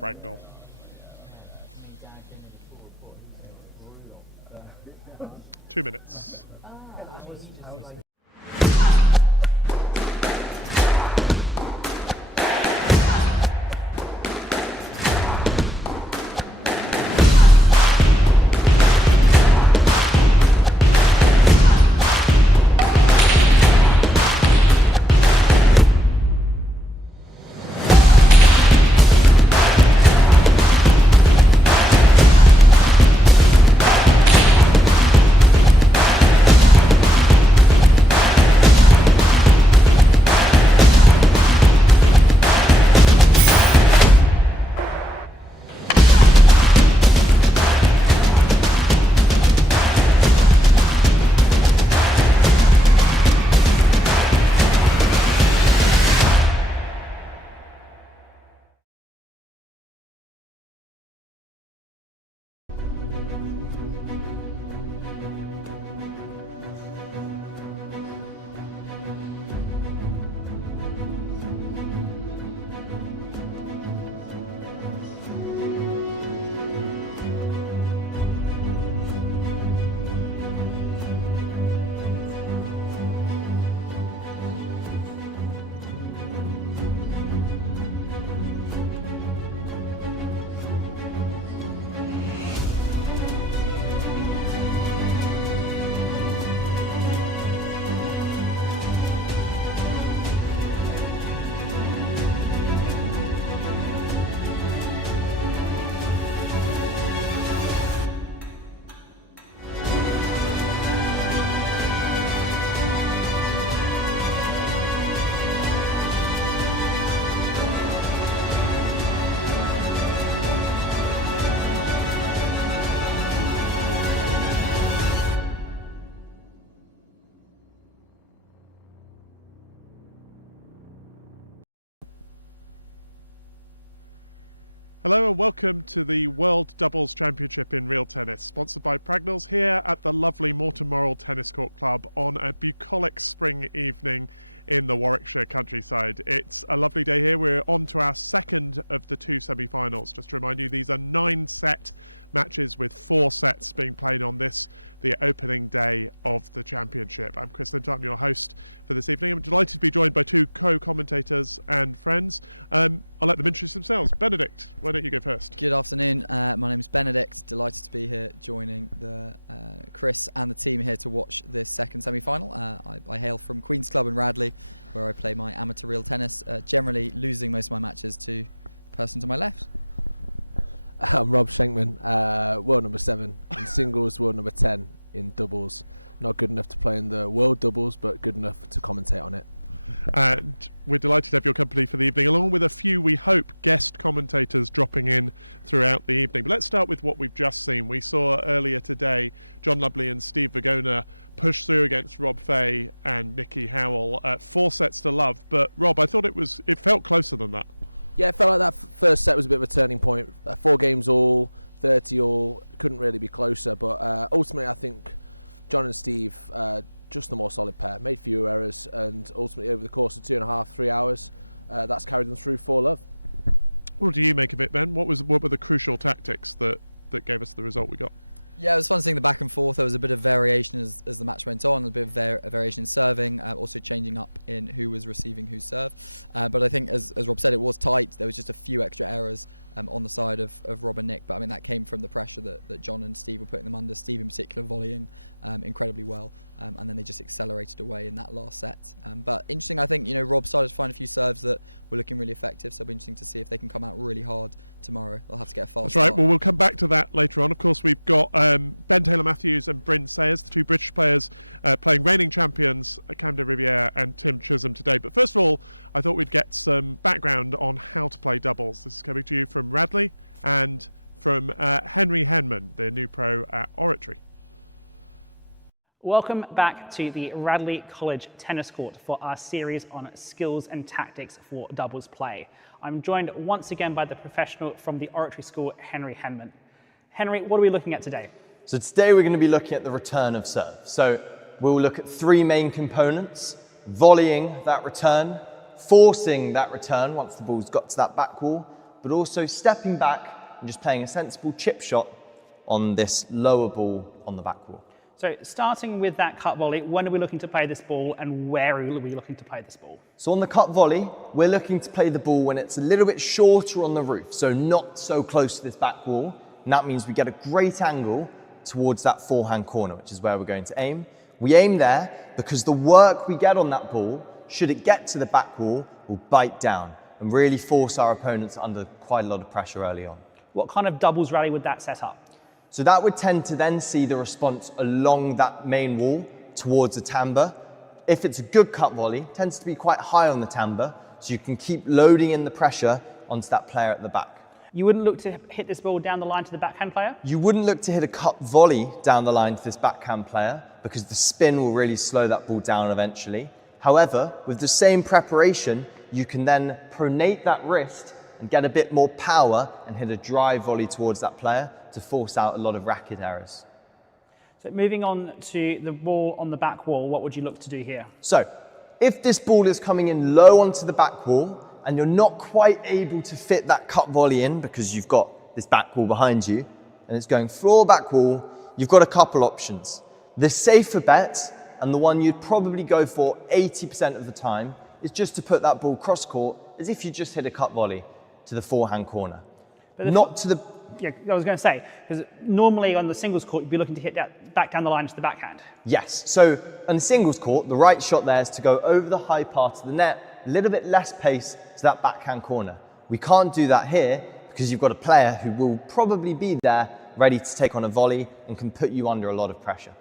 Bragnell. Two minutes. Hello and welcome to the World Doubles Championship in Real Tennis, sponsored by Bragnell's here at the lovely Morton Tennis Court Club on a bucolic spring evening in the Warwickshire countryside. It's a lovely day here. We're on to our second of the two semi-finals. Just to remind you, these are 9-set matches with 4 sets being played on this, the opening day of the championship. I'm Chris Linton, I'm your host for this evening. I'm delighted to be joined by two co-commentators and friends. I'll let them introduce themselves. Benedict, why don't you go first? Good afternoon, my name is Benedict. Delighted to be here joining the Chris and the team here to watch this second semi-final. I hail from Queen's Club in Radley, where I play my amateur real tennis, generally losing most of my matches to the person to my left. I'm Rob Schenkman, world number 7 in singles, world number 10 in doubles. Not good enough to play in the world doubles, but good enough to commentate on it. And we're delighted to have your company for the evening, along with a few, we hope, guest commentators dropping in throughout the evening. But let's start with what we've just seen. We saw earlier today John Lumley and Steve Virgona push through against Rob Fahey and Nick Howell, 4 sets to love. But Rob, I thought it felt closer than that. Yeah, it felt like that first set was a bit of a turning point. 4 games all, 30 all, couldn't really be closer. But ultimately, I think John and Steve, just the more solid pair, made fewer errors, and ultimately over the course of 2.5, 3 hours, that's carried them through 4-love. What do you make of it, Ben? What were the crucial tactics that gave us the result we got? Yeah, it was fun seeing the back and forth. There was a bit of variation as the match went on, a bit of variation in serving, also changing up in who was receiving whose serve. But I think, as Rob said, it was tight. There was just a few extra errors on the side of Rob and Nick. But I mean, that came from the pressure that John and Steve were putting them under. Steve in particular volleying incredibly well. And then they just accelerated away in that last set. But interesting, I think, Rob started to find a few serves that were looking really effective. So it'll be interesting to see if they can come out really hard tomorrow. They'll have to get a fast start. That's right. Well, we'll come back to that later on. Of course, we've got Ben Taylor-Matthews and Bryn, the two British players playing reigning champions Camden, Riviere and Tim Chisholm today. But first of all, I thought we'd get some background on how to play doubles. This is coming to you from Radley and from Henry Henman, the new pro at Oratory. Welcome back to the Radley College Tennis Court for our series on skills and tactics for doubles play. I'm joined once again by the professional from the Oratory School, Henry Henman. Henry, what are we looking at today? So today we're going to be looking at the return of serve. So we'll look at 3 main components: volleying that return, forcing that return once the ball's got to that back wall, but also stepping back and just playing a sensible chip shot on this lower ball on the back wall. So starting with that cut volley, when are we looking to play this ball and where are we looking to play this ball? So on the cut volley, we're looking to play the ball when it's a little bit shorter on the roof, so not so close to this back wall. And that means we get a great angle towards that forehand corner, which is where we're going to aim. We aim there because the work we get on that ball, should it get to the back wall, will bite down and really force our opponents under quite a lot of pressure early on. What kind of doubles rally would that set up? So that would tend to then see the response along that main wall towards the timbre. If it's a good cut volley, it tends to be quite high on the timbre, so you can keep loading in the pressure onto that player at the back. You wouldn't look to hit this ball down the line to the backhand player? You wouldn't look to hit a cut volley down the line to this backhand player because the spin will really slow that ball down eventually. However, with the same preparation, you can then pronate that wrist and get a bit more power and hit a drive volley towards that player to force out a lot of racket errors. So moving on to the ball on the back wall, what would you look to do here? So, if this ball is coming in low onto the back wall and you're not quite able to fit that cut volley in because you've got this back wall behind you and it's going floor back wall, you've got a couple options. The safer bet, and the one you'd probably go for 80% of the time, is just to put that ball cross court as if you just hit a cut volley to the forehand corner. Not to the... Yeah, I was going to say, because normally on the singles court, you'd be looking to hit that back down the line to the backhand. Yes, so on the singles court, the right shot there is to go over the high part of the net, a little bit less pace to that backhand corner. We can't do that here because you've got a player who will probably be there ready to take on a volley and can put you under a lot of pressure.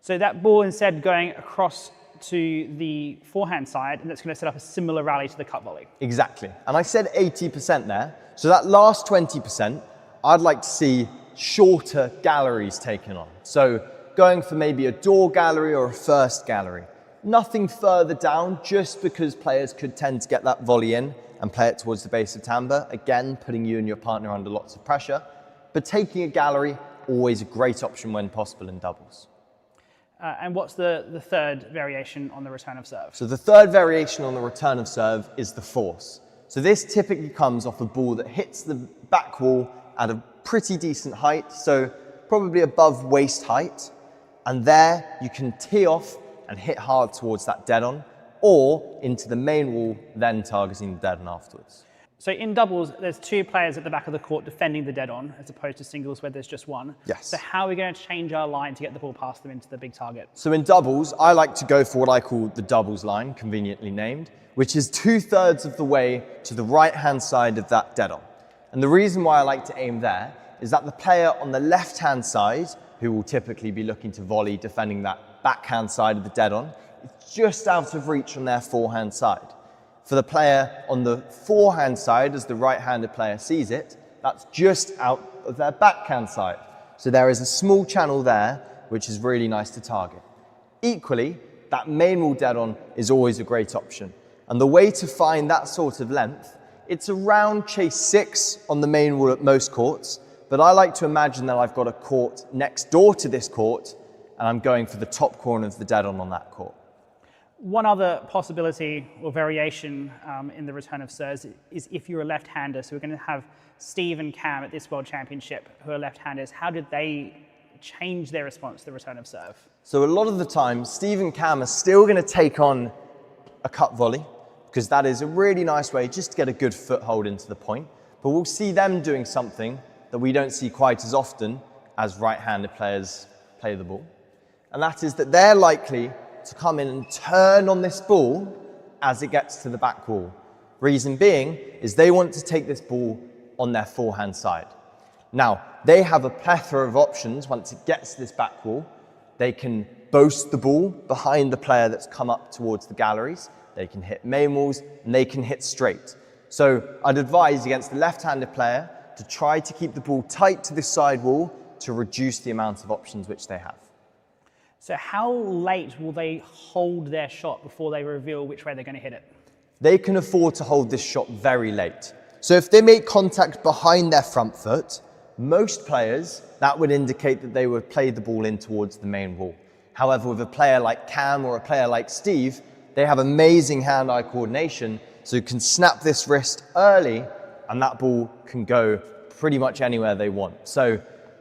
So that ball instead going across to the forehand side, and that's going to set up a similar rally to the cut volley. Exactly. And I said 80% there. So that last 20%, I'd like to see shorter galleries taken on. So going for maybe a door gallery or a first gallery. Nothing further down, just because players could tend to get that volley in and play it towards the base of timbre, again, putting you and your partner under lots of pressure. But taking a gallery, always a great option when possible in doubles. And what's the third variation on the return of serve? So the third variation on the return of serve is the force. So this typically comes off a ball that hits the back wall at a pretty decent height, so probably above waist height. And there you can tee off and hit hard towards that dead on, or into the main wall, then targeting the dead on afterwards. So in doubles, there's two players at the back of the court defending the dead on, as opposed to singles where there's just one. Yes. So how are we going to change our line to get the ball past them into the big target? So in doubles, I like to go for what I call the doubles line, conveniently named, which is 2/3 of the way to the right-hand side of that dead on. And the reason why I like to aim there is that the player on the left-hand side, who will typically be looking to volley defending that backhand side of the dead on, is just out of reach on their forehand side. For the player on the forehand side, as the right-handed player sees it, that's just out of their backhand side. So there is a small channel there, which is really nice to target. Equally, that main wall dead on is always a great option. And the way to find that sort of length, it's around chase 6 on the main wall at most courts, but I like to imagine that I've got a court next door to this court, and I'm going for the top corner of the dead on that court. One other possibility or variation in the return of serves is if you're a left-hander. So we're going to have Steve and Cam at this World Championship who are left-handers. How did they change their response to the return of serve? So a lot of the time, Steve and Cam are still going to take on a cut volley, because that is a really nice way just to get a good foothold into the point. But we'll see them doing something that we don't see quite as often as right-handed players play the ball. And that is that they're likely to come in and turn on this ball as it gets to the back wall. Reason being is they want to take this ball on their forehand side. Now, they have a plethora of options once it gets to this back wall. They can boast the ball behind the player that's come up towards the galleries. They can hit main walls and they can hit straight. So I'd advise against the left-handed player to try to keep the ball tight to this side wall to reduce the amount of options which they have. So how late will they hold their shot before they reveal which way they're going to hit it? They can afford to hold this shot very late. So if they make contact behind their front foot, most players, that would indicate that they would play the ball in towards the main wall. However, with a player like Cam or a player like Steve, they have amazing hand-eye coordination, so you can snap this wrist early and that ball can go pretty much anywhere they want. So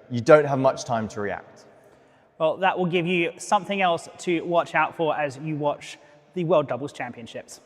you don't have much time to react. Well, that will give you something else to watch out for as you watch the World Doubles Championships.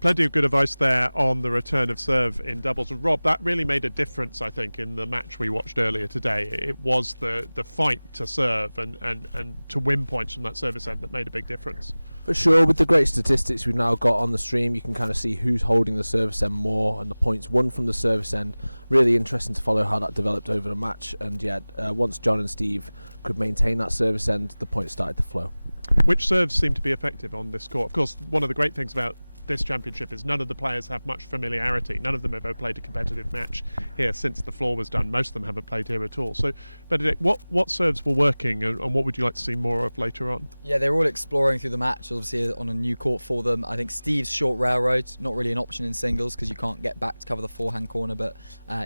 Plenty of good advice there on the return of serve in doubles. And Rob, that really made a difference, I think, in the match we watched earlier today. It was the fight to serve and to win points from that service end that made a big difference. For sure, with the great statistics we've now got on the stream, you can kind of see who's holding the service end more and the points won from the service end. Really interesting to follow how that developed over the match. And yeah, once John and Steve could maintain that service end, the points started to flow. Which serves seem to be effective on this court? Of course, one of the great things about this championship is none of the players have much familiarity. None of them have ever played a competitive match here since the floor was done. Most of them haven't played here at all. So, Benedict, what serves were working and what would you like to see more of later on? Yeah, they were all exploring through the match, obviously on a new court for them. I think Steve's short railroad, not really an option in singles because you can't get back to cover the forehand corner, but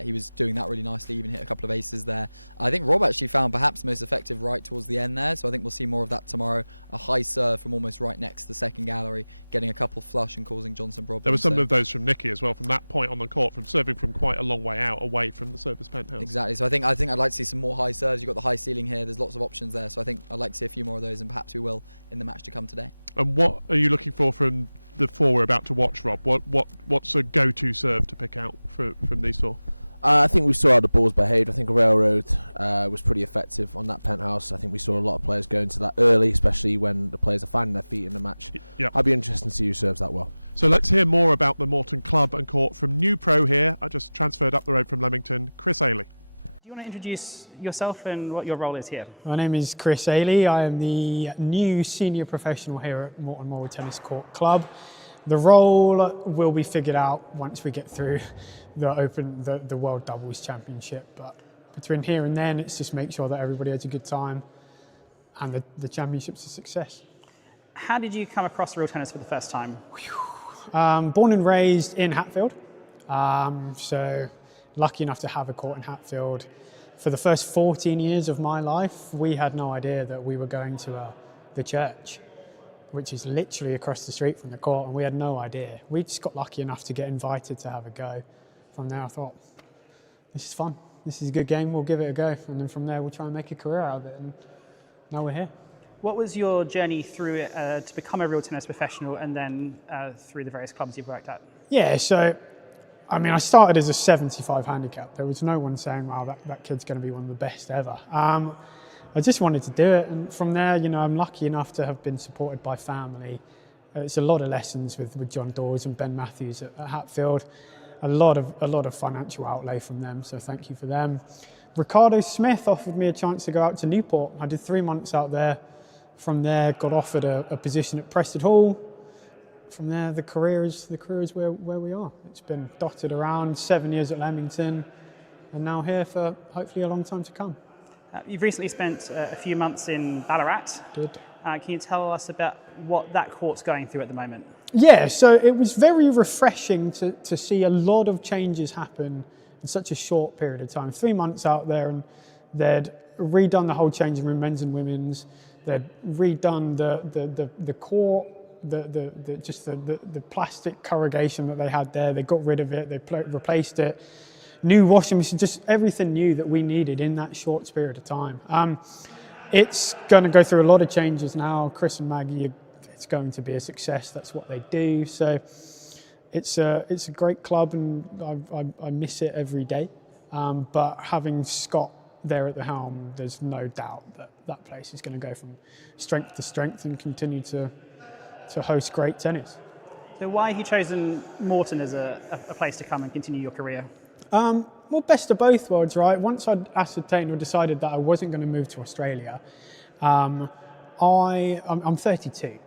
he was doing that really nicely, even hit a couple of aces there. I think Rob actually found perhaps the most effective right towards the end there, so I think we'll see more of that tomorrow. A high serve from almost right next to the second gallery, getting a couple flush and causing Johnson problems. There were some of those from Nicky as well, from that point on the court, from serving from quite a long way out, away from the service penthouse. Exactly, so I think I'd like to see some more high serves. You've got the high ceiling here, there's lots of options there, so I think I'd like to see a few more of those, and perhaps we will in the match to come today. And what are you looking for from the four we're about to watch, Rob? What's a go-to serve to pick out from these four? I think we saw how the balls behaved. I think a railroad was pretty effective on that penthouse. I think we saw a lot of players going to that early, especially when the players are finding their feet in the match. Yep. I'd be interested to see who serves that well. So let's hear more about the Morton Club and Court from new pro here. I just transferred up the road from Leamington, Chris Ailey. Do you want to introduce yourself and what your role is here? My name is Chris Ailey. I am the new senior professional here at Morton Moral Tennis Court Club. The role will be figured out once we get through the World Doubles Championship. But between here and then, it's just make sure that everybody has a good time and the championship's a success. How did you come across real tennis for the first time? Born and raised in Hatfield, so lucky enough to have a court in Hatfield. For the first 14 years of my life, we had no idea that we were going to the church, which is literally across the street from the court, and we had no idea. We just got lucky enough to get invited to have a go. From there I thought, this is fun, this is a good game, we'll give it a go, and then from there we'll try and make a career out of it, and now we're here. What was your journey through to become a real tennis professional and then through the various clubs you've worked at? Yeah, so I mean, I started as a 75 handicap. There was no one saying, wow, that kid's going to be one of the best ever. I just wanted to do it, and from there, you know, I'm lucky enough to have been supported by family. It's a lot of lessons with John Dawes and Ben Matthews at Hatfield. A lot of financial outlay from them, so thank you for them. Ricardo Smith offered me a chance to go out to Newport. I did 3 months out there. From there, got offered a position at Preston Hall. From there, the career is where we are. It's been dotted around, 7 years at Leamington, and now here for hopefully a long time to come. You've recently spent a few months in Ballarat. Good. Can you tell us about what that court's going through at the moment? Yeah, so it was very refreshing to see a lot of changes happen in such a short period of time. 3 months out there, and they'd redone the whole changing room, men's and women's. They'd redone the court, the plastic corrugation that they had there. They got rid of it. They replaced it. New washing machine, just everything new that we needed in that short period of time. It's going to go through a lot of changes now. Chris and Maggie, it's going to be a success. That's what they do. So it's a great club, and I miss it every day. But having Scott there at the helm, there's no doubt that place is going to go from strength to strength and continue to host great tennis. So why have you chosen Morton as a place to come and continue your career? Well, best of both worlds, right? Once I'd ascertained or decided that I wasn't going to move to Australia, I'm 32,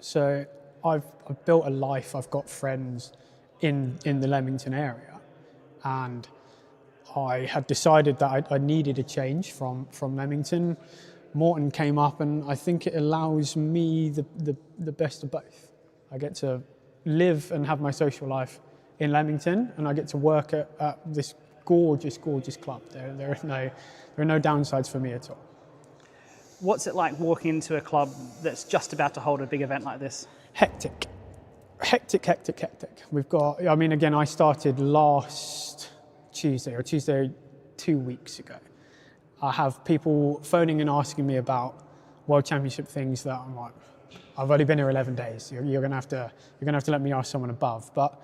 so I've built a life. I've got friends in the Leamington area, and I had decided that I needed a change from Leamington. Morton came up, and I think it allows me the best of both. I get to live and have my social life in Leamington, and I get to work at this gorgeous club. There are no downsides for me at all. What's it like walking into a club that's just about to hold a big event like this? Hectic. hectic. We've got, I mean, again, I started last Tuesday 2 weeks ago. I have people phoning and asking me about World Championship things that I'm like, I've only been here 11 days. You're gonna have to let me ask someone above. But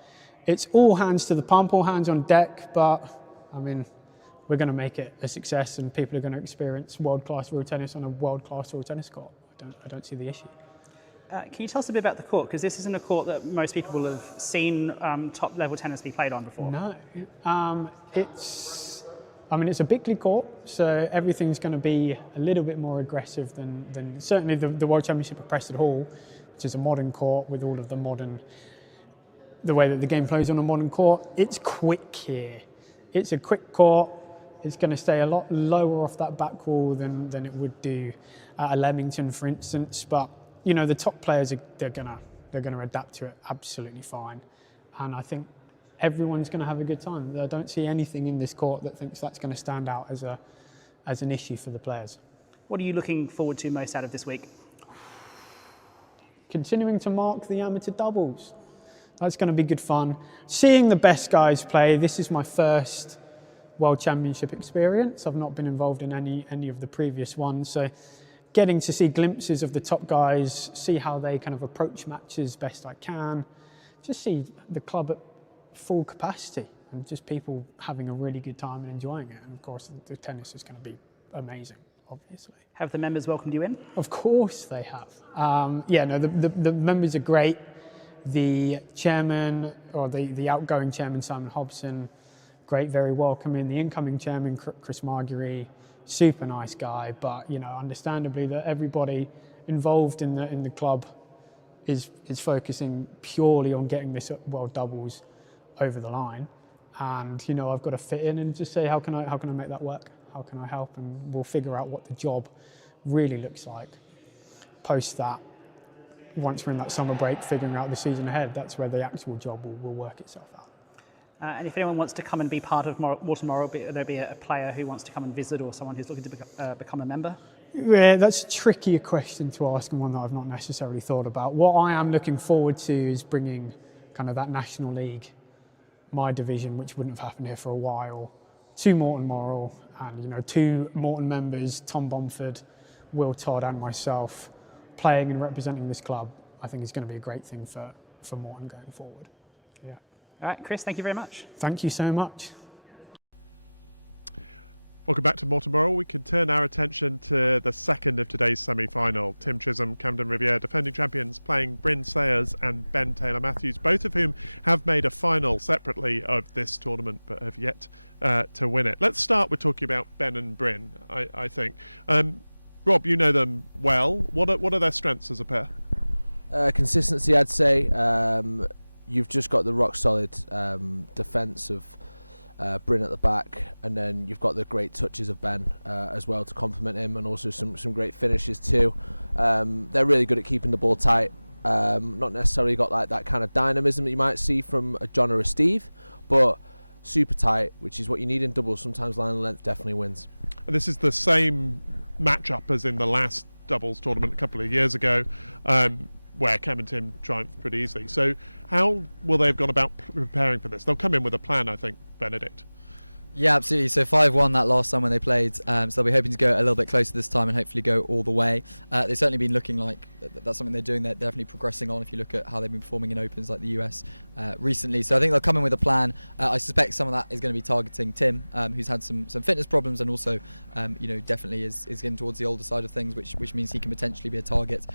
it's all hands to the pump, all hands on deck. But I mean, we're going to make it a success, and people are going to experience world-class real tennis on a world-class real tennis court. I don't see the issue. Can you tell us a bit about the court? Because this isn't a court that most people will have seen top-level tennis be played on before. No, it's a Bickley court, so everything's going to be a little bit more aggressive than certainly the World Championship at Preston Hall, which is a modern court with all of the way that the game plays on a modern court. It's quick here. It's a quick court. It's going to stay a lot lower off that back wall than it would do at a Leamington, for instance. But you know, the top players they're going to adapt to it absolutely fine, and I think everyone's going to have a good time. I don't see anything in this court that thinks that's going to stand out as an issue for the players. What are you looking forward to most out of this week? Continuing to mark the amateur doubles. That's going to be good fun. Seeing the best guys play. This is my first World Championship experience. I've not been involved in any of the previous ones, so getting to see glimpses of the top guys, see how they kind of approach matches best I can, just see the club at full capacity and just people having a really good time and enjoying it. And of course, the tennis is going to be amazing, obviously. Have the members welcomed you in? Of course they have. The members are great. The chairman, or the outgoing chairman, Simon Hobson, great, very welcoming. The incoming chairman, Chris Margery, super nice guy. But you know, understandably, that everybody involved in the club is focusing purely on getting this World Doubles over the line. And you know, I've got to fit in and just say, how can I make that work? How can I help? And we'll figure out what the job really looks like post that. Once we're in that summer break, figuring out the season ahead, that's where the actual job will work itself out. And if anyone wants to come and be part of Watermorrow, there'll be a player who wants to come and visit, or someone who's looking to become a member? Yeah, that's a trickier question to ask, and one that I've not necessarily thought about. What I am looking forward to is bringing kind of that National League, my division, which wouldn't have happened here for a while, to Morton Morrell, and you know, 2 Morton members, Tom Bomford, Will Todd, and myself, playing and representing this club. I think is going to be a great thing for Morton going forward. Yeah. All right, Chris, thank you very much. Thank you so much. Welcome back to Morton Morrell. We can turn our attention to the second of today's semi-final. Tim Chisholm, Camden Riviere, defending champions, playing Bryn Sayers and Ben Taylor-Matthews, both of whom have made a final separately of this tournament but have yet to win it. Let's start with talking about Ben and Bryn, I think. Rob, you know them well. What are their strengths as a pair? Consistency, I'd say. You've just got the rock solid defence of Bryn at the back, and then you've got the great touches of Ben as well to complement him, and also some great finishes too. They're really good at keeping the ball tight. Not necessarily got like that kind of dynamism that you might see from a John or a Steve, but super tight, which is what you need in doubles. Sometimes line and length definitely wins. And this is the same matchup as in the last doubles tournament a couple of years ago, where Cam and Tim triumphed pretty easily. So how will they have gone about preparing for this? They'll come in with a plan, I think, Benedict. Yeah, absolutely. So 5-1 that last time when they played, so they'll be hoping to go a little bit closer this time and hopefully go all the way. They've certainly been looking like that's something they're doing. They're definitely progressing on if you look at how they've been performing in Opens like the US recently. So I think they'll come in with a plan. I suspect some of that is going to be targeting Tim, who's had some fitness problems and also definitely is getting towards the older side of things, which means he can potentially be a target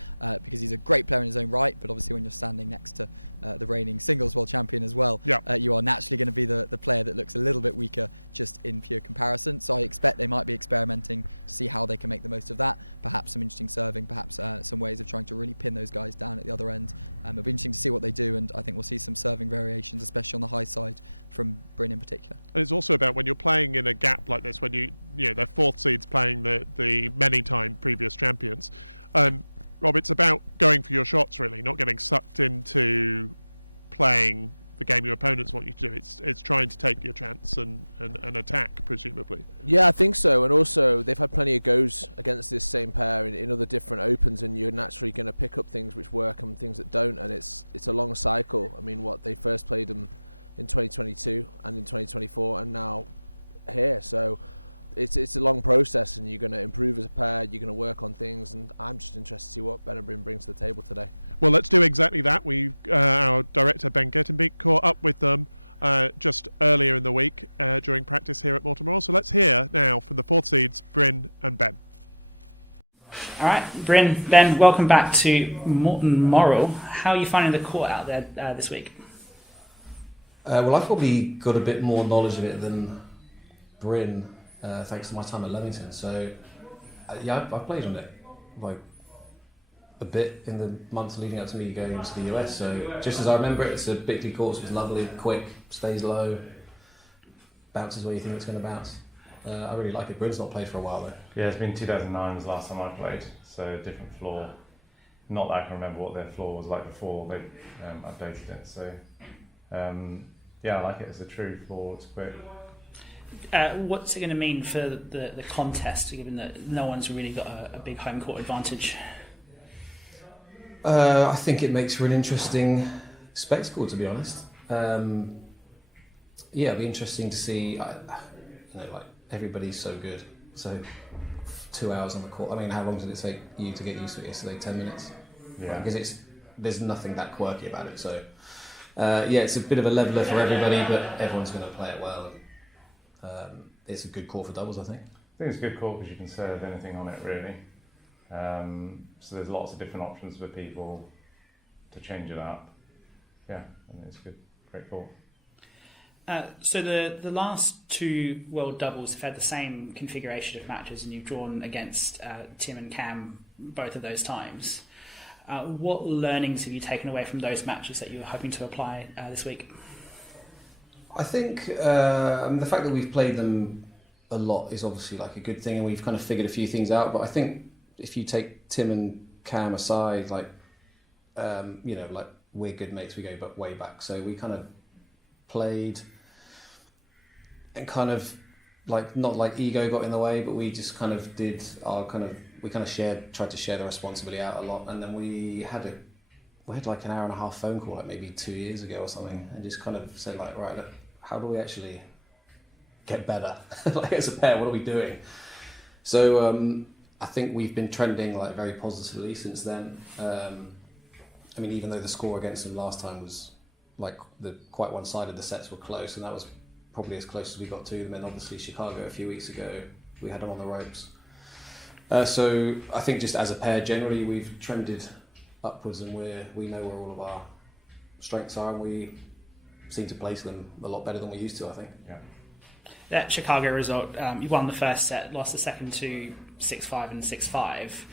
because he's a great player in his own right, but obviously when you're standing next to the reigning singles world champion as well, you are naturally going to be the player that looks a little bit weaker just in pure comparison. So I expect they might be experimenting to see how they can make the most of that. Perhaps some interesting serving, perhaps some ways of trying to really pin those guys down at the other end. It'll be interesting to see what they do, and I think we'll see some serving variations, especially on the high side from Bryn in particular. And it's also about when you're playing in a gap like this, when they're fourth seeds playing the many-time previous champions. Rob, it's about going for your shots really, not getting sucked into playing the game your opponents want you to do. It's trying to take your chance and attack, presumably. Yeah, I think so. And also, they've had plenty of goes against this same pair in other different opens, and you're naturally going to pick up things which work and things that don't. And it's a long cycle. I mean, they first played them in 2022 and in 2024, and now here. So it's a long process, and you're going to improve as a pair. You're going to work on things, and I'm just interested to see what Ben and Bryn brings to the table today. Well, let's do exactly that. Our director Ben Gettenbeek caught up with them just earlier in the week during practice here at Mortimer. So let's hear now from the fourth seeds, Bryn and Ben. All right, Bryn, Ben, welcome back to Mortimer. How are you finding the court out there this week? Well, I've probably got a bit more knowledge of it than Bryn, thanks to my time at Leamington. So, yeah, I've played on it like a bit in the months leading up to me going to the US. So, just as I remember it, it's a Bickley course. It's lovely, quick, stays low, bounces where you think it's going to bounce. I really like it. Bryn's not played for a while though. Yeah, it's been 2009 was the last time I played, so different floor. Not that I can remember what their floor was like before they updated it. So, yeah, I like it. It's a true floor. It's quick. What's it going to mean for the contest, given that no one's really got a big home court advantage? I think it makes for an interesting spectacle, to be honest. Yeah, it'll be interesting to see. Like everybody's so good. So 2 hours on the court. I mean, how long did it take you to get used to it yesterday? 10 minutes. Yeah. Because there's nothing that quirky about it. So yeah, it's a bit of a leveler for everybody, but everyone's going to play it well. And, it's a good court for doubles, I think. I think it's a good court because you can serve anything on it, really. So there's lots of different options for people to change it up. Yeah, I think it's a great court. So the last two World Doubles have had the same configuration of matches, and you've drawn against Tim and Cam both of those times. What learnings have you taken away from those matches that you were hoping to apply this week? I think the fact that we've played them a lot is obviously like a good thing, and we've kind of figured a few things out. But I think if you take Tim and Cam aside, like like we're good mates, we go way back. So we kind of played and kind of like not like ego got in the way, but we just kind of did our tried to share the responsibility out a lot, and then we had like an hour and a half phone call like maybe 2 years ago or something, and just kind of said like, right, look, how do we actually get better? Like as a pair, what are we doing? So I think we've been trending like very positively since then. I mean, even though the score against them last time was like quite one-sided, the sets were close, and that was probably as close as we got to them. And obviously Chicago a few weeks ago, we had them on the ropes. So I think just as a pair generally, we've trended upwards, and we know where all of our strengths are, and we seem to place them a lot better than we used to, I think. Yeah. That Chicago result, you won the first set, lost the second to 6-5 and 6-5.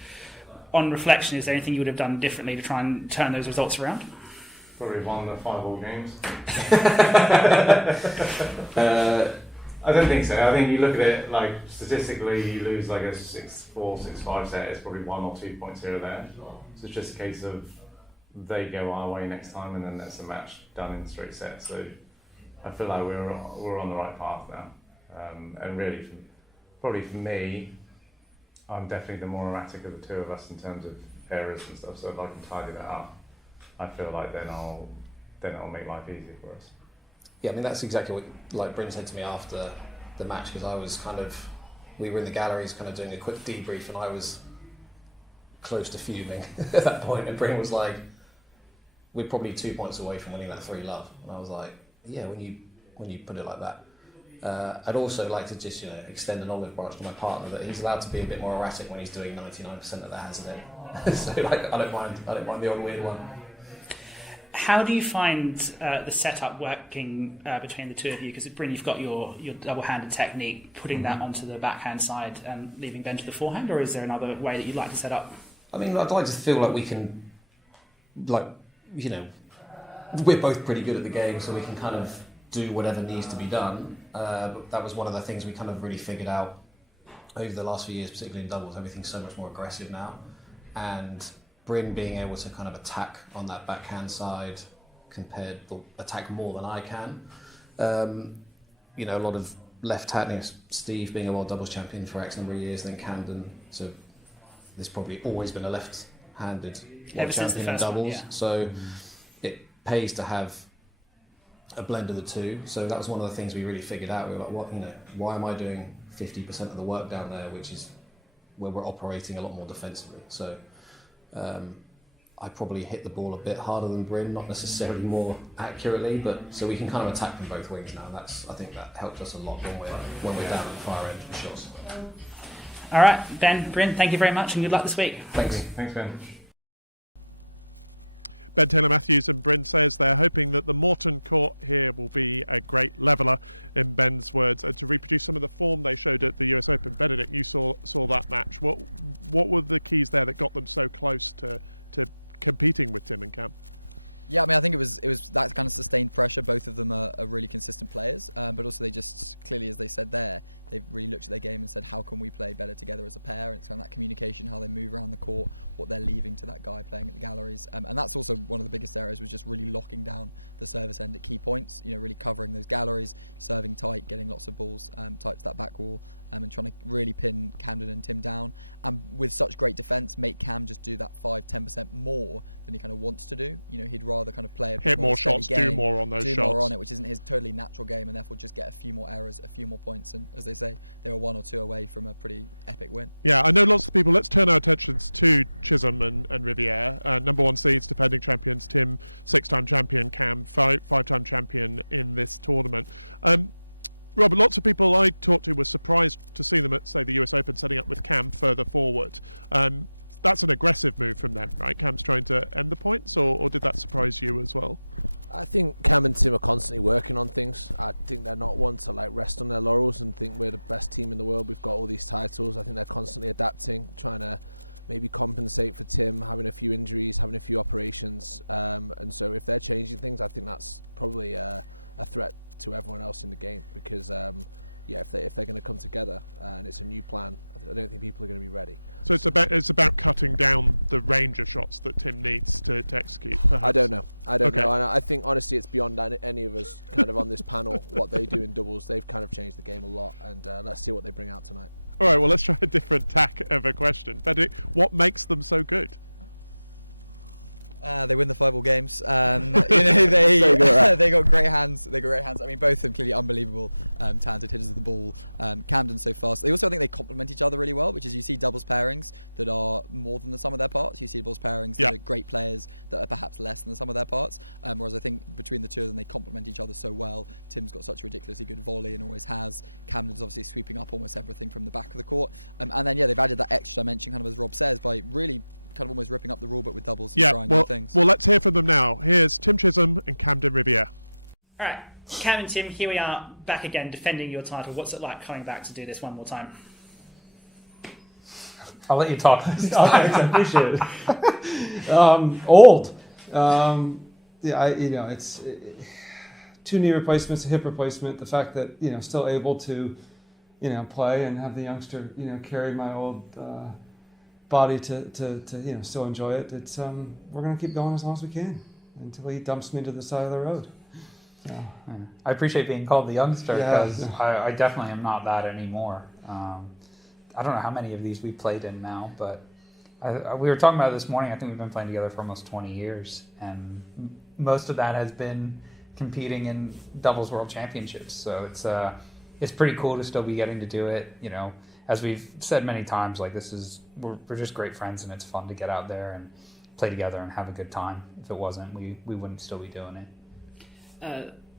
On reflection, is there anything you would have done differently to try and turn those results around? Probably won the 5-all games. I don't think so. I think you look at it like statistically, you lose like a 6-4, 6-5 set. It's probably 1 or 2 points here or there. So it's just a case of they go our way next time, and then that's a match done in straight sets. So I feel like we're on the right path now. And really, probably for me, I'm definitely the more erratic of the two of us in terms of errors and stuff. So if I can tidy that up, I feel like then I'll make life easier for us. Yeah, I mean that's exactly what like Bryn said to me after the match, because I was we were in the galleries kind of doing a quick debrief, and I was close to fuming at that point, and Bryn was like, we're probably 2 points away from winning that 3-love, and I was like, yeah, when you put it like that. I'd also like to just extend an olive branch to my partner that he's allowed to be a bit more erratic when he's doing 99% of the hands a day. So like I don't mind the odd weird one. How do you find the setup working between the two of you? Because Bryn, you've got your double-handed technique, putting that onto the backhand side and leaving Ben to the forehand, or is there another way that you'd like to set up? I mean, I'd like to feel like we can, we're both pretty good at the game, so we can kind of do whatever needs to be done. But that was one of the things we kind of really figured out over the last few years, particularly in doubles. Everything's so much more aggressive now, and Bryn being able to kind of attack on that backhand side, attack more than I can. You know, a lot of left-handed, Steve being a world doubles champion for X number of years, then Camden, so there's probably always been a left-handed world champion in doubles. So it pays to have a blend of the two. So that was one of the things we really figured out. We were like, why am I doing 50% of the work down there, which is where we're operating a lot more defensively. So I probably hit the ball a bit harder than Bryn, not necessarily more accurately, but so we can kind of attack from both wings now. And I think that helps us a lot when we're down at the far end for shots. All right, Ben, Bryn, thank you very much and good luck this week. Thanks. Thanks, Ben. Ben Taylor-Matthews and Bryn says they're hoping that the Morton court here will be a great leveller, in Ben's words, and to reproduce some of the form they showed at the US Open. Benedict, you saw that match. What were the keys there that got them so close to competing with Tim and Cam? Yeah, I mean, I think it was that kind of sustained pressure. Both of them are really consistent players, but also they just clearly, as they said there, they've really looked at their game and said, how can we play better together as a pair? And it's kind of that communication, how they move around the court, what they're leaving to that guy playing at the galleries, and that's also one of the biggest areas, was just really locking down the service end at key points. You know, really covering those galleries, serving tight, getting lots of balls tight to that back wall. And trying to really pin Camden and Tim down, and with such great defence, make Cam just do that 5-10% more than he kind of wants to do. You know, he'd rather kind of play a bit hit more shots, game, do more on those shots, do more on it, which isn't his totally natural game, and therefore just get a few more errors, a few more points. And as they say, they were 1 or 2 away from a pretty epic win. Yeah, I know lots of people. Let's turn our attentions to Chisholm and Riviere. Number 1 seeds, defending champions Tim, 6-time champion Cam, 5-time champion in this tournament. Robert, lots of people I talked to were surprised to see them at, say, the US Open setting up with Cam further forward. That's an aggressive move from them, right? Cam's trying to end the points, or did that surprise you as well? I think Cam and Tim are constantly working on things. I think they're not one to rest on their laurels and think we're the best team in the world. We've got all these titles. I think they're constantly adapting, trying to maybe compensate for Tim having a few injuries, having a few operations. And so if they're changing things, I think that's probably a threat to everyone else in the game, because if they're going to come together and it's a new plan, I don't think people are going to be ready. So it's about cutting down the range of shots that Tim needs to execute, perhaps? I don't know. And I think honestly it's beyond any of us kind of on this panel what they do in doubles. They've kind of changed the game a lot, and let's see what they bring out tonight. All right, well, let's try a different tack of a question. Benedict, what makes them so good? They win the 5-all games. They got great hands. I mean, both of them clearly unbelievable, talented hitters of the ball. Camden so fast. They also, I think, they complement each other really well, which is you see doubles pairings that are more than the sum of their parts. You see doubles pairings that are great players that are perhaps less than the sum of their parts. Whereas I think between the two of them, they complement each other so well. Tim's got such a ridiculously good volley and always has. Camden's obviously sweeping up almost everything from the back of the court. And then they've added that extra dimension, kind of as Rob says, by really kind of almost ripping up the rule book with doubles and trying new things. Well, let's hear from them now. Here's Tim Chisholm and Camden Riviere. All right, Cam and Tim, here we are back again defending your title. What's it like coming back to do this one more time? I'll let you talk. Thanks, I appreciate it. Old. It's 2 knee replacements, a hip replacement. The fact that still able to play and have the youngster carry my old body to still enjoy it. It's we're gonna keep going as long as we can until he dumps me to the side of the road. So, I appreciate being called the youngster, because I definitely am not that anymore. I don't know how many of these we played in now, but we were talking about it this morning. I think we've been playing together for almost 20 years, and most of that has been competing in doubles world championships. So it's pretty cool to still be getting to do it. As we've said many times, we're just great friends, and it's fun to get out there and play together and have a good time. If it wasn't, we wouldn't still be doing it.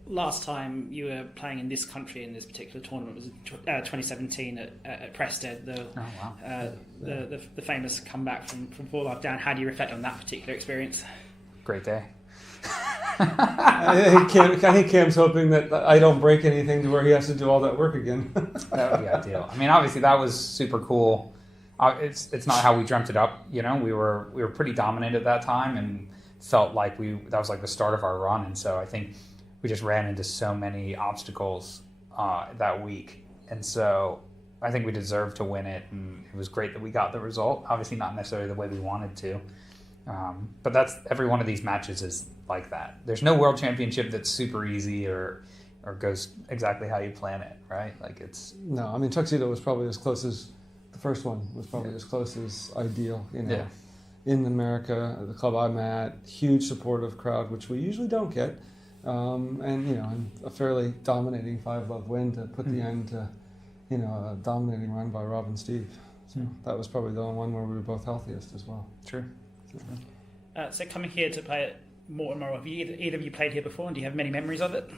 Last time you were playing in this country in this particular tournament was 2017 at Prested, the famous comeback from 4 life down. How do you reflect on that particular experience? Great day. I think Cam's hoping that I don't break anything to where he has to do all that work again. That would be ideal. I mean, obviously that was super cool. It's not how we dreamt it up. We were pretty dominant at that time, and felt like that was like the start of our run. And so I think we just ran into so many obstacles that week, and so I think we deserved to win it. And it was great that we got the result. Obviously, not necessarily the way we wanted to. But that's every one of these matches is like that. There's no world championship that's super easy or goes exactly how you plan it, right? Like it's No, I mean Tuxedo was probably as close as the first one was probably as close as ideal. Yeah. In America, the club I'm at, huge supportive crowd, which we usually don't get, and a fairly dominating 5-love win to put the end to, a dominating run by Rob and Steve. So that was probably the only one where we were both healthiest as well. True. So coming here to play at Morton Morrow, have you either of you played here before, and do you have many memories of it?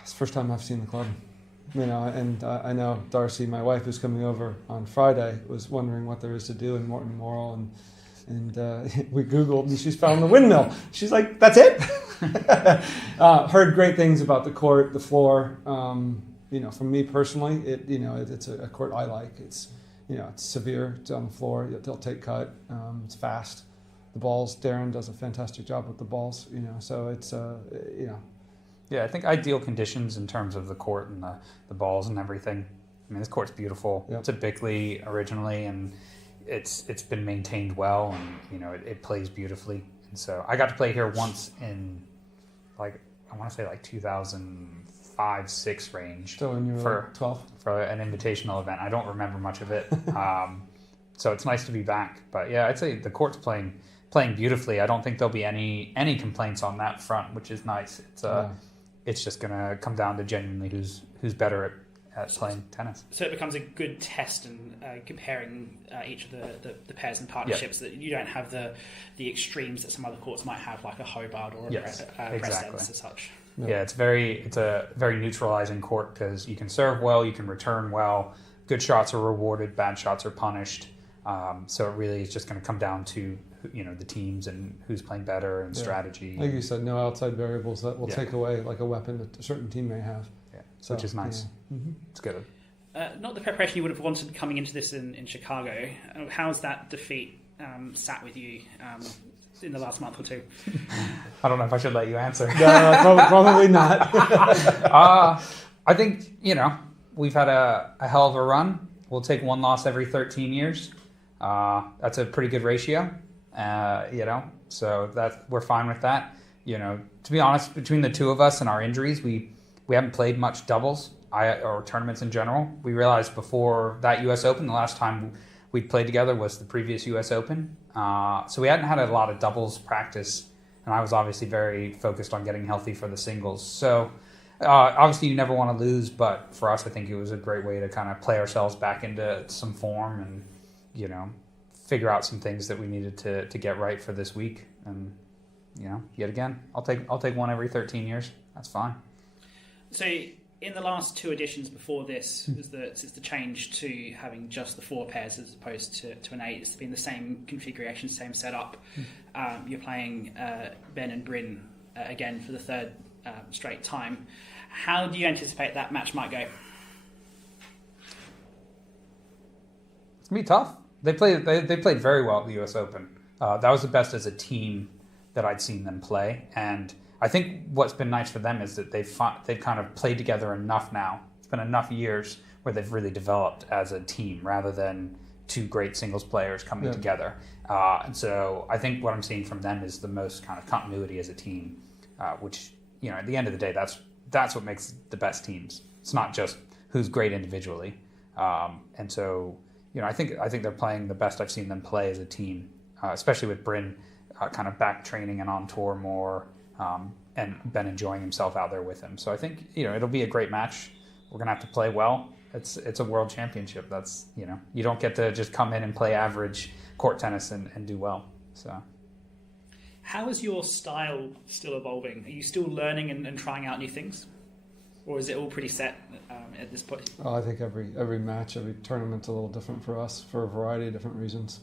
It's the first time I've seen the club, and I know Darcy, my wife, who's coming over on Friday, was wondering what there is to do in Morton Morrow, and we Googled, and she's found the windmill. She's like, "That's it." Heard great things about the court, the floor. From me personally, it's a court I like. It's severe. It's on the floor. They'll take cut. It's fast. The balls, Darren does a fantastic job with the balls. So it's Yeah, I think ideal conditions in terms of the court and the balls and everything. I mean, this court's beautiful. Yep. It's a Bickley originally, and it's been maintained well, and it plays beautifully. And so I got to play here once in, I want to say 2005-06 range. So when you were 12 for an invitational event. I don't remember much of it, so it's nice to be back. But yeah, I'd say the court's playing beautifully. I don't think there'll be any complaints on that front, which is nice. It's just gonna come down to genuinely who's better at playing tennis. So it becomes a good test in comparing each of the pairs and partnerships, that you don't have the extremes that some other courts might have, like a Hobart or a Breast as such. Yeah, it's a very neutralizing court because you can serve well, you can return well, good shots are rewarded, bad shots are punished. So it really is just going to come down to the teams and who's playing better and strategy. Like you said, no outside variables that will take away like a weapon that a certain team may have. Yeah, so, which is nice. Yeah. Mm-hmm. It's good. Not the preparation you would have wanted coming into this in Chicago. How's that defeat sat with you in the last month or two? I don't know if I should let you answer. No, probably not. I think, we've had a hell of a run. We'll take one loss every 13 years. That's a pretty good ratio, so we're fine with that. To be honest, between the two of us and our injuries, we haven't played much doubles or tournaments in general. We realized before that US Open, the last time we played together was the previous US Open. So we hadn't had a lot of doubles practice, and I was obviously very focused on getting healthy for the singles. So obviously you never want to lose, but for us I think it was a great way to kind of play ourselves back into some form and figure out some things that we needed to get right for this week. And yet again, I'll take one every 13 years. That's fine. So in the last two editions before this, since the change to having just the 4 pairs as opposed to an 8, it's been the same configuration, same setup. You're playing Ben and Bryn again for the third straight time. How do you anticipate that match might go? It's gonna be tough. They played very well at the US Open. That was the best as a team that I'd seen them play, and I think what's been nice for them is that they've kind of played together enough now. It's been enough years where they've really developed as a team rather than two great singles players coming together. And so I think what I'm seeing from them is the most kind of continuity as a team, which at the end of the day, that's what makes the best teams. It's not just who's great individually. And so I think they're playing the best I've seen them play as a team, especially with Bryn kind of back training and on tour more. And Ben enjoying himself out there with him. So I think, it'll be a great match. We're going to have to play well. It's a world championship. That's, you don't get to just come in and play average court tennis and do well. So, how is your style still evolving? Are you still learning and trying out new things? Or is it all pretty set at this point? I think every match, every tournament's a little different for us for a variety of different reasons.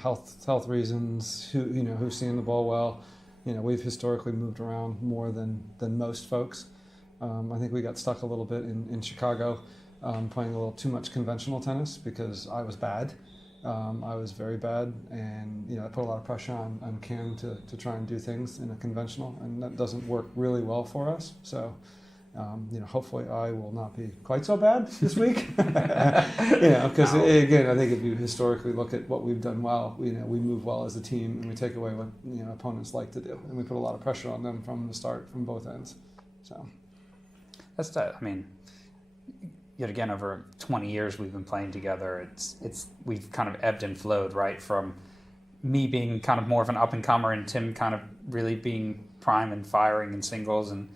Health reasons, who's seeing the ball well. We've historically moved around more than most folks. I think we got stuck a little bit in Chicago playing a little too much conventional tennis because I was bad. I was very bad, and I put a lot of pressure on Cam to try and do things in a conventional, and that doesn't work really well for us. So Hopefully I will not be quite so bad this week. Because again, I think if you historically look at what we've done well, we move well as a team and we take away what opponents like to do, and we put a lot of pressure on them from the start, from both ends. So that's yet again, over 20 years we've been playing together. We've kind of ebbed and flowed, right? From me being kind of more of an up and comer and Tim kind of really being prime and firing in singles, and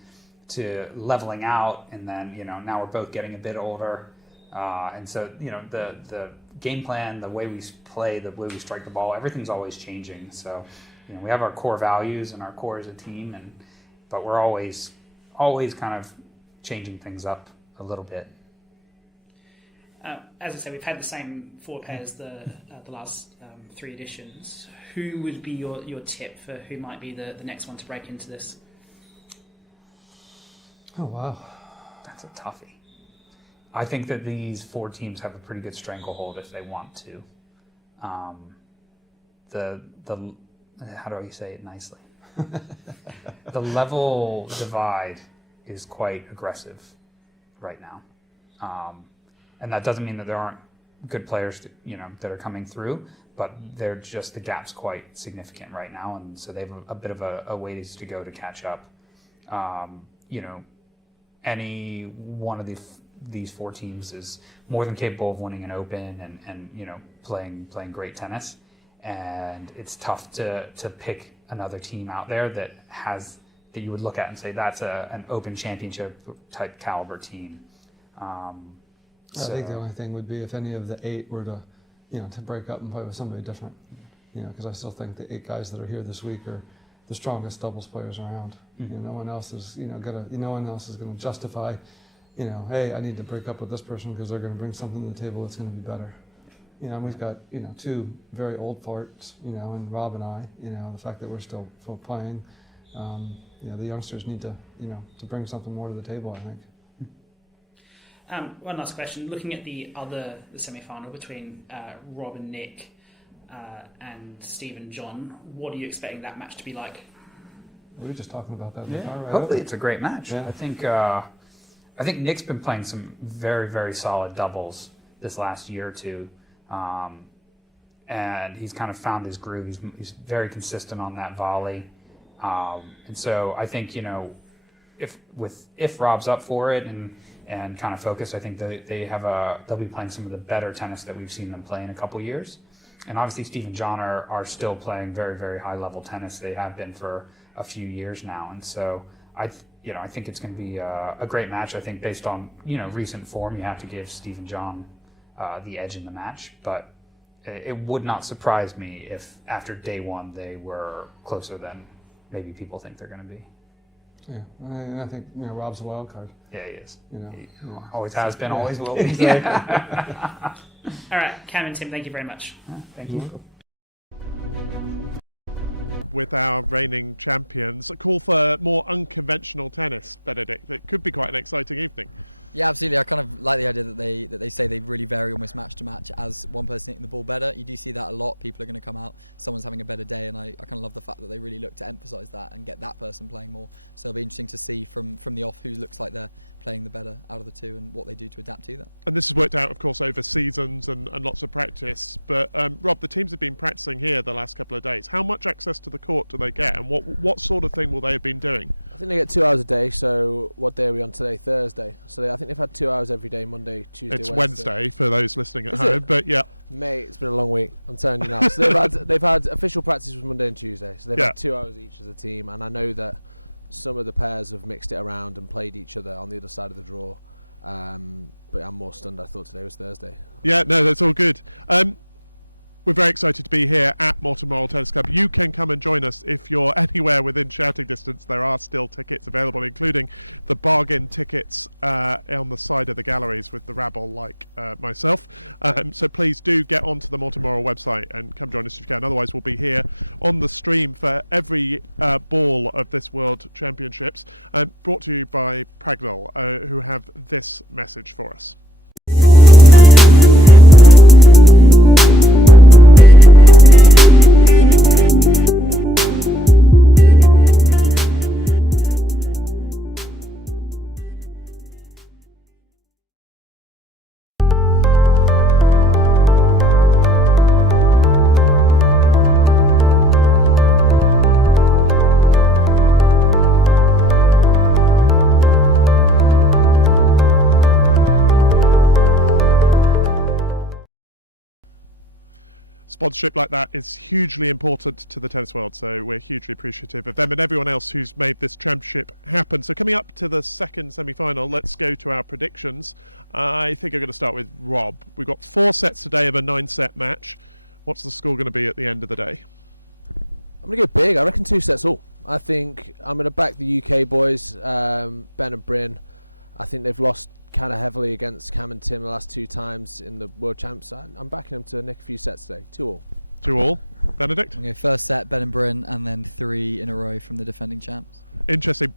to leveling out, and then now we're both getting a bit older, and so the game plan, the way we play, the way we strike the ball, everything's always changing. So we have our core values and our core as a team, but we're always kind of changing things up a little bit. As I say, we've had the same 4 pairs the last 3 editions. Who would be your tip for who might be the next one to break into this? Oh, wow. That's a toughie. I think that these 4 teams have a pretty good stranglehold if they want to. How do you say it nicely? The level divide is quite aggressive right now. And that doesn't mean that there aren't good players that are coming through, but the gap's quite significant right now, and so they have a bit of a ways to go to catch up. Any one of these 4 teams is more than capable of winning an Open and playing great tennis, and it's tough to pick another team out there that you would look at and say that's an Open Championship type caliber team. I think the only thing would be if any of the 8 were to break up and play with somebody different. Because I still think the 8 guys that are here this week are the strongest doubles players around. Mm-hmm. No one else is no one else is going to justify, hey, I need to break up with this person because they're going to bring something to the table that's going to be better. And we've got 2 very old farts, and Rob and I. The fact that we're still playing, the youngsters need to bring something more to the table, I think. One last question. Looking at the semi-final between Rob and Nick and Steve and John, what are you expecting that match to be like? We were just talking about that. Hopefully it's a great match. Yeah. I think Nick's been playing some very, very solid doubles this last year or 2, and he's kind of found his groove. He's very consistent on that volley, and so I think if Rob's up for it and kind of focused, I think they'll be playing some of the better tennis that we've seen them play in a couple years. And obviously Steve and John are still playing very, very high level tennis. They have been for a few years now. And so I think it's going to be a great match. I think based on, recent form, you have to give Steve and John the edge in the match. But it would not surprise me if after day 1 they were closer than maybe people think they're going to be. Yeah, and I think Rob's a wild card. Yeah, he is. He always has been, always will be. Yeah. All right, Cam and Tim, thank you very much. Thank you. With our reigning champions, a call for more unconventional tennis, Benedict. It could be quite an exciting evening. Yeah, absolutely. I kind of like the idea that they say they really vary almost match to match as one person hitting the ball better. You do see that a lot. People are going to come out, someone's having a better day, and I kind of love the fact that they really look to emphasise that and get that person playing more. So it'll be interesting to see from the off who looks like they're playing the better out of the 2 and what they do to adapt to that. And this has worked out, of course, over seasons and lots of practice. But Rob, the teams have been practicing here the last couple of days. How much access to the court do they get, and what sort of thing will they have been doing? I think they get 2 hours a day. So what day are we on today? Thursday. So I think they've had 2 hours every day, Monday, Tuesday, It's Wednesday for those listening at home, but yeah. Mate, it's been a long week. I'm telling you now. So they've had official practice was Monday and Tuesday. So they've had 2 hours each as a team, and I know that some of the pairs have mixed it around and played each other on the other side of the draw. But I'm more stunned. I thought today was Thursday. Yeah, no, that's all good. We're very excited to be here at Morton Tennis Club. You can come and join us if you're anywhere within shouting distance. There are still tickets available, including the bargain tickets on the side of the galleries with the rabble like myself. So please do get onto the Morton website and come join us if you can. Otherwise, we'll be here on the stream for every ball of this World Championships. Brought to you by Pragnell, who have this message for us. sponsorship like that is hugely important to the tennis world, so we're hugely appreciative of them and everyone else who's made this championship happen. So coming up to the second semi-final, let's go to our predictions. I think I'm going to start with Rob. We've got 4 sets today of a 9-set match. What's the score going to be at the end of the day? I'm going to go big. I reckon 2 sets all. I think I'm going to back the UK boys, Ben and Bryn. I think they've lost kind of heavily against Cam and Tim the last 2 times in the World Champs. I'm backing them to nick a few sets today. 2 all. 2 all. Benedict? Okay, first set, Ben and Bryn, and then 3 in a row from the defending champs. Interesting.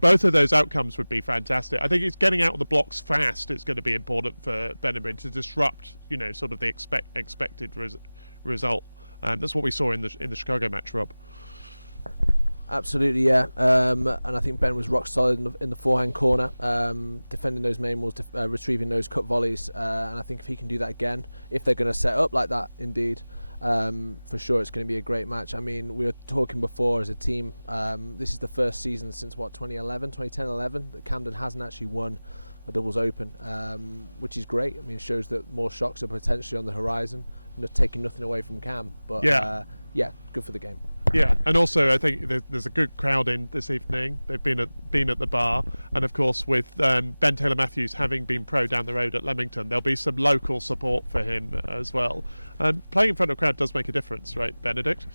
Both of those outcomes would be fantastic. I think it's getting out of the blocks fast. It's going to be important for Ben and Bryn to disrupt, sort of the expected result. That's what we saw in the Chicago match, Rob. Absolutely, yeah. And I think Ben was rock solid in the forehand corner, defending those main walls, retrieving those cut volleys. And I think if he can do that again, if they're going to set up like that, indeed, for sure it's going to be a great match. I mean, we were talking before as a team, this is the first season since, 2010-11, that Camden hasn't actually won a doubles open, which is great. I mean, it shows that more shocks are potentially on the horizon, taking nothing away from Cam. But yeah, good for the game. Yeah, and also I think there's a good crowd in this evening. They've been at the bar, and of course with Ben Taylor Matthews having been pro down the road at Leamington, there'll be some local support for him as well. Playing in front of a crowd does make a difference, right, Benedict?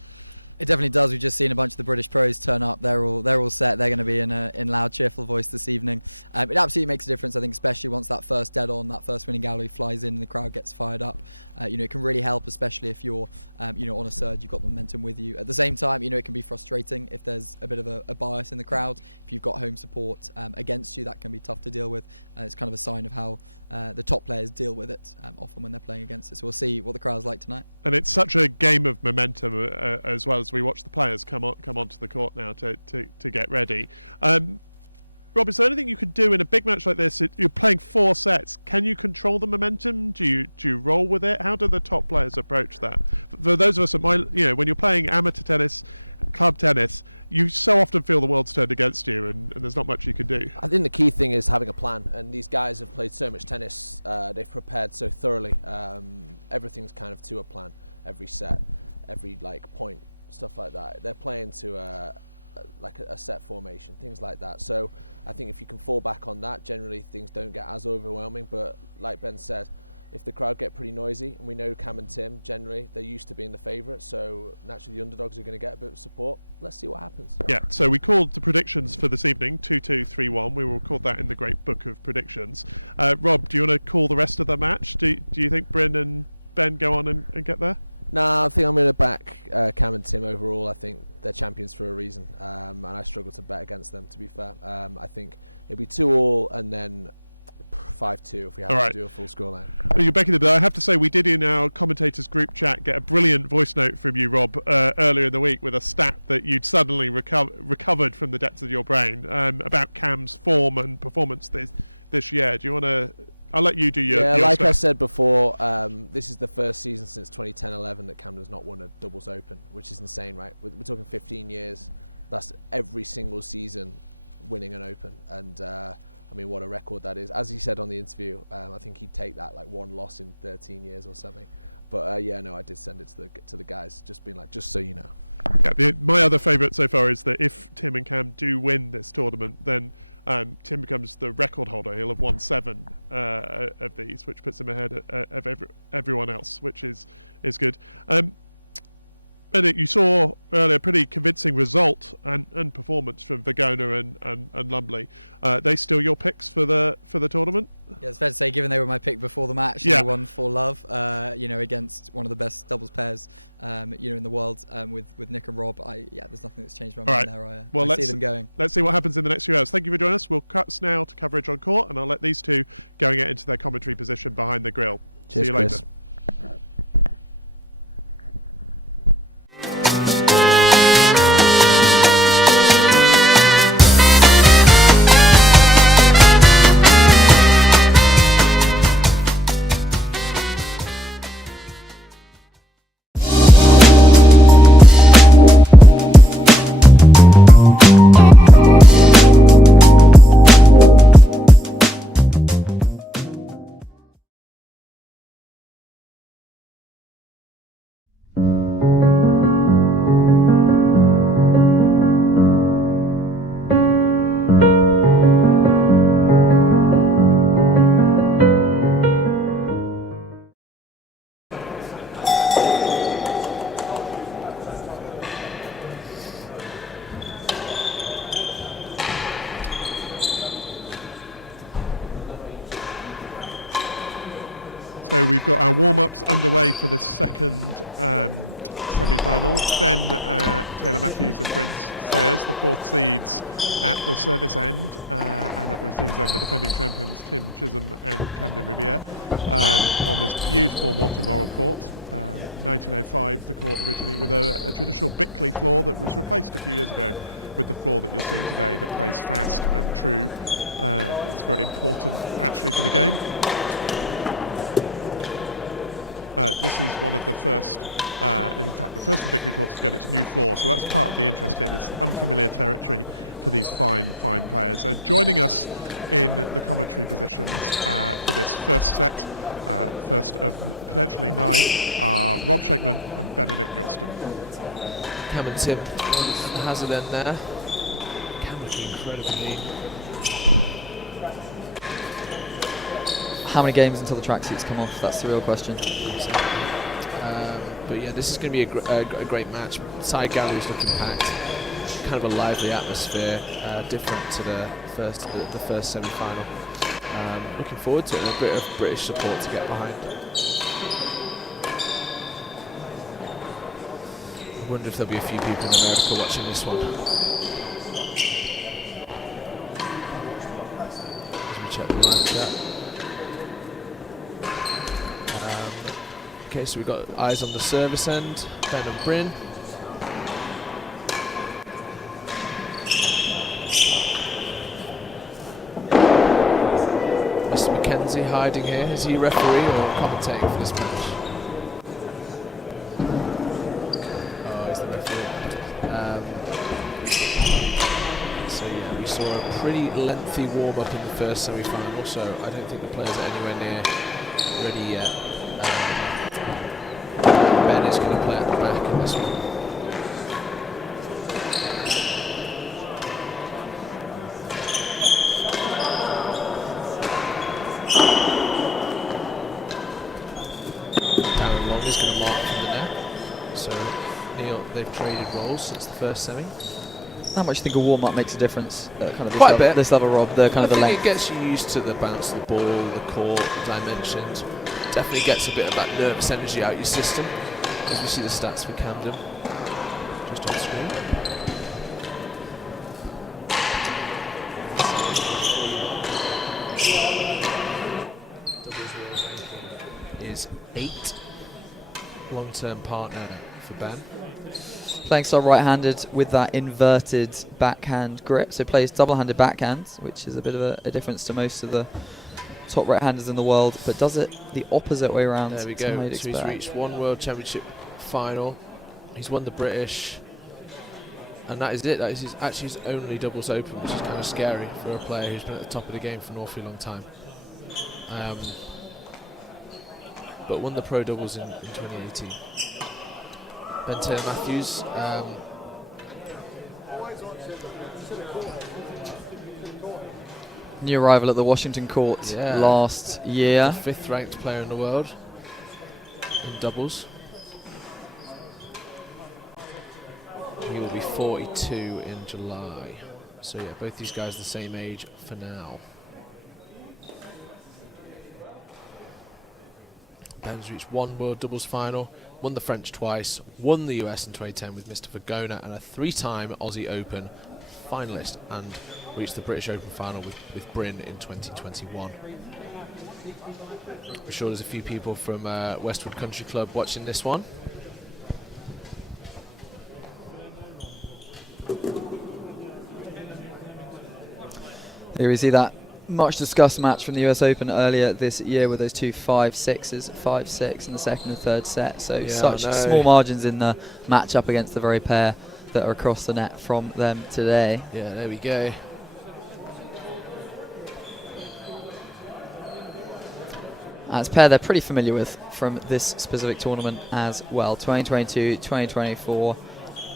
It definitely does. We've just seen a bunch of the British pros turn up. They're all set. They're going to be in loud, cheerful voice this evening. It absolutely makes a difference. I think, especially once that first dead on, that first winning gallery flies in, and the crowd gets fired up. It can really help, especially if you're, on a surge. You've got the momentum with you. At the same time, it can be frustrating if there's a bit of a bias in the crowd. If you've got home support against you, that can be tough to deal with. It's kind of a sign of how the top players deal with it often when they're playing against it. So we'll see what the crowd's like tonight. And it's such a game of momentum as well, as we watch the players come onto the court now to get ready. Rob, is there anything you could do in a big match like this? You're playing 4 sets. Can you control the momentum? Do you roll with it? How do the top players approach that? For those of us at when you're playing amateur tennis, club tennis, you so often feel the world's turned against you, and there's not much you can do. I think the key thing is having a plan, and these guys have played so much tennis. They've prepared so thoroughly. Everything's kind of to a plan. Every set, every point, stuff like that. They're playing to a set formation, things like that. So I think if you can fall back on that, generally things don't get as overwhelming. But like Ben said, if the crowd get pretty noisy, and we know Cam and Tim generally, they're used to being the favourites, so naturally the underdogs are going to get a bit of support. Let's see what happens. Yeah, so we called the predictions for this evening 2-2, 3-1. We will record that in the great book of predictions. Rob, do you want to call the rest of the match? Do you think Bryn and Ben go on and get there? No, I think I'm going to back Cam and Tim overall. I think they're champions for a reason, and I struggle to bet against them, to be fair. I think it'll be 2 all and then 5-2 if we have to do a full scoreline. You're back in the day. I have to say, we did in our commentators group chat get a brilliant voice note from you, Rob, earlier in the week with a stat that you'd suddenly recovered from the depths of your brain about Cam's form and performance this year. Do you want to... I'll let you do your... Yeah, your like stuff. I said before, this is the first season since 2010-11 that Camden's not won a doubles open, which is insane, right? We're talking 15 years. That's every single season winning an open. And, what a record that is. As he said on the interview, I think he'd take that, 1 loss in 13 years or something. But, I did send it to the guys, just being just so you know. Yeah, my other favourite so far is that if Tim and Cam do win this tournament, then Tim becomes the record holder. He'll have won 7 of these, which puts him ahead of everyone else, which is good. Bennett, you saw earlier a pretty convincing result and performance from Virgona and Lumley. They still your picks for the tournament? Yeah, it's fair to say, given they were my pick before the match, they won for love. Against one of the best doubles pairs, in the world, with Nick and Rob. There's nothing that's changed my mind there. I see them going. Let's see what happens in the next few hours. Thank you for joining us. We'll cut now to coverage on court, and I'll let these two go and get into their commentary position behind the grill. Cheers, see you later. Chris. So we've got our warm-ups underway for the second semi-final. Ben Taylor Matthews and Bryn Sayers, the fourth seeds, at the service end, and at the receivers end, the defending champions Tim Chisholm and Camden Riviere, on this beautiful Mortimerol court. 1905, the court originally with a traditional Bickley floor that was replaced a few years ago with the floor that you're seeing today that plays fast and true. It's very important actually for the game. This is one of the first, in fact the first of Bickley courts to get its new floor, so that's part of the interest here. This unfamiliar territory for these fine players. Joining us in the commentary positions for this first set, first of potentially 9, are Rob Shegman and Benedict Yorston. Cam and Tim Hazard in there. Cam looking incredibly. How many games until the tracksuits come off? That's the real question. But yeah, this is going to be a great match. Side gallery's looking packed. Kind of a lively atmosphere, different to the first semi-final. Looking forward to it. A bit of British support to get behind. I wonder if there'll be a few people in America watching this one. Let me check the live chat. Okay, so we've got eyes on the service end, Ben and Bryn. Mr. Mackenzie hiding here. Is he referee or commentating for this match? Oh, he's the referee. So yeah, we saw a pretty lengthy warm-up in the first semi-final, so I don't think the players are anywhere near ready yet. Ben is going to play at the back in this one. Darren Long is going to mark from the net. So Neil, they've traded roles since the first semi. How much do you think a warm-up makes a difference? Kind of Quite a bit. This level, Rob, the kind of the I think length. it gets you used to the bounce of the ball, the court, as I mentioned. Definitely gets a bit of that nervous energy out your system. As we see the stats for Camden just on screen. Is 8. Long-term partner for Ben. Playing style right-handed with that inverted backhand grip, so plays double-handed backhand, which is a bit of a difference to most of the top right-handers in the world, but does it the opposite way around. There we go. So he's reached one World Championship final. He's won the British, and that is it. That is actually his only doubles open, which is kind of scary for a player who's been at the top of the game for an awfully long time. But won the pro doubles in 2018. Ben Taylor Matthews. New arrival at the Washington court last year. The 5th ranked player in the world in doubles. He will be 42 in July. So yeah, both these guys are the same age for now. Ben's reached one World Doubles final, won the French twice, won the US in 2010 with Mr. Virgona, and a 3-time Aussie Open finalist, and reached the British Open final with Bryn in 2021. I'm sure there's a few people from Westwood Country Club watching this one. Here we see that much discussed match from the US Open earlier this year with those two 5-6s, 5-6 in the second and third set. So such small margins in the match-up against the very pair that are across the net from them today. Yeah, there we go. That's a pair they're pretty familiar with from this specific tournament as well. 2022, 2024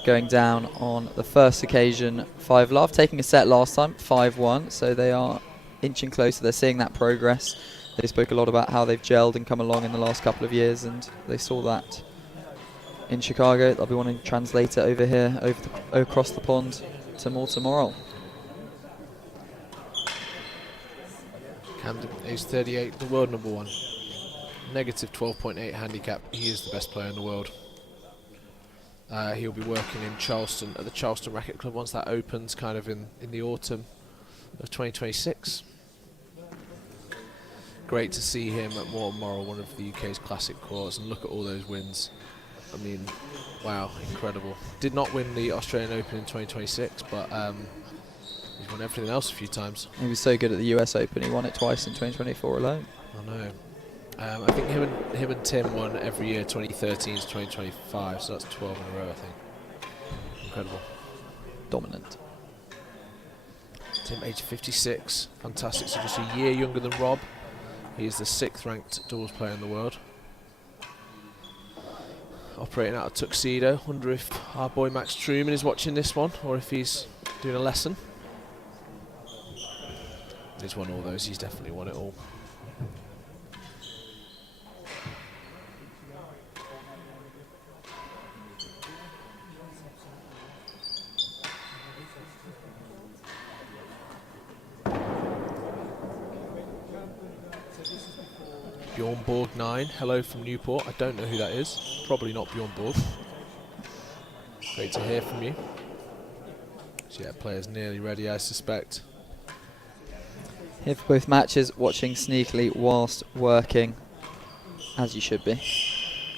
going down on the first occasion. 5-love, taking a set last time, 5-1, so they are inching closer. They're seeing that progress. They spoke a lot about how they've gelled and come along in the last couple of years, and they saw that in Chicago. They'll be wanting to translate it over here, across the pond to Mortimerol. Camden, age 38, the world #1. negative 12.8 handicap. He is the best player in the world. He'll be working in Charleston at the Charleston Racket Club once that opens, kind of in the autumn of 2026. Great to see him at Mortal, one of the UK's classic courts, and look at all those wins. I mean, wow, incredible. Did not win the Australian Open in 2026, but he's won everything else a few times. He was so good at the US Open, he won it twice in 2024 alone. I know. I think him and Tim won every year, 2013 to 2025, so that's 12 in a row, I think. Incredible. Dominant. Tim, age 56, fantastic. So just a year younger than Rob. He is the 6th ranked doubles player in the world. Operating out of Tuxedo. Wonder if our boy Max Truman is watching this one, or if he's doing a lesson. He's won all those, he's definitely won it all. Bjorn Borg 9, hello from Newport. I don't know who that is. Probably not Bjorn Borg. Great to hear from you. So yeah, players nearly ready, I suspect. Here for both matches, watching sneakily whilst working, as you should be.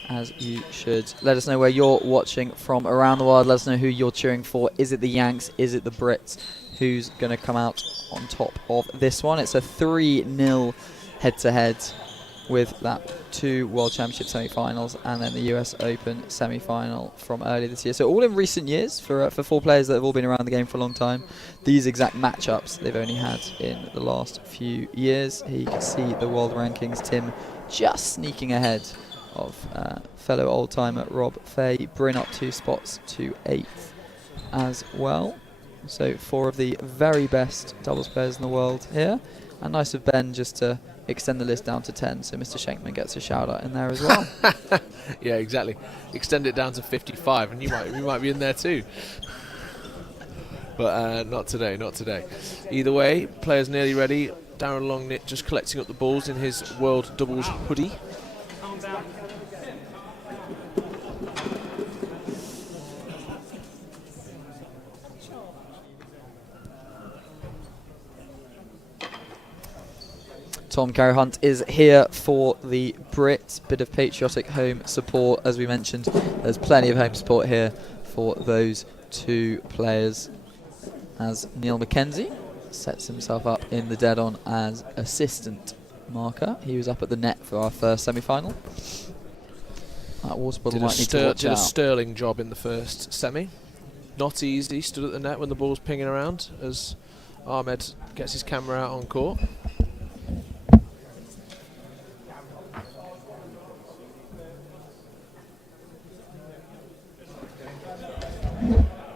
As you should. Let us know where you're watching from around the world. Let us know who you're cheering for. Is it the Yanks? Is it the Brits? Who's going to come out on top of this one? It's a 3-0 head-to-head with that 2 World Championship semi-finals and then the US Open semi-final from earlier this year. So all in recent years for 4 players that have all been around the game for a long time. These exact matchups they've only had in the last few years. Here you can see the world rankings. Tim just sneaking ahead of fellow old-timer Rob Fahey. Bryn up 2 spots to 8th as well. So 4 of the very best doubles players in the world here. And nice of Ben just to extend the list down to 10, so Mr. Schenkman gets a shout out in there as well. Yeah, exactly. Extend it down to 55 and you might be in there too. But not today, not today. Either way, players nearly ready. Darren Longnit just collecting up the balls in his World Doubles hoodie. Tom Carey-Hunt is here for the Brits. Bit of patriotic home support. As we mentioned, there's plenty of home support here for those 2 players. As Neil McKenzie sets himself up in the dead-on as assistant marker. He was up at the net for our first semi-final. That water bottle might need to watch out. Did a sterling job in the first semi. Not easy. Stood at the net when the ball was pinging around as Ahmed gets his camera out on court.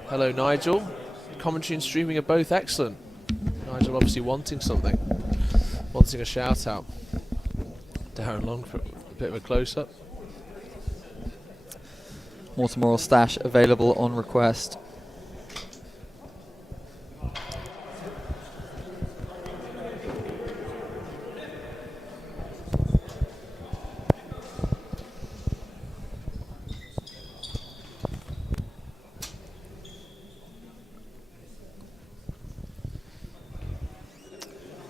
Hello, Nigel. Commentary and streaming are both excellent. Nigel obviously wanting something. Wanting a shout out. Darren Long for a bit of a close up. Mortimer stash available on request.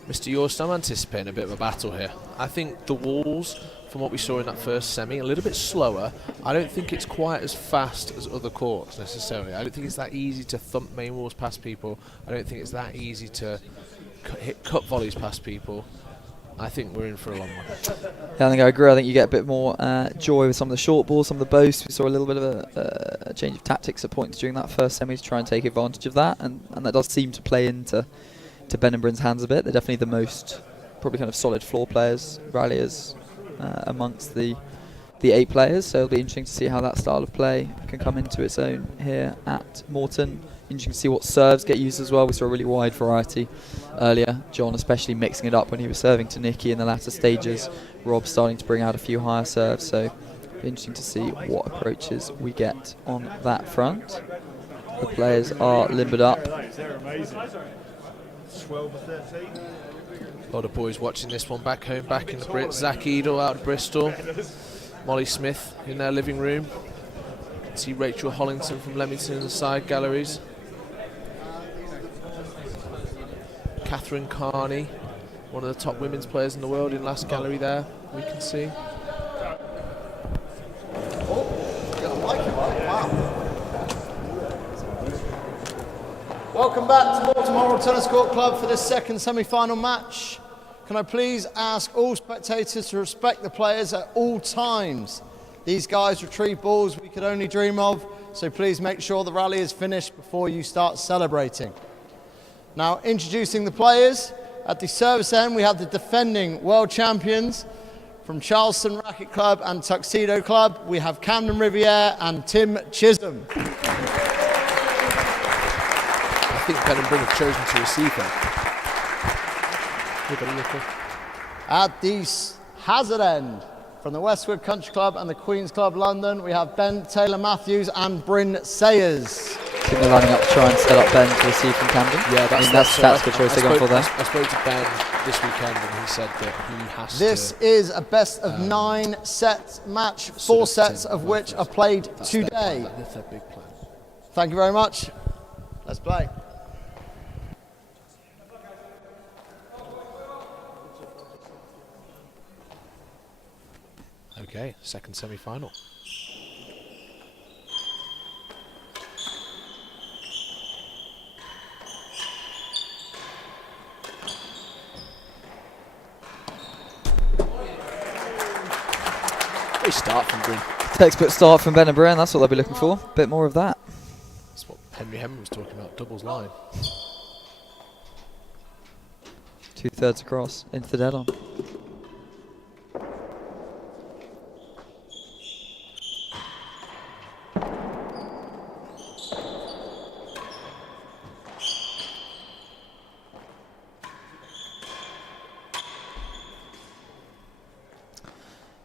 Mr. Yorst, I'm anticipating a bit of a battle here. I think the walls, from what we saw in that first semi, a little bit slower. I don't think it's quite as fast as other courts necessarily. I don't think it's that easy to thump main walls past people. I don't think it's that easy to hit cut volleys past people. I think we're in for a long one. Yeah, I think I agree. I think you get a bit more joy with some of the short balls, some of the boasts. We saw a little bit of a change of tactics at points during that first semi to try and take advantage of that, and that does seem to play into Ben and Bryn's hands a bit. They're definitely the most probably kind of solid floor players, ralliers amongst the 8 players. So it'll be interesting to see how that style of play can come into its own here at Moreton. Interesting to see what serves get used as well. We saw a really wide variety earlier. John especially mixing it up when he was serving to Nikki in the latter stages. Rob starting to bring out a few higher serves. So interesting to see what approaches we get on that front. The players are limbered up. A lot of boys watching this one back home, back in the Brit. Zach Edel out of Bristol. Molly Smith in their living room. You can see Rachel Hollington from Leamington in the side galleries. Catherine Carney, one of the top women's players in the world, in last gallery there, we can see. Welcome back to Baltimore Tennis Court Club for this second semi-final match. Can I please ask all spectators to respect the players at all times? These guys retrieve balls we could only dream of, so please make sure the rally is finished before you start celebrating. Now, introducing the players, at the service end we have the defending world champions from Charleston Racket Club and Tuxedo Club. We have Camden Riviere and Tim Chisholm. I think Ben and Bryn have chosen to receive him. At the hazard end, from the Westwood Country Club and the Queen's Club London, we have Ben Taylor-Matthews and Bryn Sayers. I think they're lining up to try and set up Ben to receive from Camden. Yeah, that's the choice they're going for there. I spoke to Ben this weekend and he said that he has This is a best of 9 set match, 4 sets of which are played today. That's their big plan. Thank you very much. Let's play. Okay, second semi-final. Great start from Bryn. Textbook start from Ben and Bryn, that's what they'll be looking for. Bit more of that. That's what Henry Hemman was talking about, doubles line. 2/3 across, into the dead on.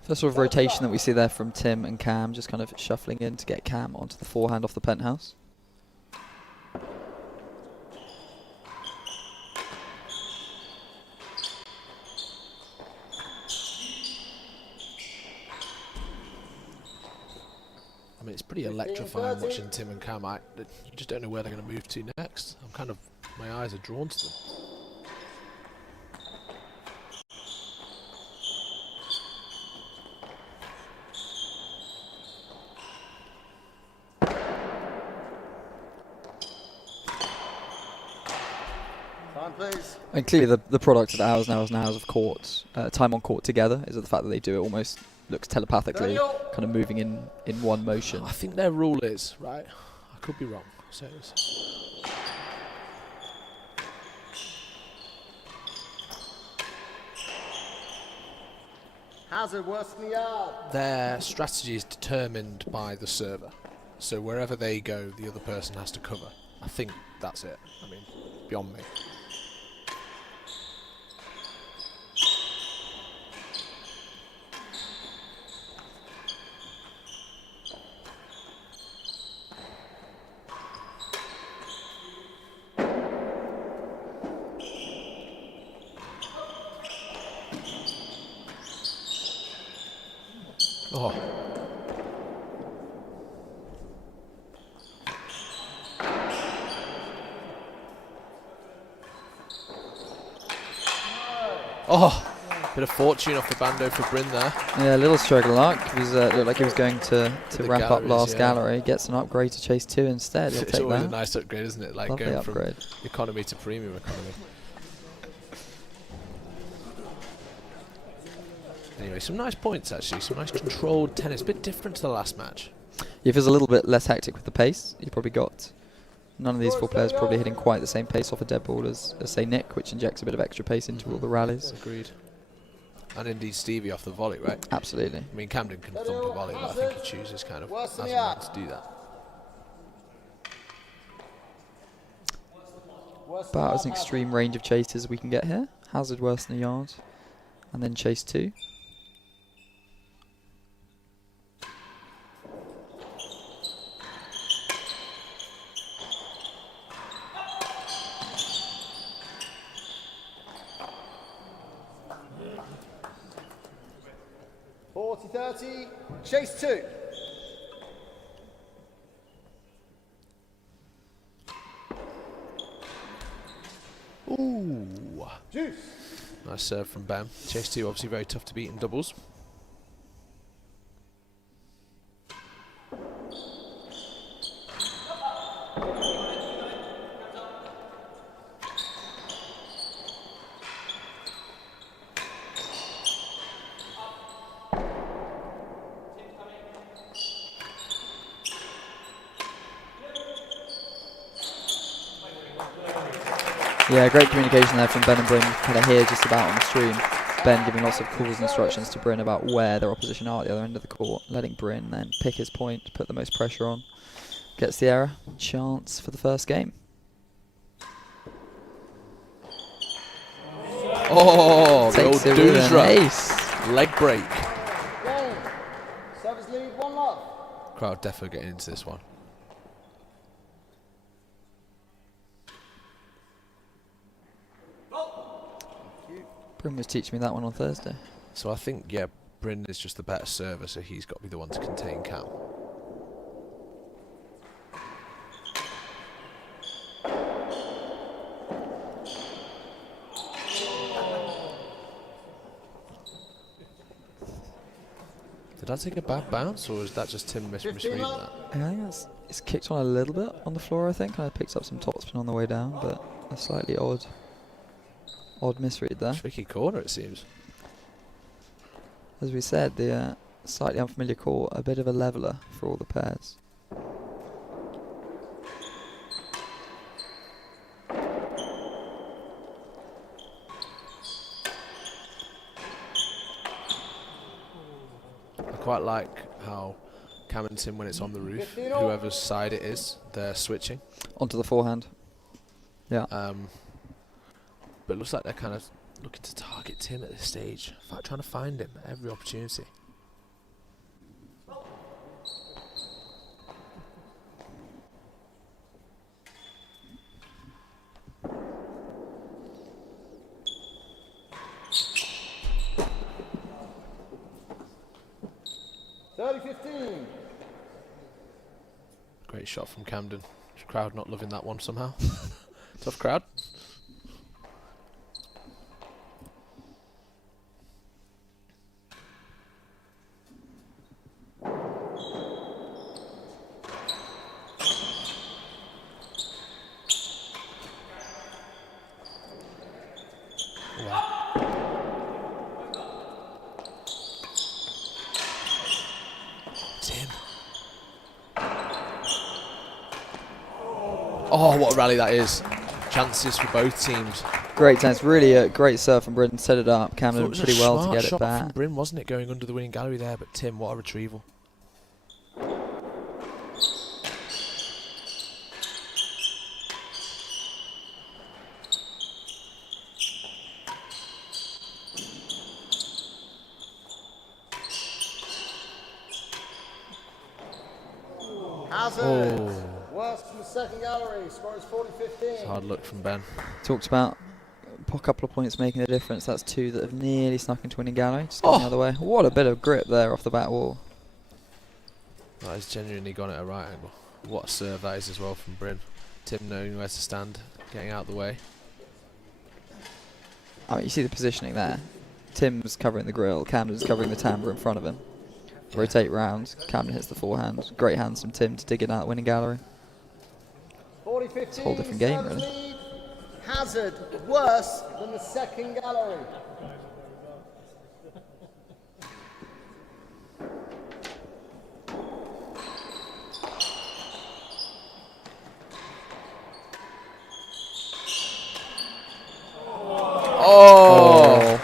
The sort of rotation that we see there from Tim and Cam, just kind of shuffling in to get Cam onto the forehand off the penthouse. I mean, it's pretty electrifying watching Tim and Cam. You just don't know where they're going to move to next. My eyes are drawn to them. And clearly the product of the hours now is an hours of court, time on court together, is the fact that they do it almost looks telepathically, kind of moving in one motion. I think their rule is, right, I could be wrong, so it's Hazard worse than the yard. their strategy is determined by the server. So wherever they go, the other person has to cover. I think that's it. I mean, beyond me. Oh. Oh, bit of fortune off the bando for Bryn there. Yeah, a little stroke of luck. He looked like he was going to wrap up last gallery. Gets an upgrade to chase 2 instead. He'll It's take always that. a nice upgrade, isn't it? Like Lovely going upgrade. from economy to premium economy. Anyway, some nice points actually. Some nice controlled tennis. A bit different to the last match. If it's a little bit less hectic with the pace, you probably got none of these 4 players probably hitting quite the same pace off a dead ball as say Nick, which injects a bit of extra pace into all the rallies. Agreed. And indeed Stevie off the volley, right? Absolutely. I mean, Camden can thump a volley, but I think he chooses kind of as and when to do that. About as an extreme range of chases we can get here. Hazard worse than a yard, and then chase 2. 40-30, chase 2. Ooh. Juice. Nice serve from Ben. Chase 2 obviously very tough to beat in doubles. Yeah, great communication there from Ben and Bryn. Kind of hear just about on the stream. Ben giving lots of calls and instructions to Bryn about where their opposition are at the other end of the court, letting Bryn then pick his point, put the most pressure on. Gets the error. Chance for the first game. Oh, the old Takes it with an doozer. ace. Leg break. Game. Service lead, 1 love. Crowd definitely getting into this one. Bryn was teaching me that one on Thursday. So I think, yeah, Bryn is just the better server, so he's got to be the one to contain Cam. Did I take a bad bounce, or is that just Tim misreading that? I think it's kicked on a little bit on the floor, I think. I picked up some topspin on the way down, but a slightly odd misread there. Tricky corner, it seems. As we said, the slightly unfamiliar court, a bit of a leveller for all the pairs. I quite like how Cam and Tim, when it's on the roof, whoever's side it is, they're switching. Onto the forehand. Yeah. But it looks like they're kind of looking to target Tim at this stage. Trying to find him at every opportunity. Great shot from Camden. Crowd not loving that one somehow. Tough crowd. Oh, what a rally that is. Chances for both teams. Great chance. Really a great serve from Bryn. Set it up. Camden It was pretty a well to smart get shot it back. from Bryn, wasn't it, going under the winning gallery there? But Tim, what a retrieval. Hazard. Worst from the second gallery. Score is 40-15. Hard luck from Ben. Talked about a couple of points making a difference. That's two that have nearly snuck into winning gallery. Just gone the other way. What a bit of grip there off the back wall. That has genuinely gone at a right angle. What a serve that is as well from Bryn. Tim knowing where to stand, getting out of the way. I mean, you see the positioning there. Tim's covering the grill. Camden's covering the timbre in front of him. Rotate round. Camden hits the forehand. Great hands from Tim to dig it out winning gallery. 40-15. Whole different game, Service really. lead. Hazard worse than the second gallery. Oh!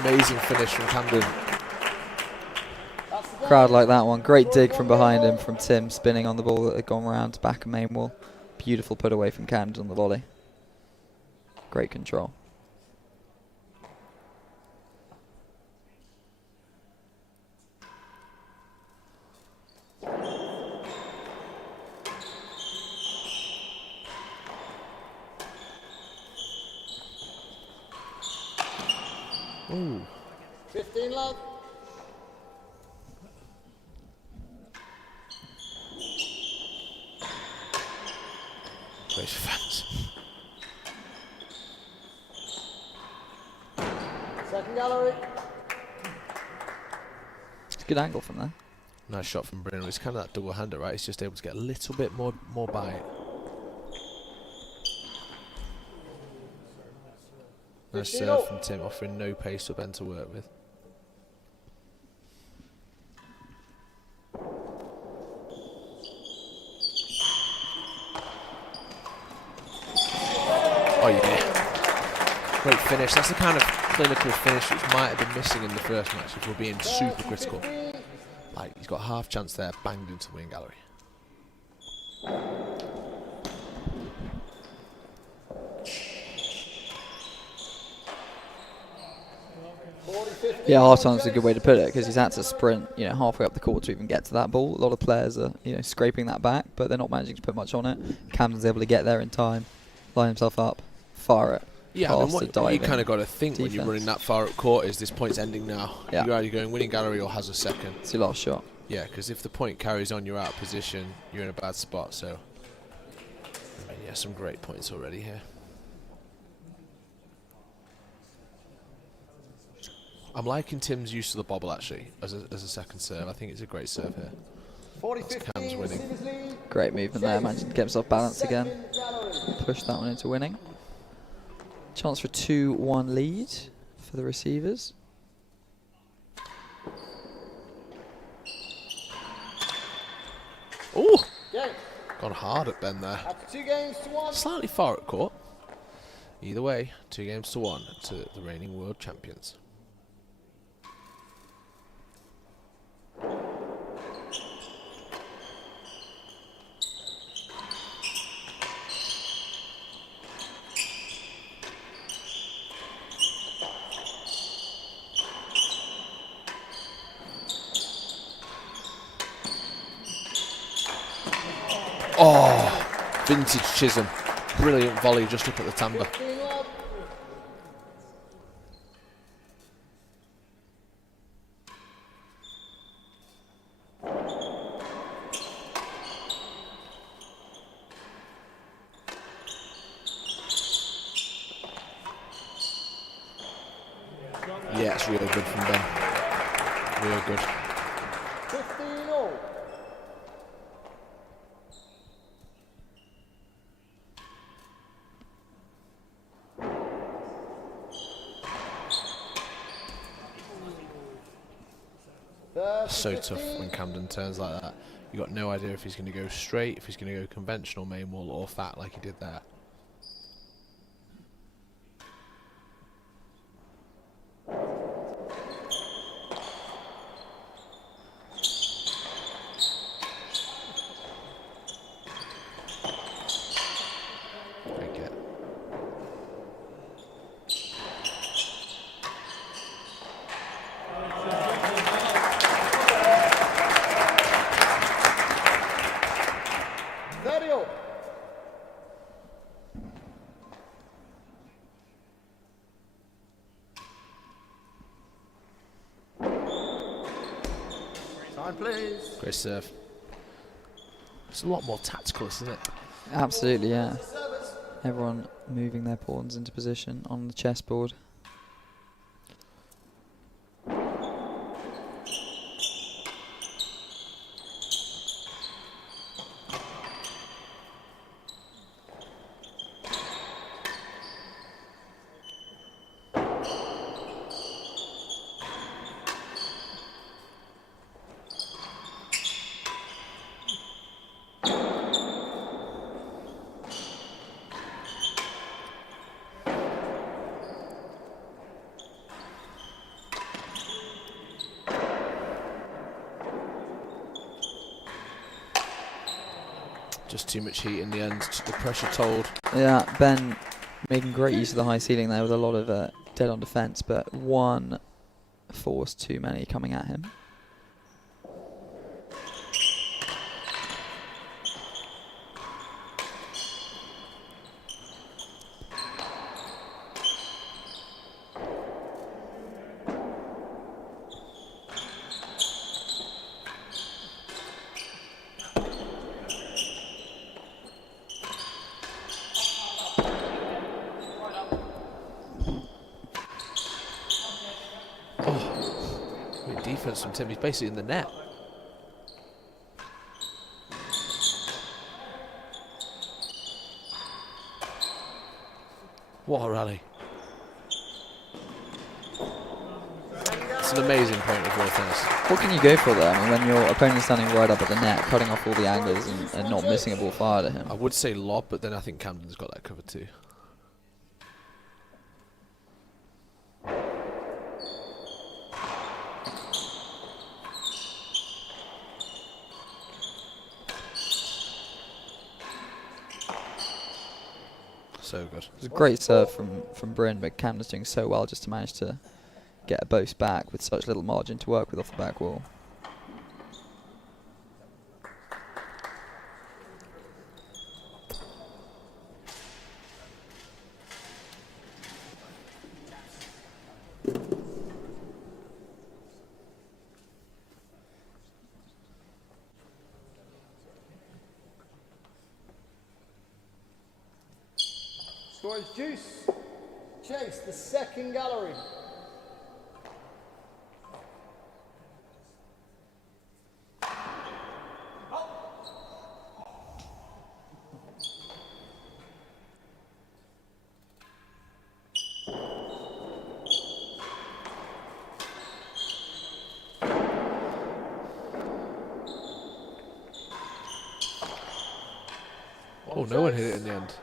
Amazing finish from Camden. Crowd like that one. Great dig from behind him from Tim, spinning on the ball that had gone round back of main wall. Beautiful put away from Camden on the volley. Great control. Ooh. 15 love. Race for fans. Second gallery. It's a good angle from there. Nice shot from Bryn. It's kind of that double-hander, right? He's just able to get a little bit more by it. Nice serve from Tim, offering no pace for Ben to work with. Oh yeah. Great finish. That's the kind of clinical finish which might have been missing in the first match if we're being super critical. Like, he's got half chance there, banged into the wing gallery. Yeah, half time's a good way to put it because he's had to sprint, halfway up the court to even get to that ball. A lot of players are, scraping that back, but they're not managing to put much on it. Camden's able to get there in time, line himself up, fire it. Yeah, I mean, what you kind of got to think when you're running that far up court is this point's ending now. Yeah. You're either going winning gallery or has a second. It's your last shot. Yeah, because if the point carries on, you're out of position, you're in a bad spot. So, yeah, some great points already here. I'm liking Tim's use of the bobble actually as a second serve. I think it's a great serve here. 40-15, winning. Great movement there, managed to get himself balanced again. Push that one into winning. Chance for a 2-1 lead for the receivers. Oh, gone hard at Ben there. After 2 games to 1. Slightly far at court. Either way, 2 games to 1 to the reigning world champions. Oh, vintage Chisholm. Brilliant volley just up at the timbre. Yeah, it's really good from Ben. Really good. 15-all. So tough when Camden turns like that. You've got no idea if he's going to go straight, if he's going to go conventional main wall or fat like he did there. Please. Great serve. It's a lot more tactical, isn't it? Absolutely, yeah. Everyone moving their pawns into position on the chessboard. Just too much heat in the end, the pressure told. Yeah, Ben making great use of the high ceiling there with a lot of dead on defence, but one force too many coming at him. defence from Tim. He's basically in the net. What a rally. It's an amazing point of real tennis. What can you go for there? I mean, when your opponent's standing right up at the net, cutting off all the angles and not missing a ball fired at him. I would say lob, but then I think Camden's got that covered too. So good. It was a great serve from Bryn, but Camden's doing so well just to manage to get a boast back with such little margin to work with off the back wall. Score is deuce. Chase, the second gallery. Oh, no one hit it in the end.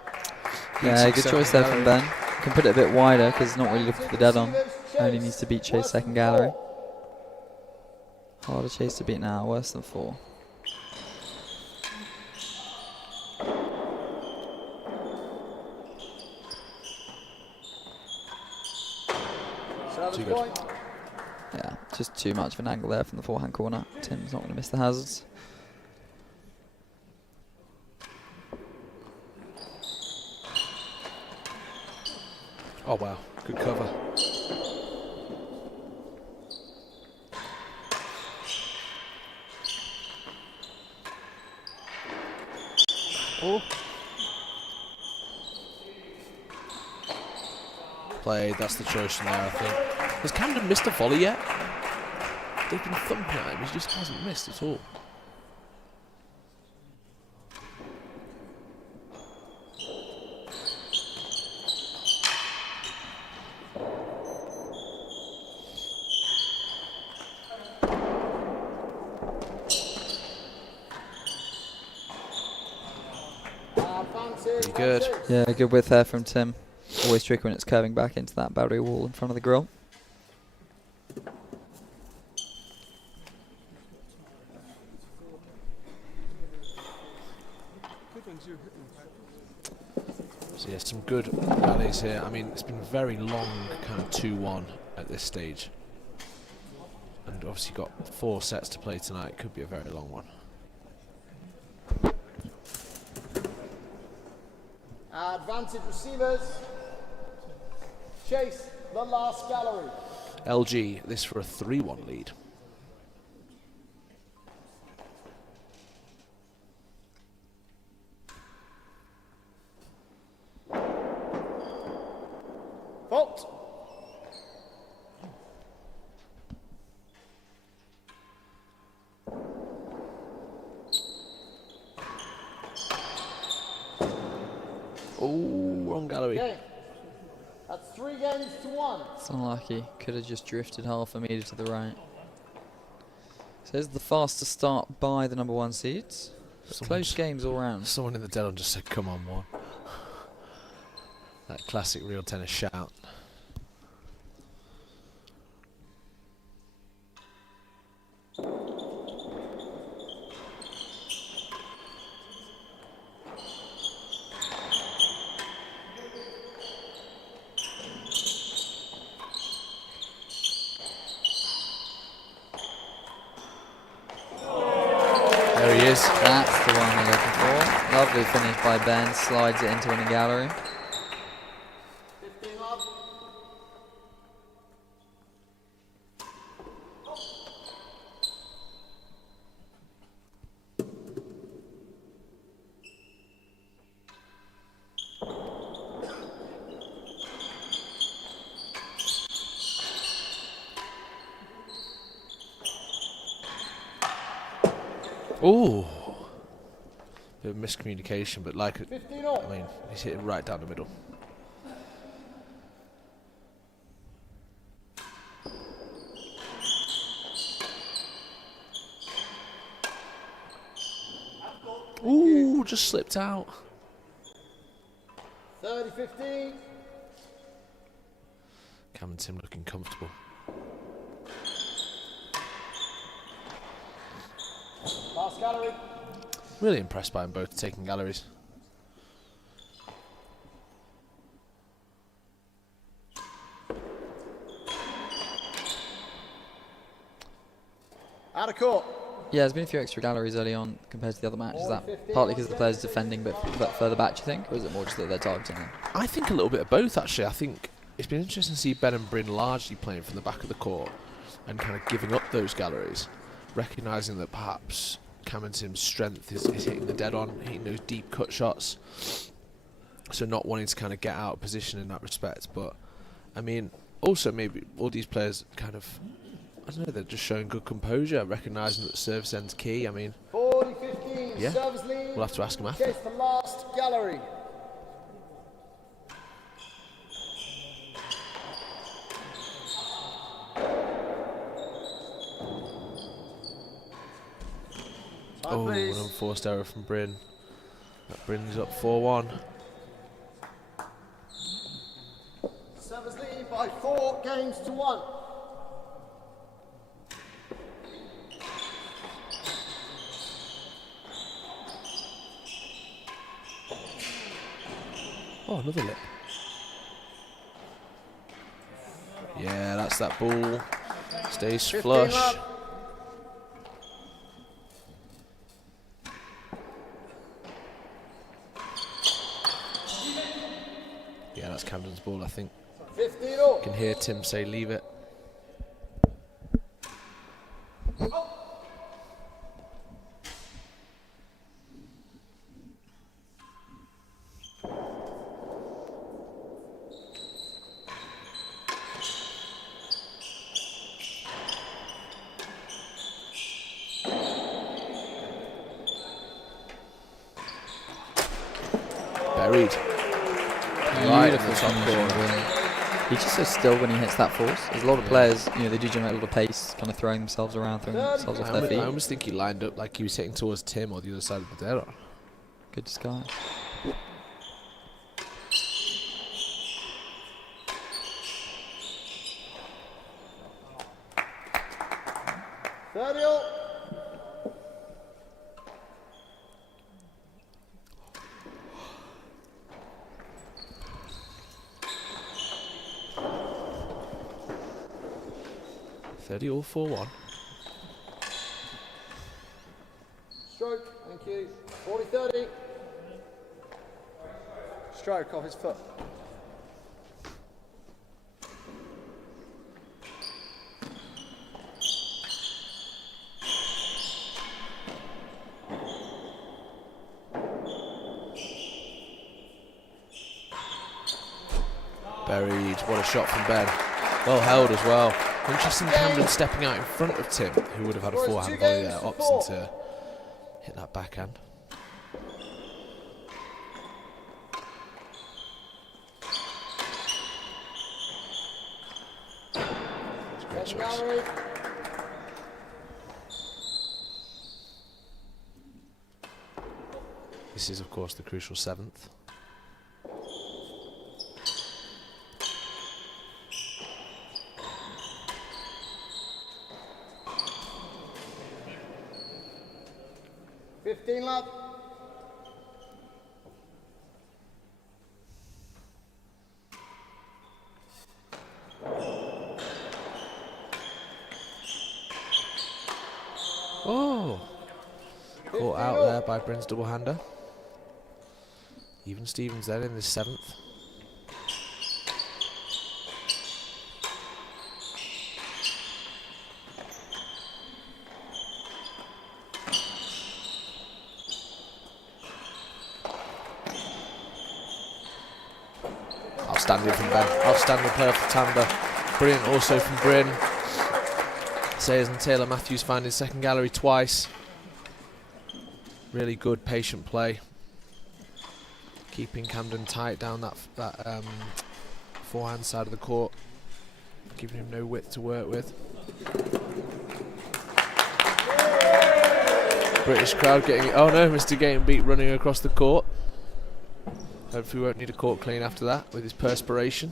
Yeah, good choice there from Ben. Can put it a bit wider because he's not really looking for the dead on. Only needs to beat Chase second gallery. Harder Chase to beat now, worse than 4. Yeah, just too much of an angle there from the forehand corner. Tim's not going to miss the hazards. Oh wow, good cover. Oh. Played, that's the choice from there, I think. Has Camden missed a volley yet? They've been thumping at him, he just hasn't missed at all. Good. Yeah, good width there from Tim. Always tricky when it's curving back into that boundary wall in front of the grill. So yeah, some good rallies here. I mean, it's been very long, kind of 2-1 at this stage. And obviously got 4 sets to play tonight. Could be a very long one. Advantage receivers. Chase, the last gallery. LG, this for a 3-1 lead. Fault. Oh, wrong gallery. Okay. That's 3 games to 1. It's unlucky. Could have just drifted half a metre to the right. So here's the fastest start by the number 1 seeds. Close games all round. Someone in the dead on just said, come on, one. That classic real tennis shout. That's the one you're looking for. Lovely finish by Ben, slides it into the gallery. 15 up. Ooh. Bit of miscommunication, but like, I mean, he's hit it right down the middle. Ooh, just slipped out. 30-15. Cam and Tim looking comfortable. Last gallery. Really impressed by them both taking galleries. Out of court. Yeah, there's been a few extra galleries early on compared to the other matches. Is that partly because the players defending but further back, do you think? Or is it more just that they're targeting them? I think a little bit of both, actually. I think it's been interesting to see Ben and Bryn largely playing from the back of the court and kind of giving up those galleries, recognising that perhaps Cam and Tim's strength is hitting the dead on, hitting those deep cut shots. So not wanting to kind of get out of position in that respect. But, I mean, also maybe all these players kind of, I don't know, they're just showing good composure, recognising that the service end's key. I mean, 40-15, yeah, service lead. we'll have to ask them after. Chase the last gallery. Oh, an unforced error from Bryn. That brings up 4-1. Service lead by 4 games to 1. Oh, another lip. Yeah, that's that ball. Stays flush. Love. Yeah, that's Camden's ball, I think. 15 all. You can hear Tim say, leave it. Buried. Beautiful shot. He's just so still when he hits that force. There's a lot of players, you know, they do generate a lot of pace, kind of throwing themselves around, throwing themselves off their feet. I almost think he lined up like he was hitting towards Tim or the other side of the dead. Good disguise. All 4-1. Stroke, thank you. 40-30. Stroke off his foot. Buried. What a shot from Ben. Well held as well. Interesting, Camden stepping out in front of Tim, who would have had a forehand volley there, opting to hit that backhand. Great choice. This is, of course, the crucial 7th. Love. Oh! Caught out there by Bryn's double-hander. Even Stevens then in this 7th. Outstanding from Ben. Outstanding player for Tamba. Brilliant also from Bryn. Sayers and Taylor Matthews find his second gallery twice. Really good, patient play. Keeping Camden tight down that forehand side of the court. Giving him no width to work with. British crowd getting... Oh no, Mr. Getting beat running across the court. Hopefully we won't need a court clean after that with his perspiration.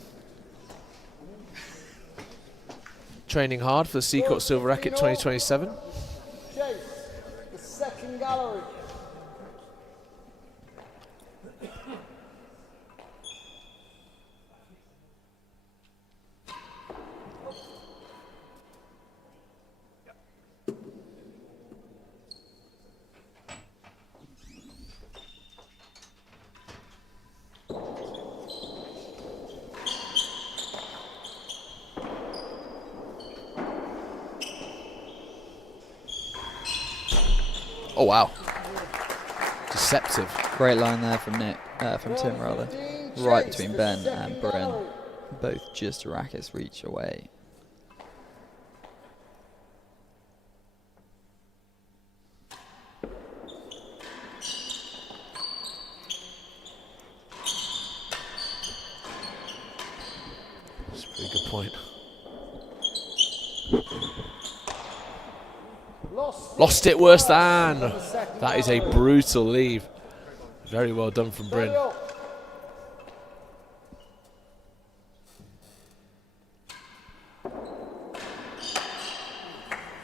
Training hard for the Seacourt Silver Racket 2027. Chase, the second gallery. Oh wow. Deceptive. Great line there from Nick, from Tim rather. Right between Ben and Bryn. Both just a racket's reach away. That's a pretty good point. Lost it worse than. That is a brutal leave. Very well done from Bryn. Yeah,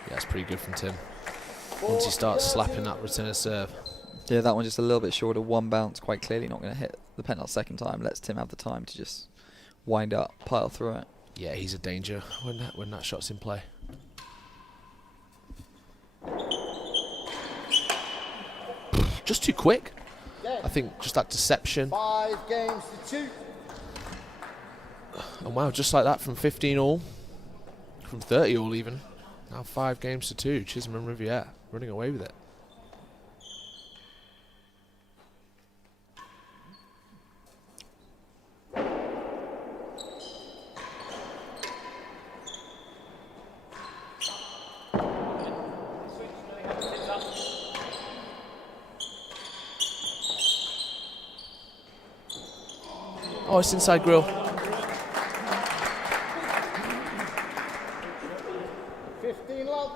that's pretty good from Tim. Once he starts slapping that return serve. Yeah, that one just a little bit short of one bounce, quite clearly not going to hit the penalty second time. Lets Tim have the time to just wind up, pile through it. Yeah, he's a danger when that shot's in play. Just too quick. I think just that deception. 5 games to 2. And wow, just like that from 15 all, from 30 all even. Now 5 games to 2. Chisholm and Riviere running away with it. Oh, it's inside grill. 15 love.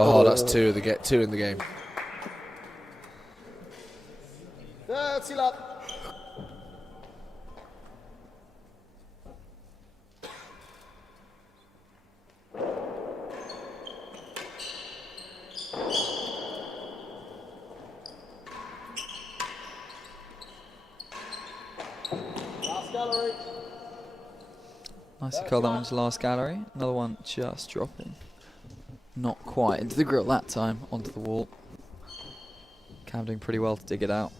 Oh, that's 2 in the game. 30 love. Last gallery. Nice to call that one to last gallery. Another one just dropping. Not quite into the grill that time, onto the wall. Cam doing pretty well to dig it out.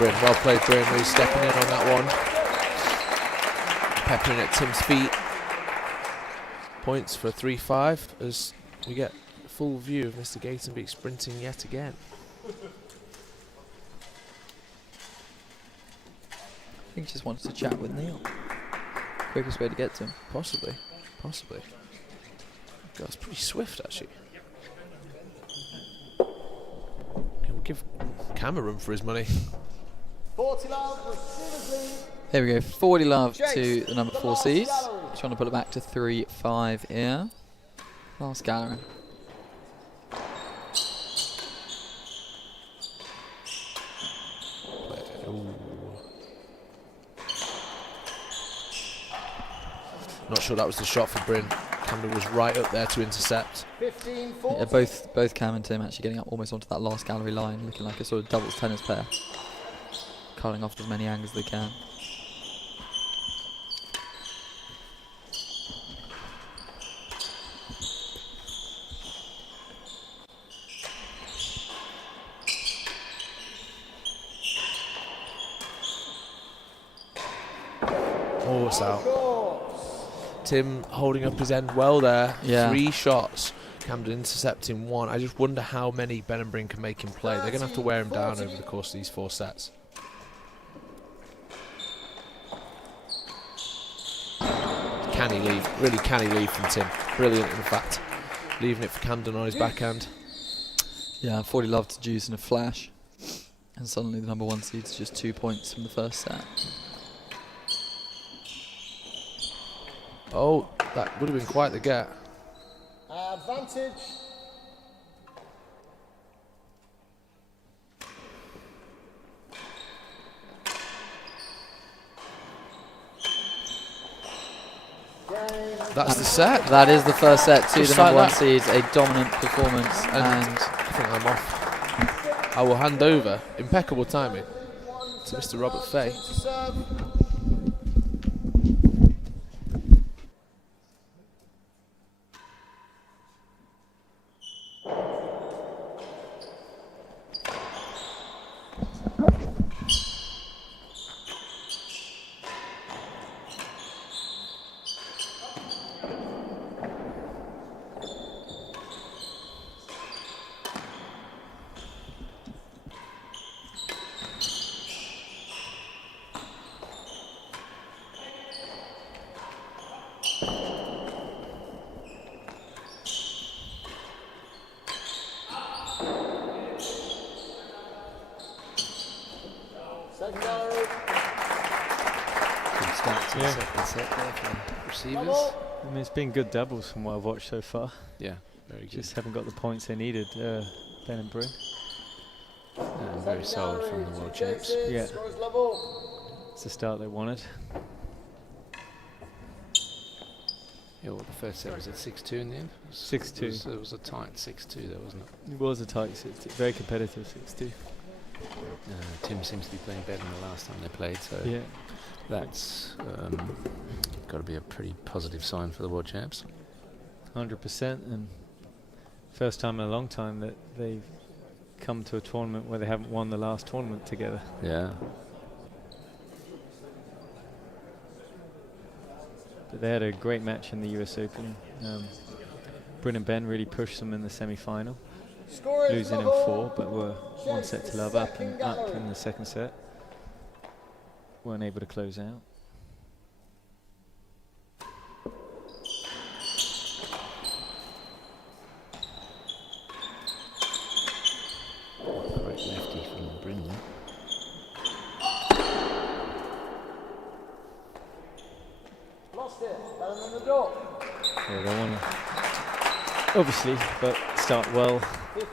Well played, Bryn. Really stepping in on that one. Peppering at Tim's feet. Points for a 3-5 as we get a full view of Mr. Gatenbeek sprinting yet again. I think he just wanted to chat with Neil. Quickest way to get to him. Possibly. That's pretty swift, actually. Can we give Cam a run for his money? 40 love, receivers lead. There we go, 40 love to the number 4 last seeds. gallery. Trying to put it back to 3-5 here. Last gallery. Not sure that was the shot for Bryn. Camden was right up there to intercept. 15-14. Yeah, both Cam and Tim actually getting up almost onto that last gallery line, looking like a sort of doubles tennis pair, cutting off as many angles as they can. Oh, it's out. Tim holding up his end well there. Yeah. 3 shots. Camden intercepting 1. I just wonder how many Ben and Bryn can make him play. They're going to have to wear him down over the course of these 4 sets. Canny leave. Really canny leave from Tim. Brilliant, in fact. Leaving it for Camden on his backhand. Yeah, I thought he loved to juice in a flash. And suddenly the number 1 seed's just 2 points from the first set. Oh, that would have been quite the get. Advantage. That's the set. That is the first set to Just the number like 1 seeds. A dominant performance. And And I think I'm off. I will hand over, impeccable timing, to Mr. Robert Fahey. I mean, it's been good doubles from what I've watched so far. Yeah, very good. Just haven't got the points they needed, Ben and Bryn. Very solid from the World Champs. Yeah, it's the start they wanted. Yeah, well, the first set was at 6-2 in the end. 6-2. It was a tight 6-2 there, wasn't it? It was a tight 6-2, very competitive 6-2. Tim seems to be playing better than the last time they played, so yeah, that's got to be a pretty positive sign for the World Champs. 100%, and first time in a long time that they've come to a tournament where they haven't won the last tournament together. Yeah. But they had a great match in the US Open. Bryn and Ben really pushed them in the semi-final, losing in 4, but were 1 set to love up and up in the second set. Weren't able to close out. Great lefty from Bryn there. Lost it. Better than the door. Yeah, they want to, obviously, but start well.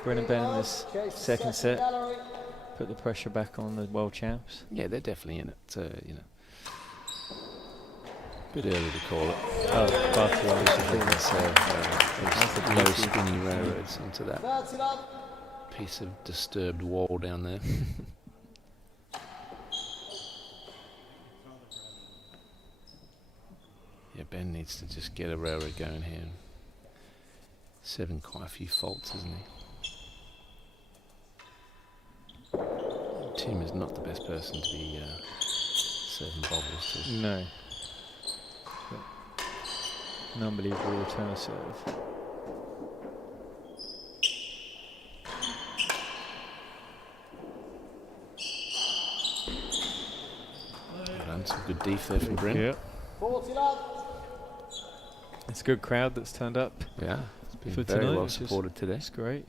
Bryn and Ben in this second set. Put the pressure back on the world champs. Yeah, they're definitely in it, you know. Bit early to call it. Oh, low spinning railroads into that piece of disturbed wall down there. Yeah, Ben needs to just get a railroad going here. 7 quite a few faults, isn't he? Tim is not the best person to be serving bobbles to. No. An unbelievable return serve. Some good def there from Bryn. Yeah. 40 left. It's a good crowd that's turned up. Yeah, it's been for very tonight, well which supported today. It's great.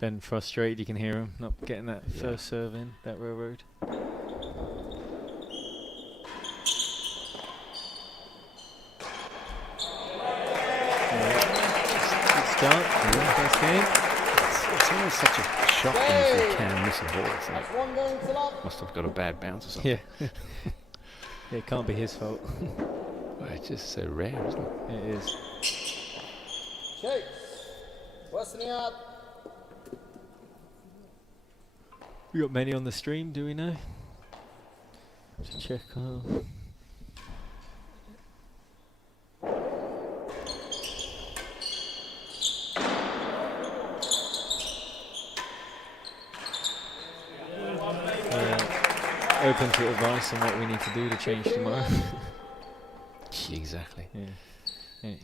Ben frustrated, you can hear him not getting that first serve in, that railroad. Start, first game. always such a shock when you see Cam miss a ball. It's That's like, one game to love. must have got a bad bounce or something. Yeah. It can't be his fault. Well, it's just so rare, isn't it? It is. Chase. Western yard. We got many on the stream, do we know? Just check. Open to advice on what we need to do to change tomorrow. Exactly. Yeah.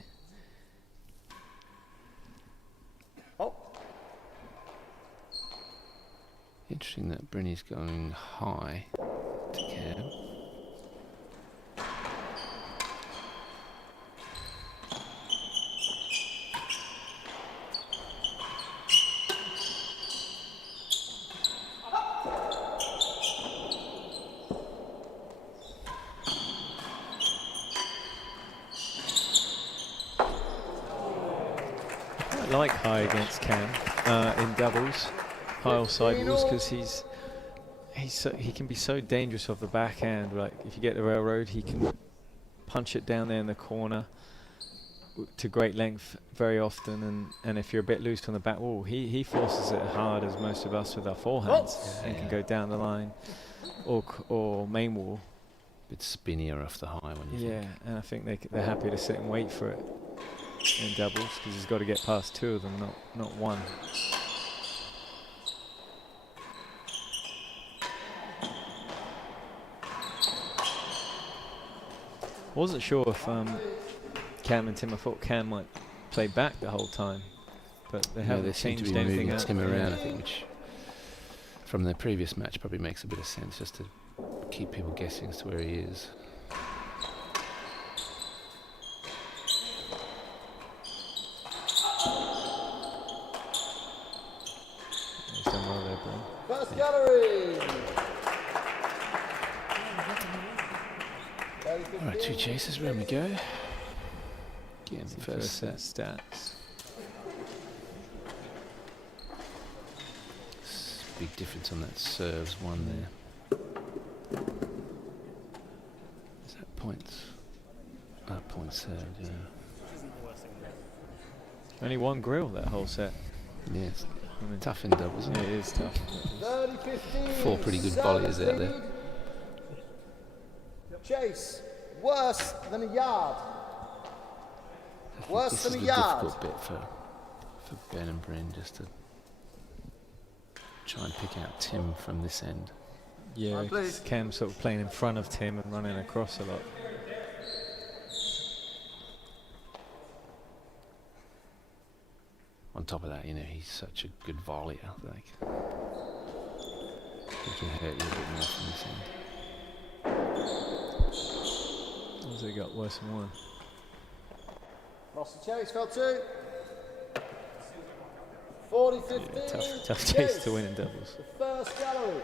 Oh. Interesting that Bryn is going high to Cam. Like high against Cam in doubles, high or sidewalls, because he can be so dangerous off the backhand. Like if you get the railroad, he can punch it down there in the corner to great length very often, and if you're a bit loose on the back wall, he forces it hard as most of us with our forehands and can go down the line or main wall. A bit spinnier off the high one. Yeah, and I think they're happy to sit and wait for it in doubles because he's got to get past two of them, not one. Wasn't sure if Cam and Tim, I thought Cam might play back the whole time, but they haven't changed anything else. Tim around, I think, which from the previous match probably makes a bit of sense, just to keep people guessing as to where he is. First gallery. Alright, two chases, round we go. Getting the first set. Stats. Big difference on that serves one there. Is that points? Points served, yeah. Only one grill that whole set. Yeah, it's tough in doubles, isn't it? It is tough. 30-15. Four pretty good volleys out there. Chase, worse than a yard. Worse than a yard. This is the difficult bit for Ben and Bryn, just to try and pick out Tim from this end. Yeah, Cam's sort of playing in front of Tim and running across a lot. On top of that, you know, he's such a good volleyer. Like, he can hurt you a bit more from this end. As they got worse and worse. Lost the chase, fell two. 40-15. Yeah, tough chase to win in doubles. The first gallery.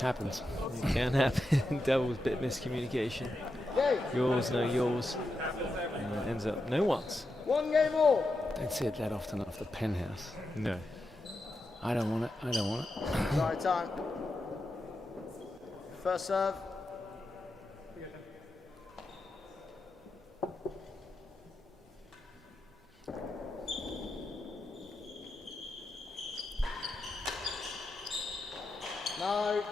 Happens. It can happen in doubles, bit of miscommunication. Yours, no yours. And it ends up no one's. One game all. Don't see it that often off the penthouse. No. I don't want it, I don't want it. Right time. First serve. No.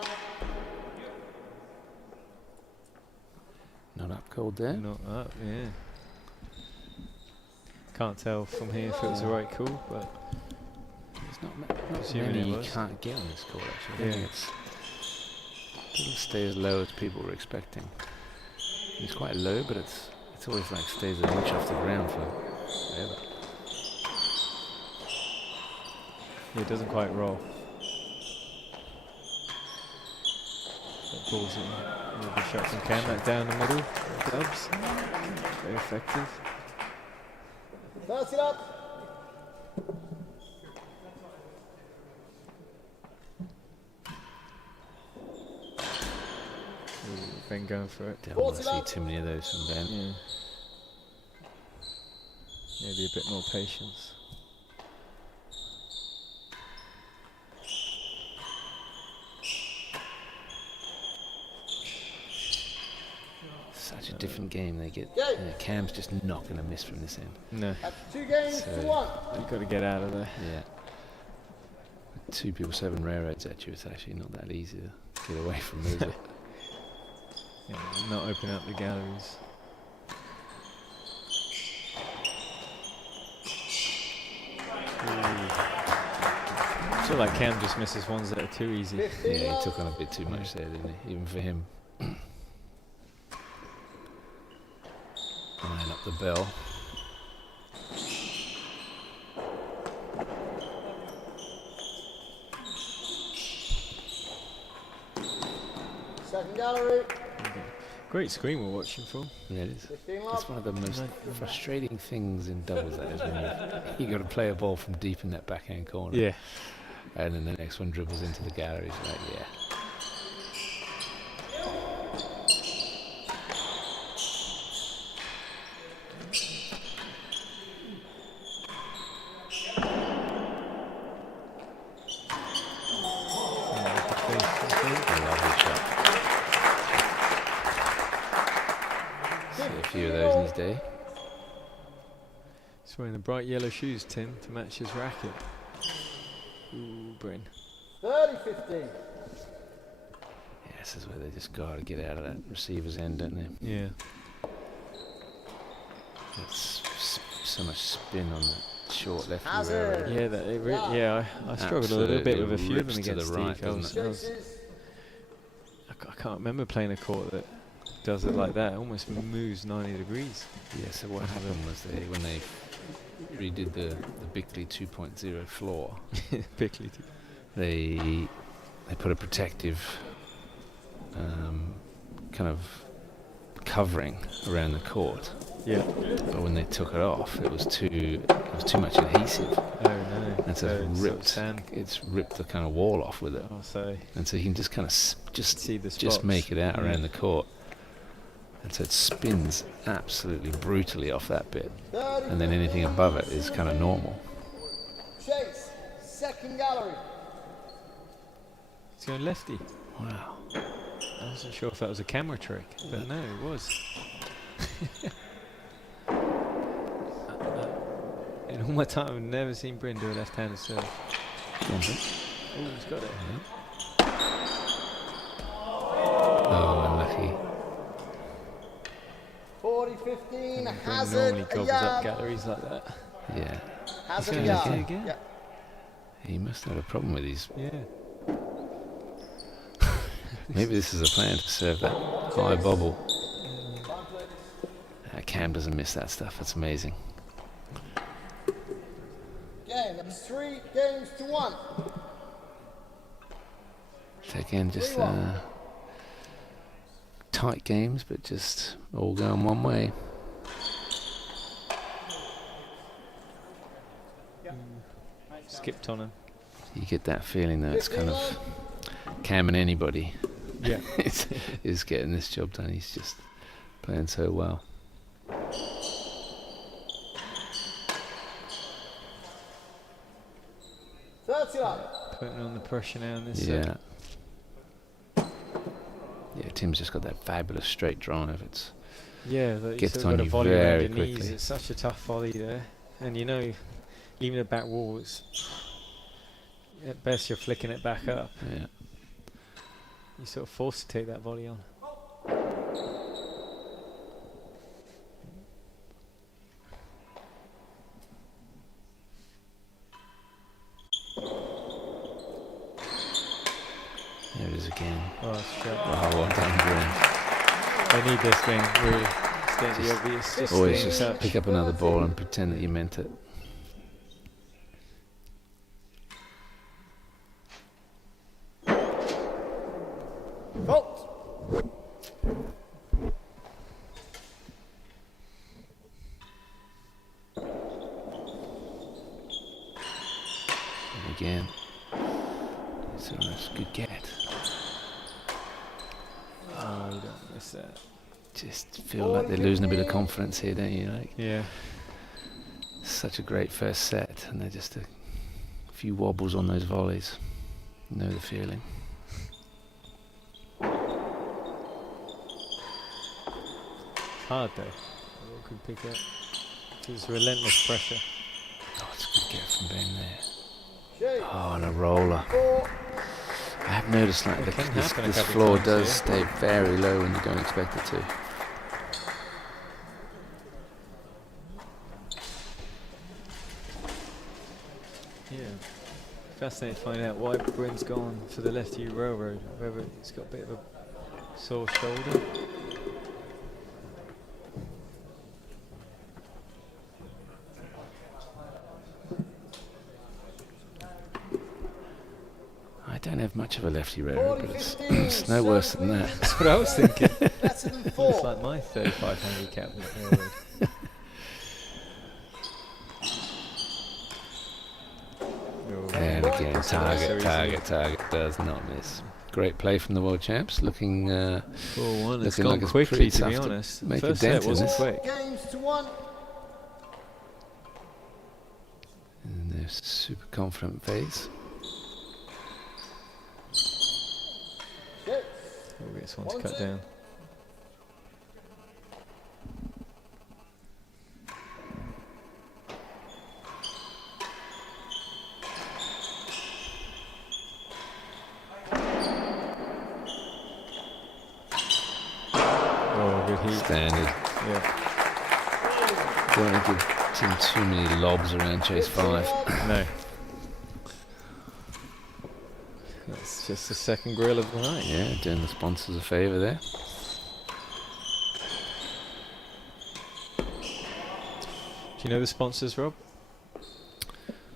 Not up called there. Not up, yeah. Can't tell from here if it was the right call, but it's not many you can't get on this call, actually. Yeah. It doesn't stay as low as people were expecting. It's quite low, but it's always like stays an inch off the ground for forever. It doesn't quite roll. Balls in. Maybe shot from Cam, that down the middle. Gloves. Very effective. 30 up. Ben going for it. Don't want to see too many of those from Ben. Maybe a bit more patience. Such a different game they get. Cam's just not going to miss from this end. No. That's 2 games to 1. You've got to get out of there. Yeah. 2 people serving railroads at you, it's actually not that easy to get away from, is it? Yeah, not open up the galleries. I feel like Cam just misses ones that are too easy. Yeah, he took on a bit too much there, didn't he? Even for him. Line up the bell. Second gallery. Great screen we're watching for. Yeah, it is. It's one of the most frustrating things in doubles. That is when you got to play a ball from deep in that backhand corner. Yeah. And then the next one dribbles into the galleries. Like, yeah. He's wearing the bright yellow shoes, Tim, to match his racket. Ooh, Bryn. 30-15. Yeah, this is where they just got to get out of that receiver's end, don't they? Yeah. It's so much spin on the short left. Yeah, I struggled a little bit with a few of them against Steve. I can't remember playing a court that does it like that. It almost moves 90 degrees. Yeah, so what happened was when they redid the Bickley 2.0 floor, Bickley they put a protective kind of covering around the court. Yeah. But when they took it off, it was too much adhesive. Oh no! And so it's ripped the kind of wall off with it. Oh, so and so you can just kind of see the just make it out around the court. And so it spins absolutely brutally off that bit, and then anything above it is kind of normal. Chase, second gallery. It's going lefty. Wow. I wasn't sure if that was a camera trick, but no, it was. In all my time, I've never seen Bryn do a left-handed serve. Oh, he's got it. Oh, unlucky. 40-15, Hazard, normally a gobbles yard. up galleries like that. Yeah. Hazard, a yard. Again? Yeah. He must have a problem with these. Yeah. Maybe this is a plan to serve that high bobble. Cam doesn't miss that stuff. It's amazing. Game, that's 3 games to 1. So again, just tight games, but just all going one way. Skipped on him. You get that feeling that it's kind of Cam and anybody. Yeah. is getting this job done. He's just playing so well. Putting on the pressure now in this set. Yeah, Tim's just got that fabulous straight drive. It's gets on you very quickly. Knees. It's such a tough volley there, and you know, even the back wall, at best you're flicking it back up. Yeah. You're sort of forced to take that volley on. There it is again. Oh, well done, Bryn. They need this game, really. It's getting the obvious. Always just pick up another ball and pretend that you meant it. Fault. And again. So that's a good get. Oh, you don't miss just feel like they're losing a bit of confidence here, don't you? Like, Yeah. such a great first set, and they're just a few wobbles on those volleys. You know the feeling. Hard though. Could pick up. It's relentless pressure. Oh, it's a good get from Ben there. Oh, and a roller. I have noticed that this floor does stay very low when you don't expect it to. Yeah. Fascinating to find out why Bryn's gone for the lefty railroad. Whether he's got a bit of a sore shoulder. I don't have much of a lefty railroad, but it's no worse than that. That's what I was thinking. Better than It's 4. like my 35 handicap. Railroad. And again, target, does not miss. Great play from the world champs, looking 4-1. It's looking gone like quickly, pretty to tough be honest. make First a dent set in wasn't this. quick. Games to 1. And they're super confident phase. Maybe it's one to cut down. Standard. Yeah. Don't want to give Tim too many lobs around chase 5. No. That's just the second grill of the night. Yeah, doing the sponsors a favour there. Do you know the sponsors, Rob?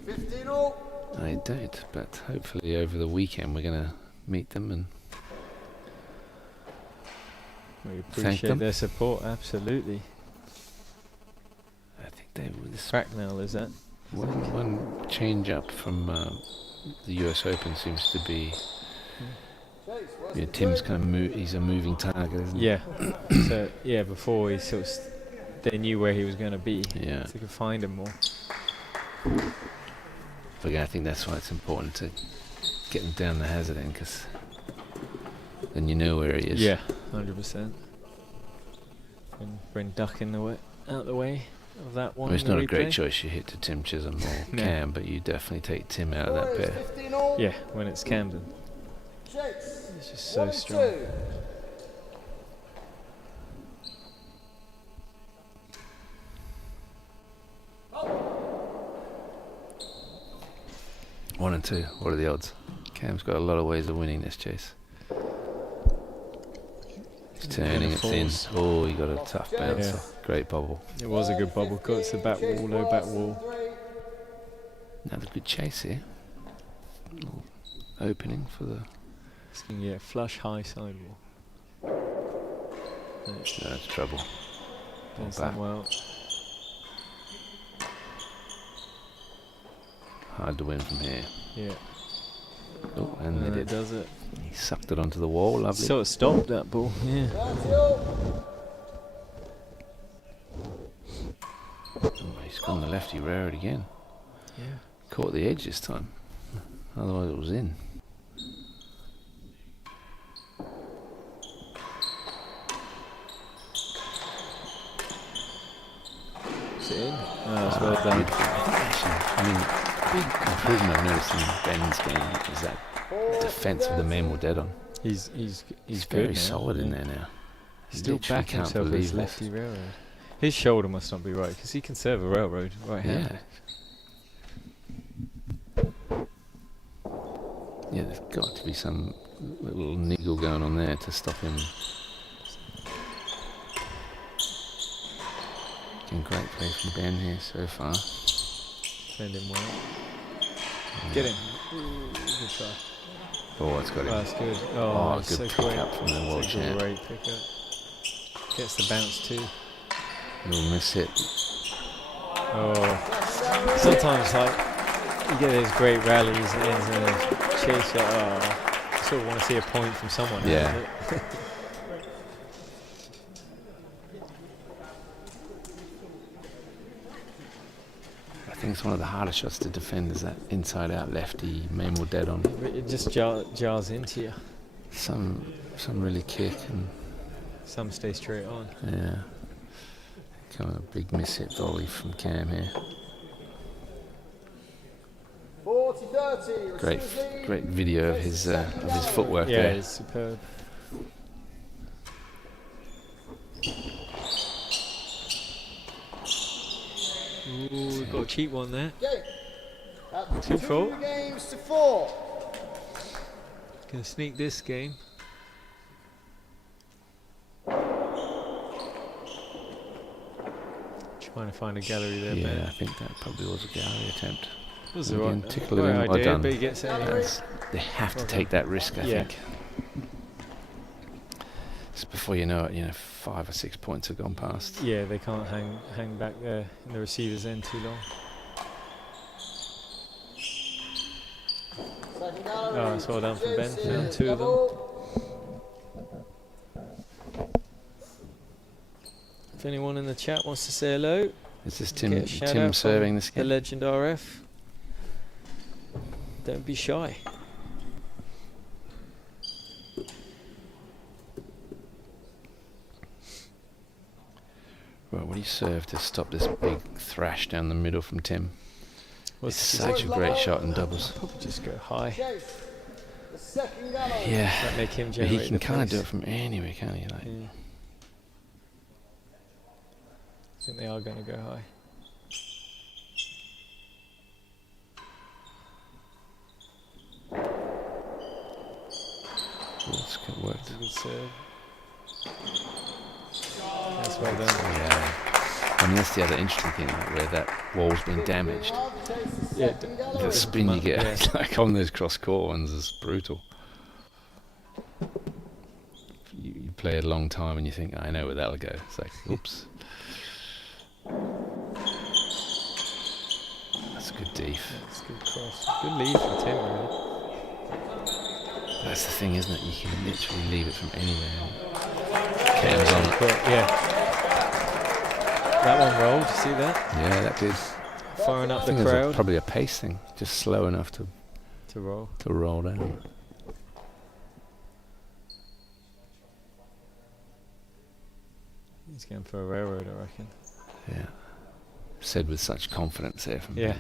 15-all. I don't, but hopefully over the weekend we're going to meet them and We thank appreciate them. their support, absolutely. I think they were this Cracknell, is that? one change up from the US Open seems to be Tim's kind of he's a moving target, isn't he? Yeah. So yeah, before he sort of they knew where he was going to be. Yeah. So they could find him more. But again, I think that's why it's important to get him down the hazard end, because then you know where he is. Yeah, 100%. And Bryn ducking out the way of that one. Well, it's in the not a great replay. choice you hit to Tim Chisholm or No. Cam, but you definitely take Tim out of that pair. 15-all. Yeah, when it's Camden. Chase. It's just so 1 and strong. 2. One and two. What are the odds? Cam's got a lot of ways of winning this chase. He's turning it thin. Oh, he got a tough bounce. Yeah. Great bobble. It was a good bubble. Got to the back wall, low back wall. Another good chase here. Little opening for the. Yeah, flush high side wall. That's trouble. Does back. that well. Hard to win from here. Yeah. Oh, and And they it did. does it. He sucked it onto the wall. Lovely. Sort of stopped that ball. Yeah. Oh, he's gone the lefty railroad again. Yeah. Caught the edge this time. Otherwise it was in. Is it in? Oh, it's well done. I mean, big improvement I've noticed in Ben's game is that defence of the men were dead on. He's very good now, solid in yeah. there now. He's still Literally backing can't himself with his believe it. lefty railroad. His shoulder must not be right because he can serve a railroad right hand. Yeah, there's got to be some little niggle going on there to stop him. Doing great play from Ben here so far. Send him well. Get him. Ooh, good try. Oh, it's got him. Oh, that's good. Oh, Oh, good so pick great. up from the world It's a champ. great pick up. Gets the bounce too. We'll miss it. Oh, sometimes like you get those great rallies and it ends in a chase. Like, oh, I sort of want to see a point from someone. Yeah. think it's one of the hardest shots to defend is that inside-out lefty, may more dead on. It just jars into you. Some really kick and some stay straight on. Yeah. Kind of a big miss-hit volley from Cam here. 40-30. Great video of his footwork yeah, there. Yeah, it's superb. Ooh, we've got a cheap one there. 2 games to 4. Gonna sneak this game. Trying to find a gallery there. Yeah, I think that probably was a gallery attempt. Was the right tickle it in. idea, Well done. but he gets it anyway. They have to take that risk, I think. Just before you know it, 5 or 6 points have gone past. Yeah, they can't hang back there in the receiver's end too long. Oh, it's well done for Ben. Found 2 of them. If anyone in the chat wants to say hello, is this Tim serving this game? The Legend RF. Don't be shy. Right, what do you serve to stop this big thrash down the middle from Tim? Well, it's such a great shot in doubles. Probably just go high. Yeah, that make him but he generate can the kind of pace. do it from anywhere, can't he? Like, Yeah. I think they are going to go high. That's good work. Good serve. That's well done. Yeah. And that's the other interesting thing, where that wall's been damaged. Yeah, The spin you get like on those cross-court ones is brutal. You play it a long time and you think, I know where that'll go. It's like, oops. That's a good deef. That's good cross. Good lead for Tim, really. That's the thing, isn't it? You can literally leave it from anywhere. Yeah. That one rolled, you see that? Yeah, that did. Firing up the There's crowd. probably a pace thing, just slow enough to roll down. He's going for a railroad, I reckon. Yeah. Said with such confidence there from Yeah.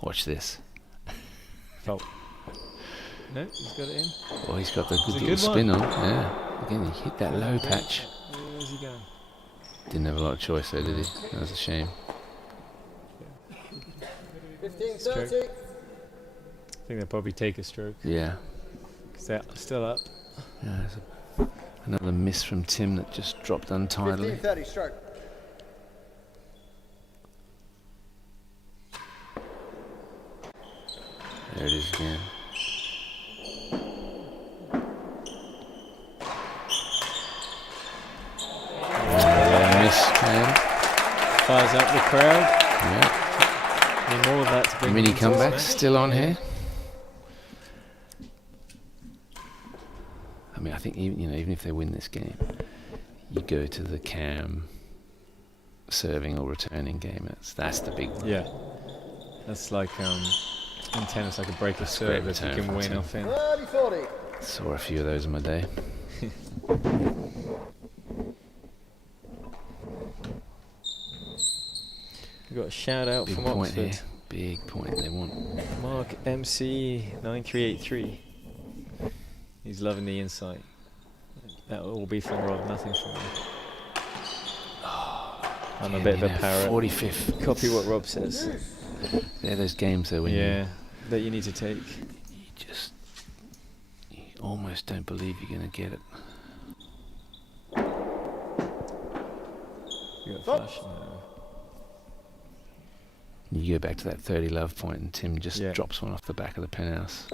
Watch this. Fault. No, he's got it in. Well, he's got the It's a good little good spin one. on. Yeah. Again, he hit that low patch. Where's he going? Didn't have a lot of choice there, did he? That was a shame. 15-30. I think they'll probably take a stroke. Yeah. Because they're still up. Yeah, there's another miss from Tim that just dropped untidily. 15-30 stroke. There it is again. Fires up the crowd. Yeah. Need more of that to bring Mini them to comeback us. still on here. I mean, I think even if they win this game, you go to the Cam serving or returning game. That's the big one. Yeah. That's like in tennis, like a break of serve if you return can from win Tim. off in. 30-40. Saw a few of those in my day. We've got a shout out Big from point Oxford. here. Big point they want. Mark MC 9383. He's loving the insight. That will all be from Rob, nothing from me. I'm a bit of a parrot. 45th. Copy what Rob says. They're those games though when that you need to take. you almost don't believe you're going to get it. You got flash? No. You go back to that 30 love point and Tim just drops one off the back of the penthouse.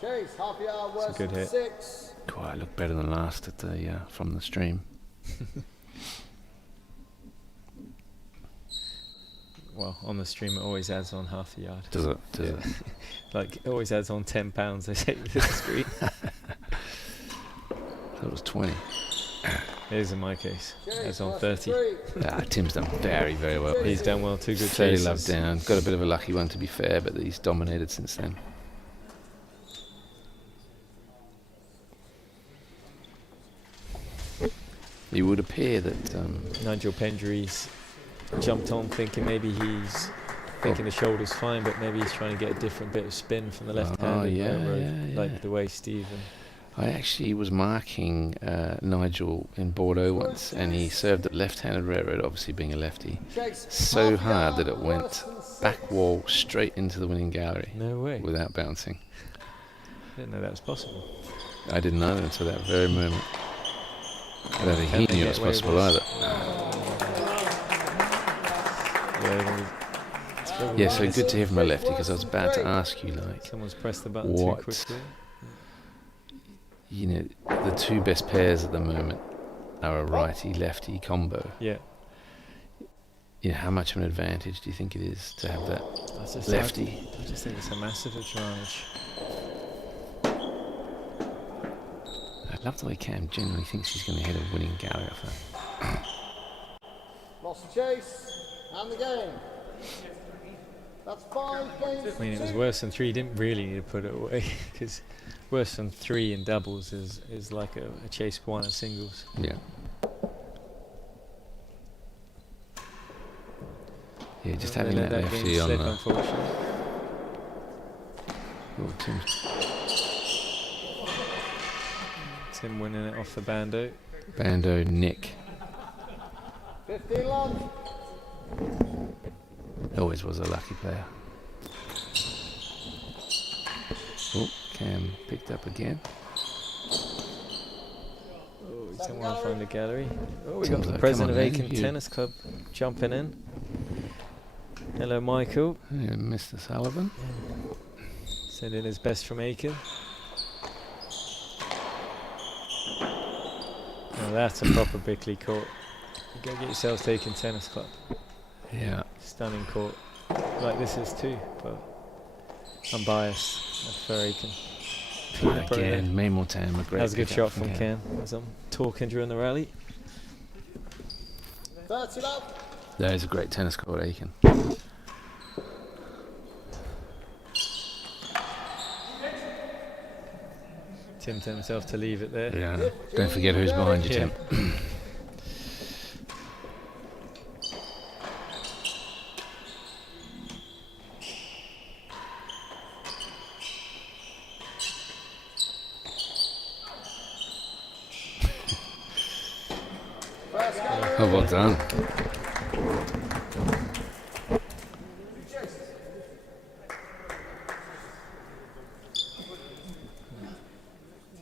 Chase, half yard It's a west good hit. 6. Quite looked better than last at the from the stream. Well, on the stream it always adds on half a yard. Does it? Does it? Like it always adds on £10 they say to the screen. That was 20. It is in my case. It's on 30. Tim's done very, very well. He's done well. 2 good Fairly chases. loved down. Got a bit of a lucky one, to be fair, but he's dominated since then. It would appear that Nigel Pendry's jumped on thinking maybe he's thinking the shoulder's fine, but maybe he's trying to get a different bit of spin from the left hand. Like the way Stephen. I actually was marking Nigel in Bordeaux once, and he served at left-handed railroad, obviously being a lefty, so hard that it went back wall straight into the winning gallery. No way. Without bouncing. Didn't know that was possible. I didn't know until that very moment. I don't think he knew it was possible either. Yeah, so good to hear from a lefty, because I was about to ask you, like, someone's pressed the button too quickly. You know, the 2 best pairs at the moment are a righty-lefty combo. Yeah. You know, how much of an advantage do you think it is to have that lefty? I just think it's a massive advantage. I love the way Cam genuinely thinks he's going to hit a winning gallery off that. Lost the chase and the game. That's 5 games. I mean, it was worse than 3. He didn't really need to put it away, because worse than 3 in doubles is like a chase 1 in singles. Yeah. Yeah, just having that lefty on the... Tim winning it off the bando. Bando Nick. 15 long. Always was a lucky player. Oh, Cam picked up again. Oh, someone from the gallery. Oh, we got the president of Aiken Tennis Club jumping in. Hello, Michael. Yeah, Mr. Sullivan. Sending his best from Aiken. Oh, that's a proper Bickley court. You go get yourselves to Aiken Tennis Club. Yeah. Stunning court. Like this is too, but I'm biased. That's for Aiken. Again, May Mortam, a great. That was a good shot from Ken. As I'm talking during the rally. 30 love. That is a great tennis court, Aiken. Tim to himself to leave it there. Yeah. Don't forget who's behind you, Tim. Oh, well done.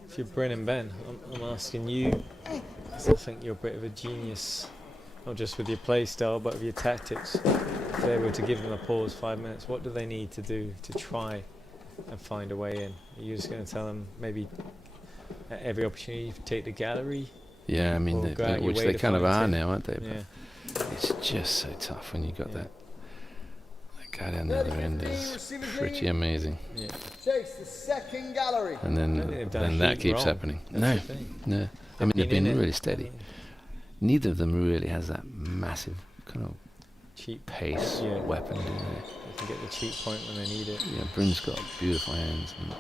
If you're Bryn and Ben, I'm asking you, because I think you're a bit of a genius, not just with your play style, but with your tactics. If they were to give them a pause 5 minutes, what do they need to do to try and find a way in? Are you just going to tell them maybe at every opportunity to take the gallery? Yeah, I mean, which they kind of are now, aren't they? Yeah. It's just so tough when you got that guy down the other end. Is pretty amazing. Yeah. Chase the second gallery. And then that keeps happening. No. I mean, they've been really steady. Neither of them really has that massive kind of cheap pace weapon. They can get the cheap point when they need it. Yeah, Bryn's got beautiful hands. And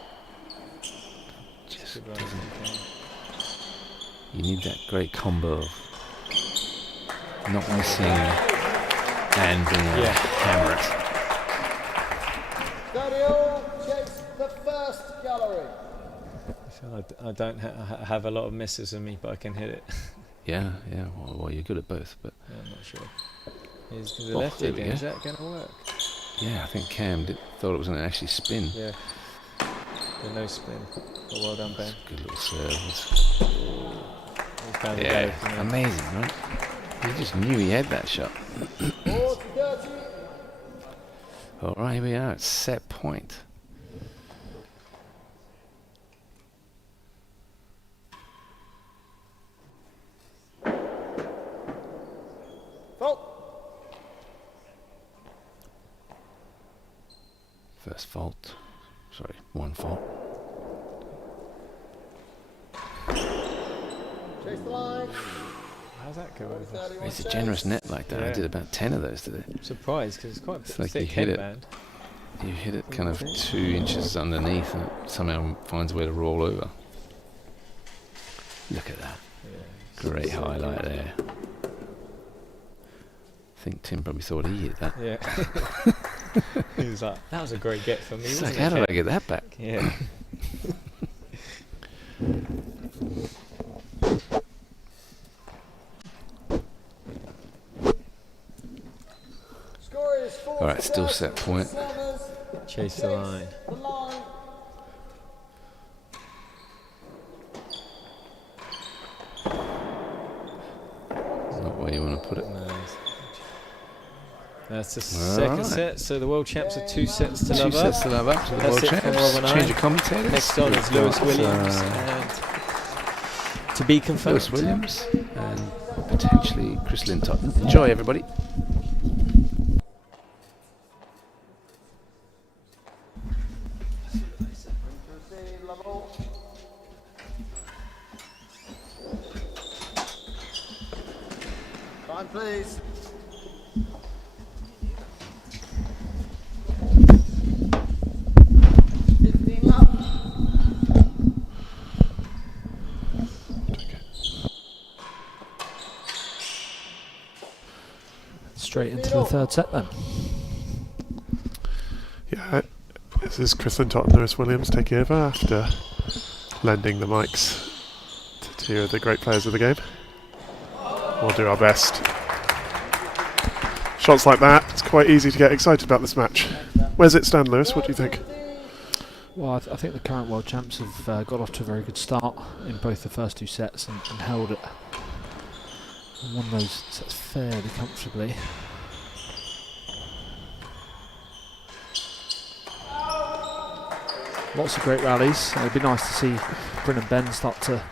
just you need that great combo of not missing and hammer it. Chase the first gallery. I don't have a lot of misses in me, but I can hit it. Yeah. Well, you're good at both, but I'm not sure. Is the lefty again? Is that going to work? Yeah, I think Cam thought it was going to actually spin. Yeah. With no spin. But well done, Ben. Good little serve. Yeah, amazing, right? He just knew he had that shot. All right, here we are at set point. Fault. First fault. Sorry, one fault. Chase the line. how's that go over? It's a generous net like that. I did about 10 of those today. I'm surprised because it's quite It's a like you thick hit it. headband. You hit it kind of 2 inches underneath and it somehow finds a way to roll over. Look at that. Yeah. Great highlight there. I think Tim probably thought he hit that. Yeah. He was like, that was a great get for me. It's wasn't like, it, how did Kev?" I get that back? Yeah. Alright, still set point. Chase the line. Not where you want to put it. No, that's the second set, so the world champs are 2 sets to love 2 sets to love up. So the That's world it from champs. Rob and I. Change of commentators. Next on is Lewis Williams. And to be confirmed. Lewis Williams and potentially Chris Lintott. Enjoy, everybody. Time, please. Straight into the third set then. Yeah, this is Chris Lintott and Lewis Williams taking over after lending the mics to 2 of the great players of the game. We'll do our best. Shots like that, it's quite easy to get excited about this match. Where's it stand, Lewis? What do you think? Well, I think the current world champs have got off to a very good start in both the first 2 sets and held it. And won those sets fairly comfortably. Lots of great rallies. It'd be nice to see Bryn and Ben start to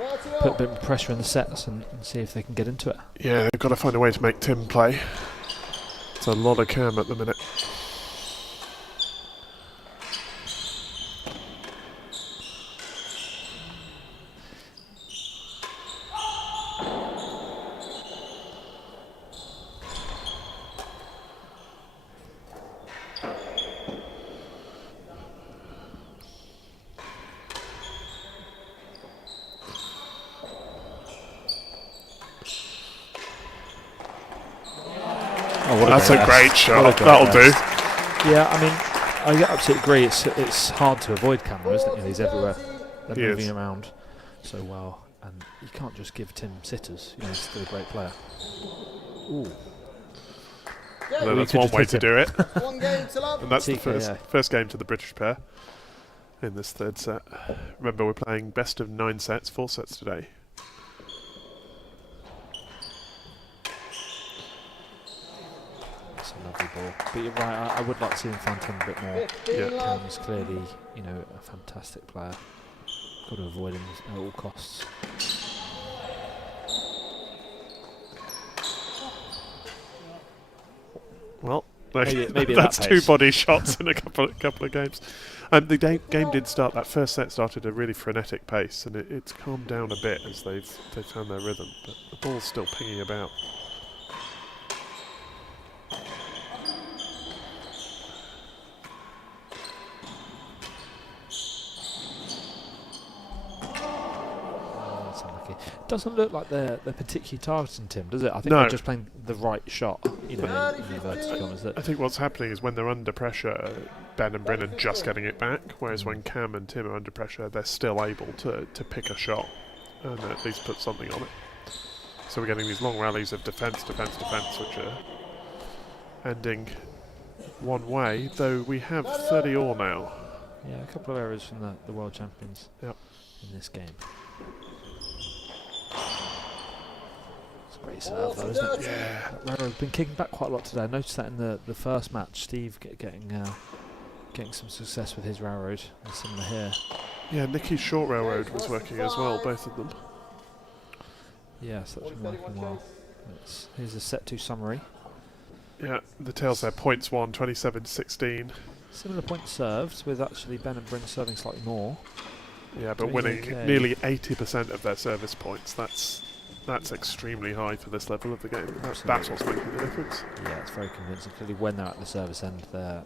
put a bit of pressure in the sets and see if they can get into it. Yeah, they've got to find a way to make Tim play. It's a lot of Cam at the minute. That's a great shot. That'll do. Yeah, I mean, I absolutely agree. It's hard to avoid camera, isn't it? He's everywhere. They're moving around so well, and you can't just give Tim sitters. You know, he's still a great player. Ooh. No, that's one way to do it. One game to love. And that's the first game to the British pair in this third set. Remember, we're playing best of 9 sets, 4 sets today. But you're right, I would like to see him find him a bit more. Yeah. Cam's clearly, you know, a fantastic player. Got to avoid him at all costs. Well, maybe that's that 2 body shots in a couple of games. The game did start. That first set started at a really frenetic pace, and it's calmed down a bit as they've found their rhythm. But the ball's still pinging about. Doesn't look like they're particularly targeting Tim, does it? I think No. they're just playing the right shot. You know, I think what's happening is when they're under pressure, Ben and Bryn are just getting it back, whereas when Cam and Tim are under pressure, they're still able to pick a shot and at least put something on it. So we're getting these long rallies of defence, which are ending one way, though we have 30 all now. Yeah, a couple of errors from the world champions in this game. Great serve, though, isn't it? Yeah. Railroad's been kicking back quite a lot today. I noticed that in the first match, Steve getting some success with his railroad, and similar here. Yeah, Nicky's short railroad was working as well, both of them. Yes, that's been working well. Here's a set 2 summary. Yeah, the tails there, points 1, 27-16. Similar points served, with actually Ben and Bryn serving slightly more. Yeah, but winning nearly 80% of their service points. That's That's extremely high for this level of the game. That's what's making the difference. Yeah, it's very convincing. Clearly, when they're at the service end, they're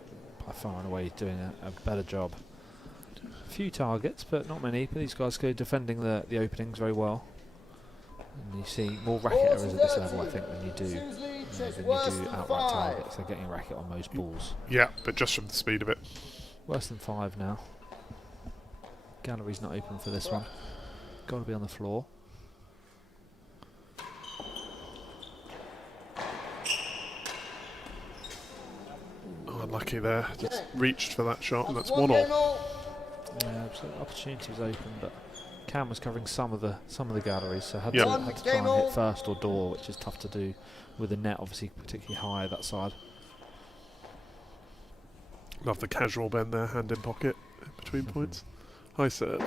by far and away doing a better job. A few targets, but not many. But these guys go defending the openings very well. And you see more racket errors at this level, I think, than you do outright targets. They're getting racket on most balls. Yeah, but just from the speed of it. Worse than 5 now. Gallery's not open for this one. Got to be on the floor. Oh, unlucky there. Just reached for that shot, and that's 1-all. Yeah, opportunity was open, but Cam was covering some of the galleries, so had to try and hit first or door, which is tough to do with the net, obviously particularly high that side. Love the casual bend there, hand in pocket in between points. High serve.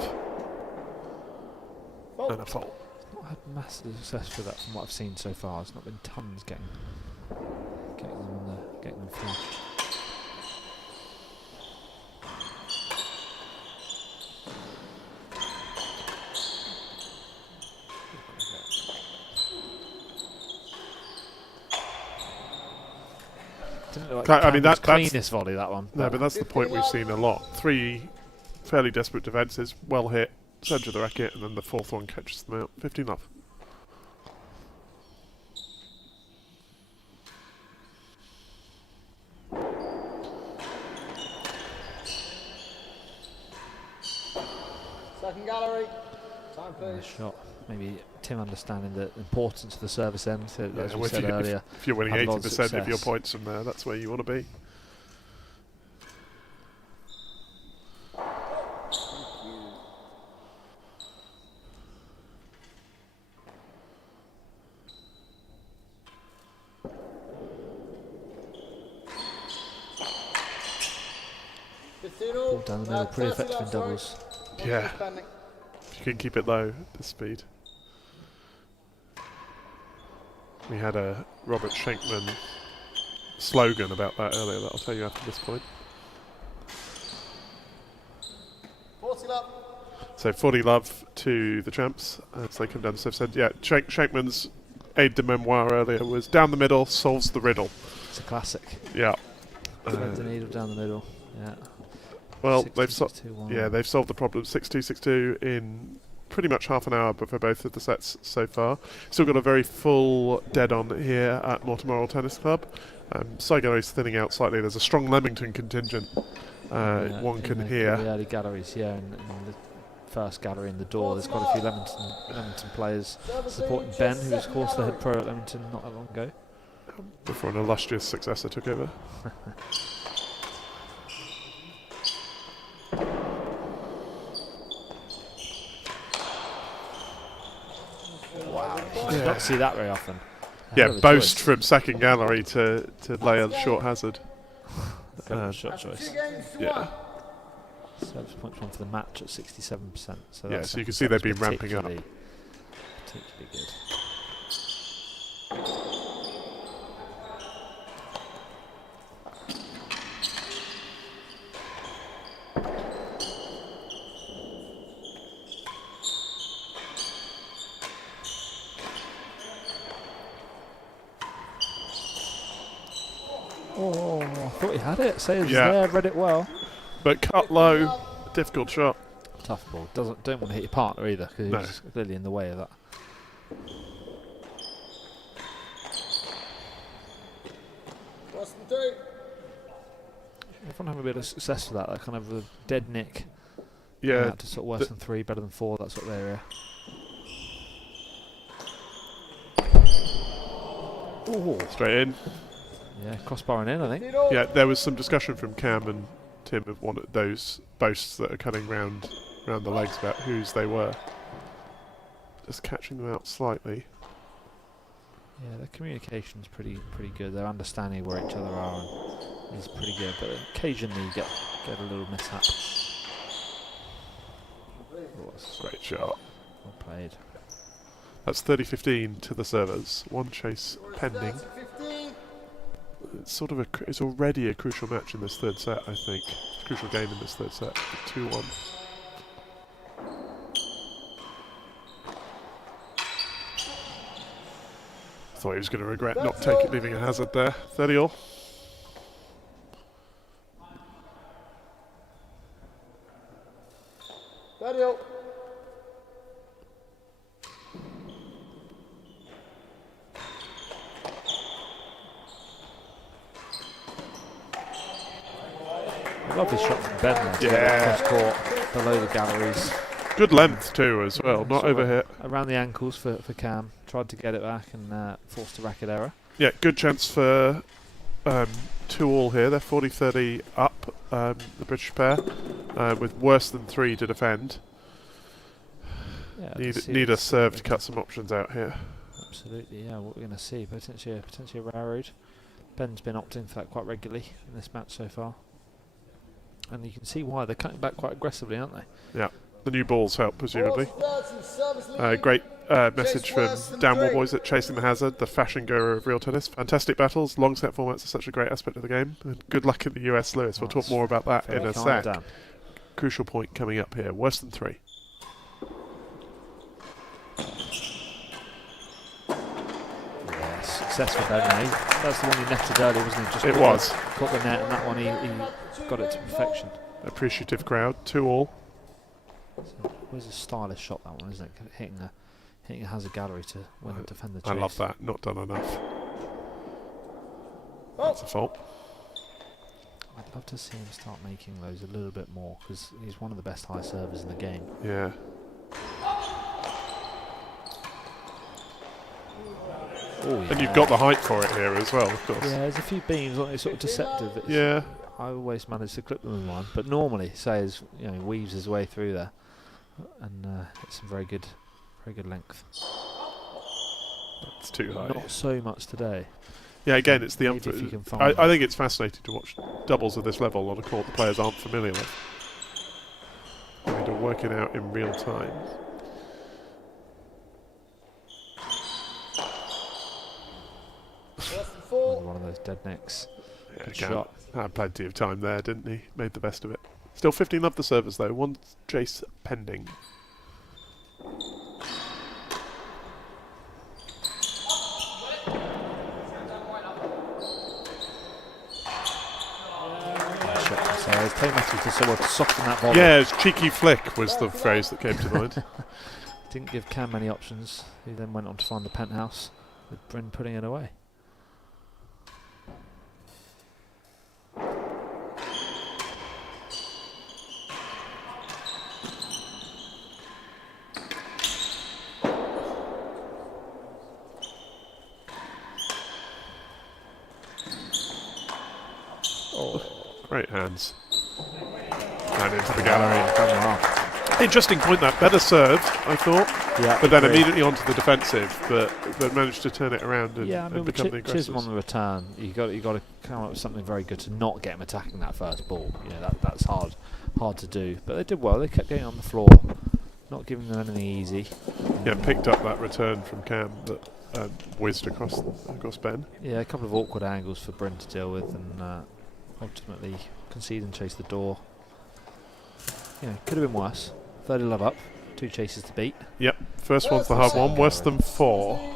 And a fault. Not had massive success with that from what I've seen so far. There's not been tons getting them through. I mean, that's cleanest volley, that one. No, but that's the point we've seen a lot. 3 fairly desperate defences, well hit, centre of the racket, and then the 4th one catches them out. 15-love. Second gallery. Time, please. Shot. Maybe Tim understanding the importance of the service end. So Yeah, as we said earlier, if you're winning 80% of your points from there, that's where you want to be. All down the middle, pretty effective in doubles. Yeah, if you can keep it low, the speed. We had a Robert Schenkman slogan about that earlier that I'll tell you after this point. 40 love. So 40 love to the champs as they come down the service end. Yeah, Schenkman's aide de memoire earlier was down the middle, solves the riddle. It's a classic. Yeah. Thread the needle down the middle. Yeah. Well, they've solved the problem. 6-2, 6-2 in pretty much half an hour, but for both of the sets so far. Still got a very full dead-on here at Mortimer Oral Tennis Club. Saigo is thinning out slightly. There's a strong Leamington contingent. One can hear. The early galleries here, and the first gallery in the door. There's quite a few Leamington players supporting Ben, who was, of course, the head pro at Leamington not that long ago. Before an illustrious successor took over. You don't see that very often. Yeah, boast from second gallery to lay a short hazard. Shot choice. Yeah. Service point one for the match at 67%. So yeah, so you can see they've been ramping up. Particularly good. Oh, I thought he had it. Saves there, read it well. But cut low, difficult shot. Tough ball. Don't want to hit your partner either, because he's clearly in the way of that. Everyone having a bit of success with that kind of a dead nick. Yeah. To sort of worse than 3, better than 4, that sort of area. Ooh. Straight in. Yeah, crossbar and in, I think. Yeah, there was some discussion from Cam and Tim of one of those boasts that are cutting round the legs about whose they were. Just catching them out slightly. Yeah, their communication's pretty good. Their understanding of where each other are is pretty good, but occasionally you get a little mishap. Great shot. Well played. That's 30-15 to the servers. One chase pending. It's sort of it's already a crucial match in this third set, I think. Crucial game in this third set. 2-1. Thought he was going to regret not leaving a hazard there. 30-all. Lovely shot from Ben. Yeah. Cross court, below the galleries. Good length too as well, not overhit. Around the ankles for Cam. Tried to get it back and forced a racket error. Yeah, good chance for 2-all here. They're 40-30 up, the British pair, with worse than 3 to defend. Yeah, need a serve to cut some options out here. Absolutely, yeah. What we're going to see, potentially a railroad. Ben's been opting for that quite regularly in this match so far. And you can see why. They're cutting back quite aggressively, aren't they? Yeah. The new balls help, presumably. Great message from Downward Boys at Chasing the Hazard, the fashion guru of real tennis. Fantastic battles. Long set formats are such a great aspect of the game. And good luck in the US, Lewis. We'll talk more about that in a sec. Crucial point coming up here. Worse than 3. Success for Ben. That's the one he netted earlier, wasn't it? It was. Got the net, and that one he got it to perfection. Appreciative crowd. 2-all. So it was a stylish shot, that one, isn't it? Hitting a hazard gallery to win and defend the chase. I love that. Not done enough. That's a fault. I'd love to see him start making those a little bit more, because he's one of the best high servers in the game. Yeah. Ooh, and you've got the height for it here as well, of course. Yeah, there's a few beams, it's sort of deceptive. Yeah. I always manage to clip them in one, but normally, say, he weaves his way through there, and it's some very good length. It's too high. Not so much today. Yeah, again, it's the I think it's fascinating to watch doubles of this level on a court the players aren't familiar with. Having to work it out in real time. One of those dead necks. Yeah, good shot. Had plenty of time there, didn't he? Made the best of it. Still 15 love the servers though. 1 chase pending. Yeah, his cheeky flick was the phrase that came to mind. Didn't give Cam many options. He then went on to find the penthouse, with Bryn putting it away. Great hands. And into the gallery. Interesting point that. Better serve, I thought. Yeah, but then immediately onto the defensive. But managed to turn it around and, and become the aggressors. Chisholm on the return, you got to come up with something very good to not get him attacking that first ball. That's hard to do. But they did well. They kept getting on the floor, not giving them anything easy. Yeah, picked up that return from Cam that whizzed across Ben. Yeah, a couple of awkward angles for Bryn to deal with, and ultimately concede and chase the door. Could have been worse. 30 love up, 2 chases to beat. Yep, first one's the hard one, worse than 4.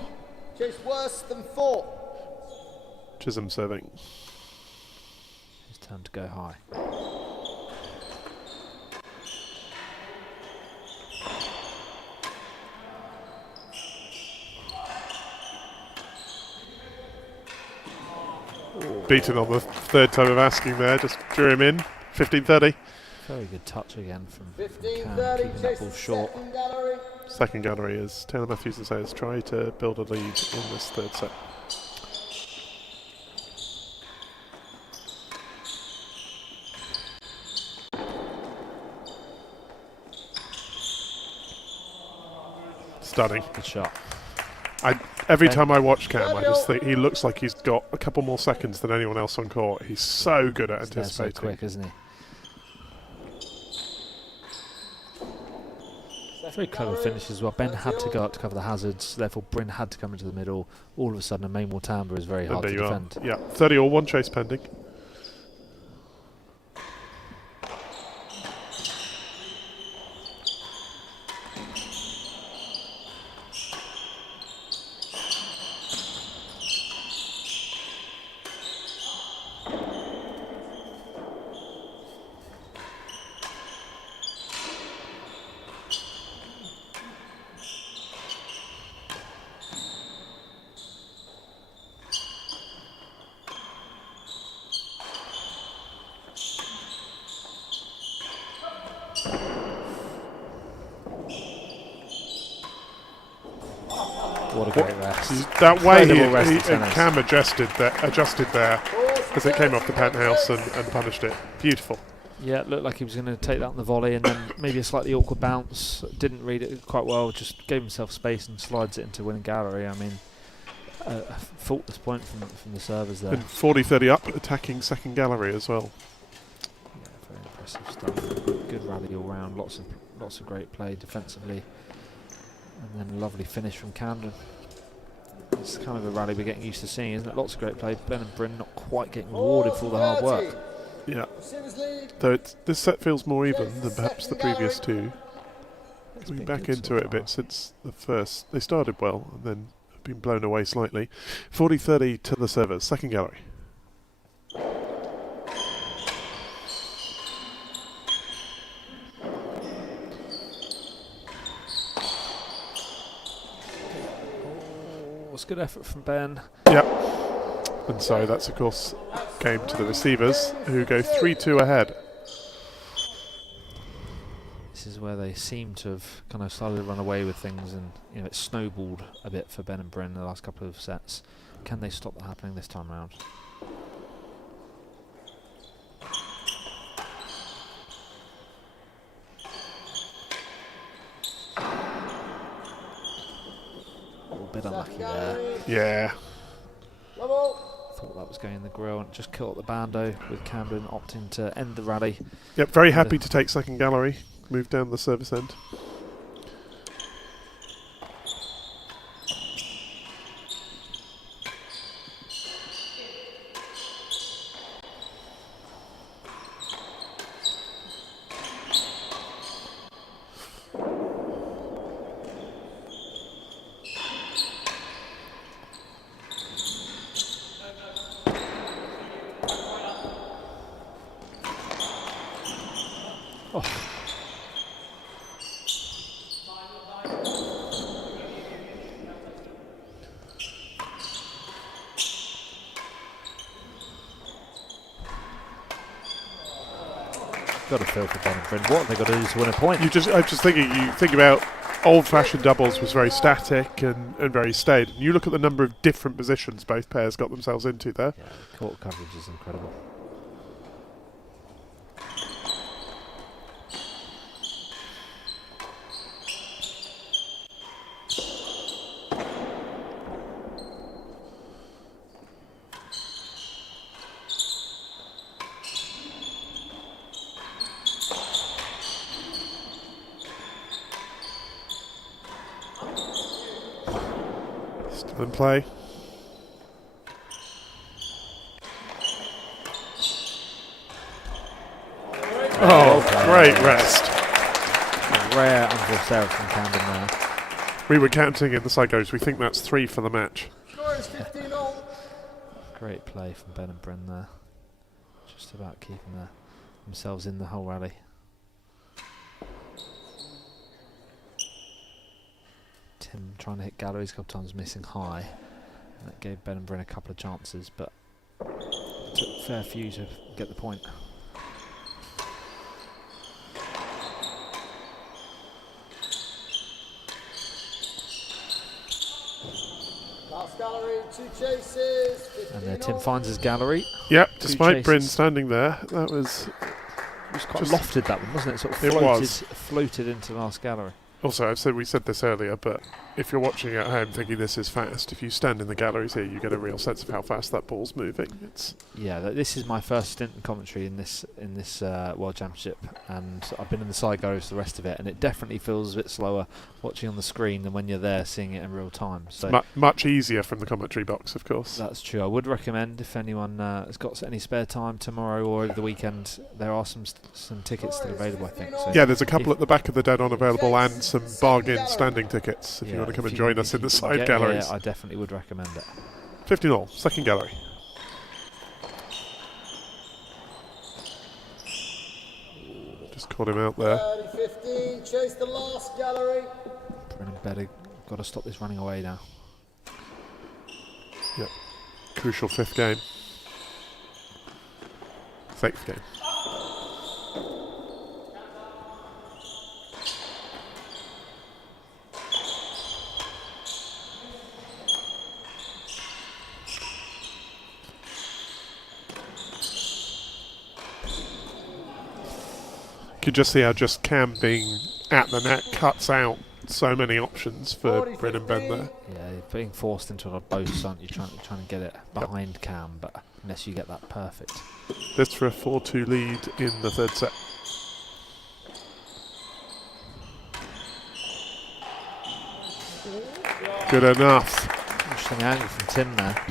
Chase worse than 4. Chisholm serving. It's time to go high. Beaten on the 3rd time of asking there, just drew him in. 15-30. Very good touch again from 15-30, chase the short. second gallery. Second gallery, as Taylor Matthews says, try to build a lead in this 3rd set. Stunning. Good shot. Every time I watch Cam, I just think he looks like he's got a couple more seconds than anyone else on court. He's so good at anticipating. So quick, isn't he? Very clever finish as well. Ben had to go up to cover the hazards, therefore Bryn had to come into the middle. All of a sudden, a main wall timbre is very hard to defend. Yeah, 30 all, 1 chase pending. What a great rest. That way Cam adjusted there as it came off the penthouse and punished it. Beautiful. Yeah, it looked like he was going to take that on the volley, and then maybe a slightly awkward bounce. Didn't read it quite well, just gave himself space and slides it into winning gallery. I mean, a faultless point from the servers there. And 40-30 up, attacking second gallery as well. Very impressive stuff. Good rally all round, lots of great play defensively, and then a lovely finish from Camden. It's kind of a rally we're getting used to seeing, isn't it? Lots of great play. Ben and Bryn not quite getting rewarded for all the hard work. Yeah, though this set feels more even than perhaps the previous two. Coming back into it a bit since the first. They started well and then have been blown away slightly. 40-30 to the servers, second gallery. Good effort from Ben. Yep. And so that's of course game to the receivers, who go 3-2 ahead. This is where they seem to have kind of started to run away with things, and it snowballed a bit for Ben and Bryn in the last couple of sets. Can they stop that happening this time around? Bit unlucky there. Yeah. Thought that was going in the grill and just caught the bando, with Camden opting to end the rally. Yep, very happy to take second gallery, move down the service end. Got to feel for Ben and Bryn. What have they got to do to win a point? I'm just thinking, you think about old-fashioned doubles was very static and very staid. You look at the number of different positions both pairs got themselves into there. Yeah, the court coverage is incredible. And play. Oh, great rest. Rare under serve from Camden now. We were counting in the side goes. We think that's 3 for the match. Great play from Ben and Bryn there. Just about keeping themselves in the whole rally. Tim trying to hit galleries a couple times, missing high. And that gave Ben and Bryn a couple of chances, but it took a fair few to get the point. Last gallery, 2 chases. And Tim finds his gallery. Yep, despite Bryn standing there, that was... It was quite lofted, that one, wasn't it? Sort of floated into the last gallery. Also, we said this earlier, but if you're watching at home thinking this is fast, if you stand in the galleries here, you get a real sense of how fast that ball's moving. Yeah, this is my first stint in commentary in this World Championship, and I've been in the side galleries the rest of it, and it definitely feels a bit slower watching on the screen than when you're there seeing it in real time. So much easier from the commentary box, of course. That's true. I would recommend, if anyone has got any spare time tomorrow or over the weekend, there are some tickets still available, I think. So yeah, there's a couple at the back of the dead on available, and some bargain standing tickets if you want to come and join us in the side galleries. I definitely would recommend it. 15-all, second gallery. Just caught him out there. 30-15, chase the last gallery. Bryn and Beddig, got to stop this running away now. Yep, crucial 5th game. 6th game. just see how just Cam being at the net cuts out so many options for Bryn and Ben there. Yeah, you're being forced into a both, aren't you? Trying to get it behind Cam, but unless you get that perfect. This for a 4-2 lead in the third set. Good enough. Interesting angle from Tim there.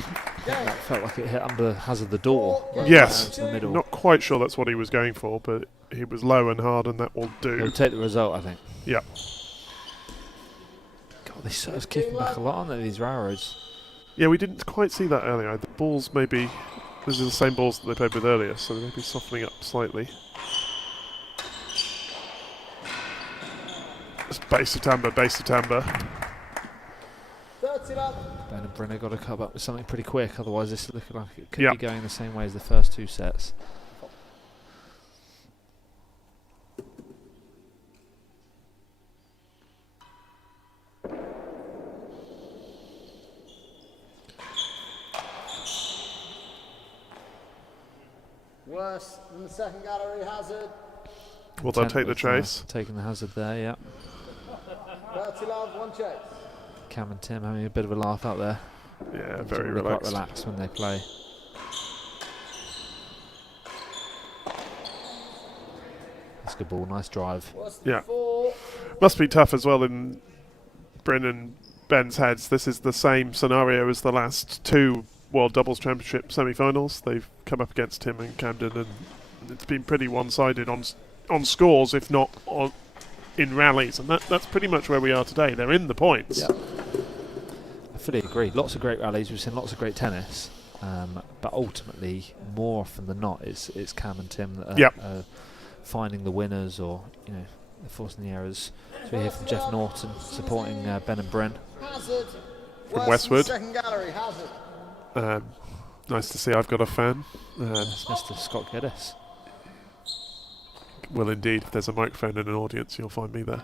That felt like it hit under Hazard the door. Yes, the middle. Not quite sure that's what he was going for, but he was low and hard, and that will do. He'll take the result, I think. Yeah. God, these serves kicking back a lot, aren't they, these railroads? Yeah, we didn't quite see that earlier. The balls maybe, these are the same balls that they played with earlier, so they may be softening up slightly. Just base to timbre, base to timbre. Ben and Bryn have got to come up with something pretty quick, otherwise this is looking like it could be going the same way as the first two sets. Worse than the second gallery, Hazard. Will they take the chase? Taking the Hazard there, yeah. 30 love, 1 chase. Cam and Tim having a bit of a laugh out there. Yeah, very quite relaxed when they play. That's a good ball, nice drive. Yeah. Must be tough as well in Bryn and Ben's heads. This is the same scenario as the last two World Doubles Championship semi-finals. They've come up against Tim and Camden, and it's been pretty one-sided on scores, if not in rallies, and that's pretty much where we are today. They're in the points. Yeah. I fully agree. Lots of great rallies. We've seen lots of great tennis, but ultimately, more often than not, it's Cam and Tim that are finding the winners, or they're forcing the errors. So we hear from Jeff Norton supporting Ben and Bryn from Westwood. Second gallery, Hazard. Nice to see. I've got a fan. That's Mr. Scott Geddes. Well, indeed. If there's a microphone in an audience, you'll find me there.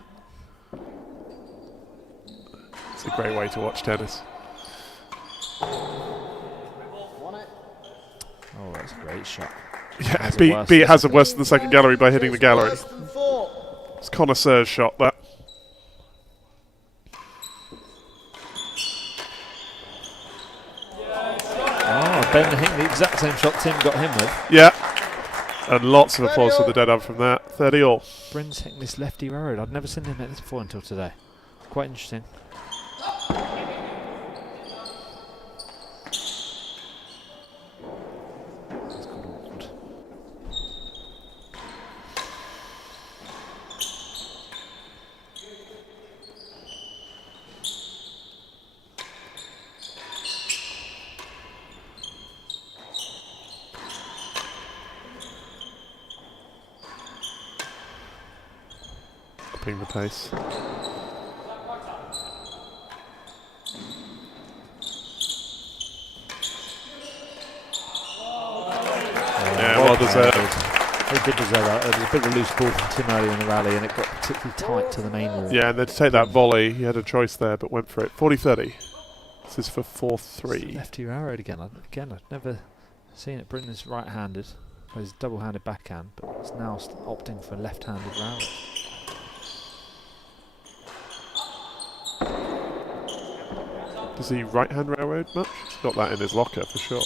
It's a great way to watch tennis. Oh, that's a great shot. Yeah, beat Hazard worse than the second gallery by hitting the gallery. It's connoisseur's shot, that. Ben hitting the exact same shot Tim got him with. Yeah. And lots of applause for the dead up from that. 30 all. Bryn's hitting this lefty railroad. I'd never seen him hit this before until today. Quite interesting. The pace. Yeah, well deserved. They did deserve that. There was a bit of a loose ball from Tim early in the rally, and it got particularly tight to the main wall. Yeah, and then to take that volley, he had a choice there, but went for it. 40-30. This is for 4-3. Lefty railroad again. I've never seen it. Bryn is right-handed. He's double-handed backhand, but it's now opting for a left-handed railroad. Does he right-hand railroad much? He's got that in his locker for sure.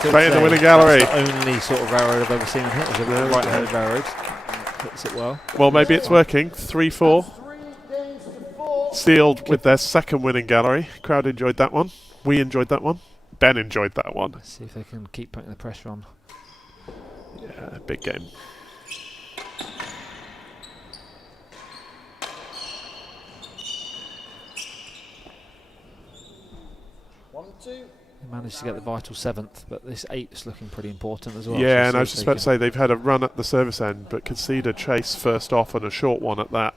Straight in the winning gallery. That's the only sort of railroad I've ever seen him hit is a right-handed railroad. Hits it well. Well, maybe it's working. 3-4. Sealed with their second winning gallery. Crowd enjoyed that one. We enjoyed that one. Ben enjoyed that one. Let's see if they can keep putting the pressure on. Yeah, big game. They managed to get the vital 7th, but this 8 is looking pretty important as well. Yeah, and I was just about to say they've had a run at the service end, but concede a chase first off and a short one at that.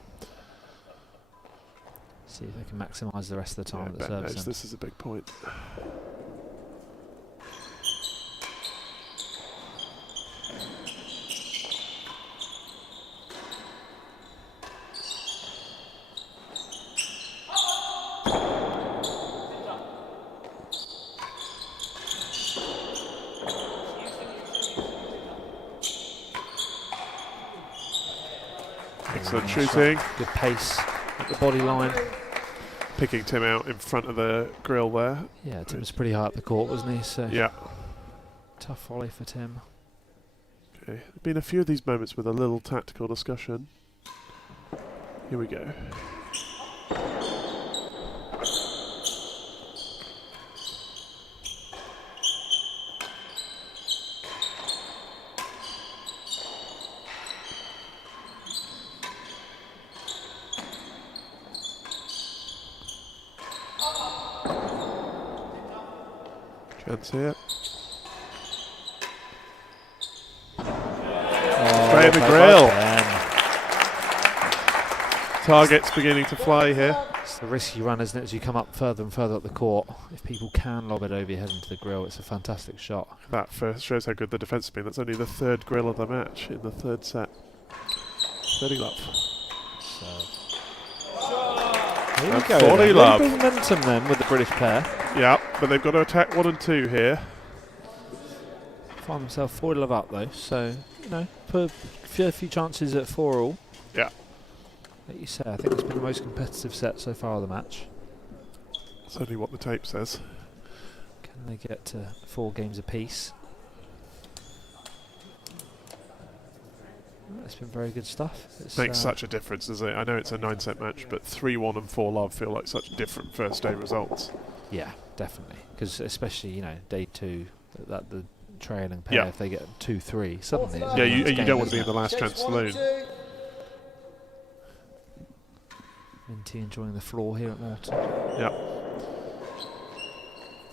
See if they can maximise the rest of the time at the Ben service knows end. this is a big point. Excellent shooting. Good pace at the body line. Picking Tim out in front of the grill there. Yeah, Tim was pretty high up the court, wasn't he? So yeah. Tough volley for Tim. Okay. There've been a few of these moments with a little tactical discussion. Here we go. Chance here. Straight in the grill. Target's beginning to fly here. It's a risky run, isn't it, as you come up further and further up the court. If people can lob it over your head into the grill, it's a fantastic shot. That first shows how good the defence has been. That's only the third grill of the match in the third set. 30 love. Here we go. 40 love. Momentum then with the British pair. Yeah, but they've got to attack 1 and 2 here. Find themselves 40 love up though, so you know, put a few chances at 4 all. Yeah. Like you say, I think it's been the most competitive set so far of the match. Certainly what the tape says. Can they get to 4 games apiece? It's been very good stuff. It's Makes such a difference, doesn't it? I know it's a 9-set match, but 3-1 and 4 love feel like such different first day results. Yeah, definitely. Because especially, you know, day 2, that the trailing pair, if they get 2-3, suddenly. Yeah, you don't want to be in the last chance saloon. Minty enjoying the floor here at Morton. Yeah.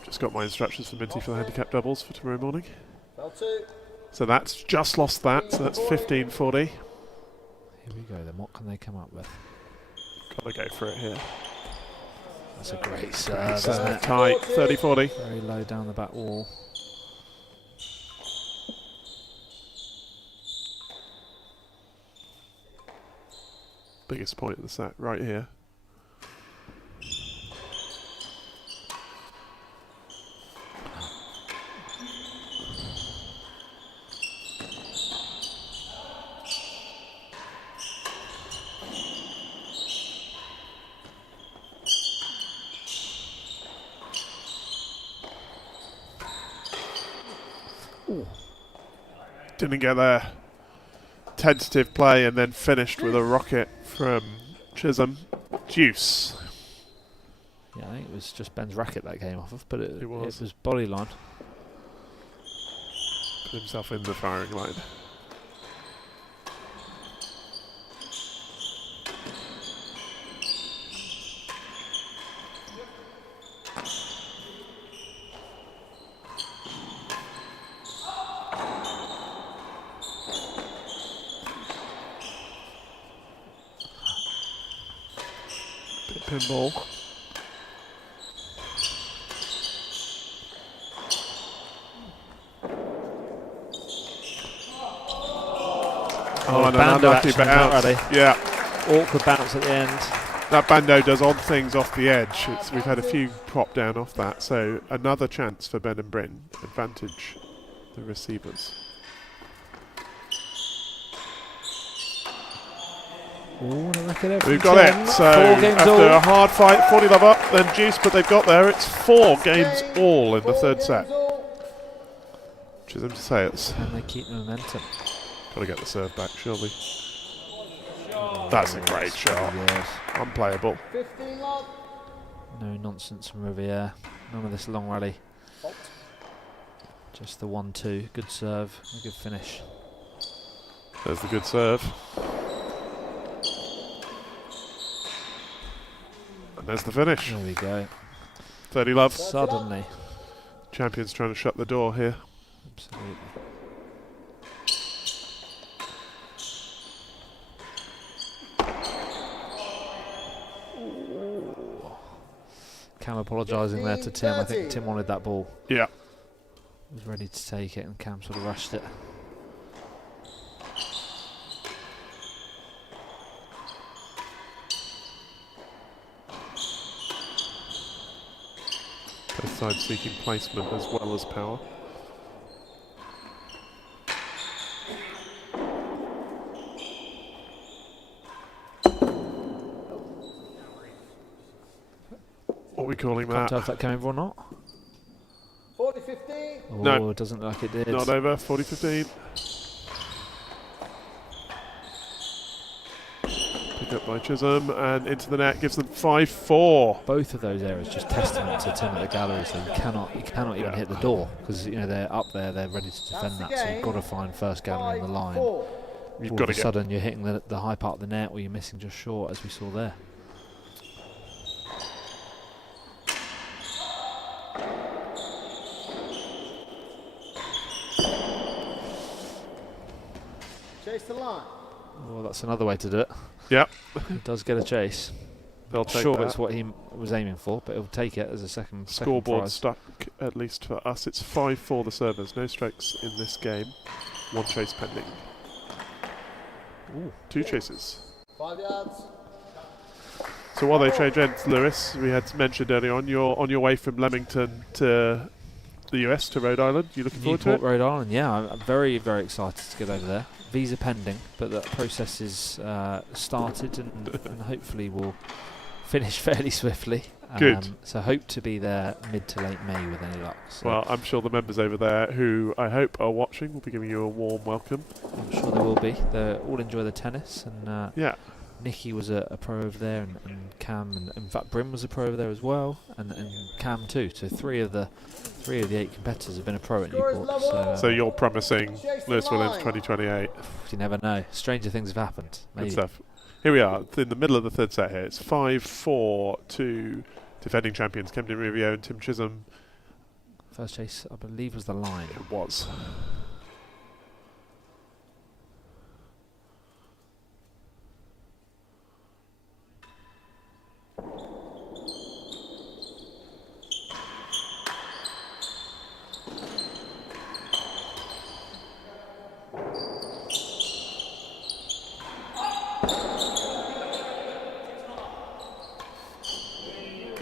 Just got my instructions for Minty for the handicap doubles for tomorrow morning. So that's just lost that, so that's 15-40. Here we go then, what can they come up with? Gotta go for it here. That's a great serve. Tight, 30-40. Very low down the back wall. Biggest point of the set, right here. Didn't get there. Tentative play and then finished with a rocket from Chisholm. Deuce. Yeah, I think it was just Ben's racket that came off of, but it was body line. Put himself in the firing line. Pinball. Oh, and an unlucky bounce. Yeah. Awkward bounce at the end. That bando does odd things off the edge. We've had a few pop down off that, so another chance for Ben and Bryn. Advantage the receivers. Ooh, look at it. We've got it. So after a hard fight, 40 love up, then juice, but they've got there. It's 4 games all in the third set. Chisholm to Sayers. And they keep the momentum. Got to get the serve back, surely. That's a great shot. Yes. Unplayable. No nonsense from Riviere. None of this long rally. Just the 1-2. Good serve. A good finish. There's the good serve. And there's the finish. There we go. 30 love. Suddenly. Champions trying to shut the door here. Absolutely. Cam apologising there to Tim. I think Tim wanted that ball. Yeah. He was ready to take it and Cam sort of rushed it. Both sides seeking placement as well as power. we calling Can't that? tell if that came over or not. 40-15. Oh, No. it doesn't look like it did. Not over, 40-15. Pick up by Chisholm and into the net, gives them 5-4. Both of those areas just testament to Tim at the gallery, so you cannot even hit the door, because they're up there, they're ready to defend that, so you've got to find first gallery on the line. You've All got of to a sudden you're hitting the high part of the net, or you're missing just short, as we saw there. Chase the line. Well, that's another way to do it. Yep. It does get a chase. They'll take sure that. it's what he was aiming for, but he'll take it as a second Scoreboard prize. stuck, at least for us. It's 5-4 the servers. No strikes in this game. One chase pending. Ooh, 2 chases. 5 yards. So while they change ends, Lewis, we had mentioned earlier on, you're on your way from Leamington to the US, to Rhode Island. You looking forward to it? Newport, Rhode Island, yeah. I'm very, very excited to get over there. Visa pending, but that process is started and hopefully will finish fairly swiftly. Good. So hope to be there mid to late May with any luck. So Well, I'm sure the members over there, who I hope are watching, will be giving you a warm welcome. I'm sure they will be. They all enjoy the tennis, and Yeah. Nikki was a pro over there, and Cam, and in fact Bryn was a pro over there as well, and Cam too. So three of the 8 competitors have been a pro at Newport. So you're promising Lewis Williams 2028. You never know. Stranger things have happened. Maybe. Good stuff. Here we are, in the middle of the third set here. It's 5-4 to defending champions Camden Riviere and Tim Chisholm. First chase, I believe, was the line. It was.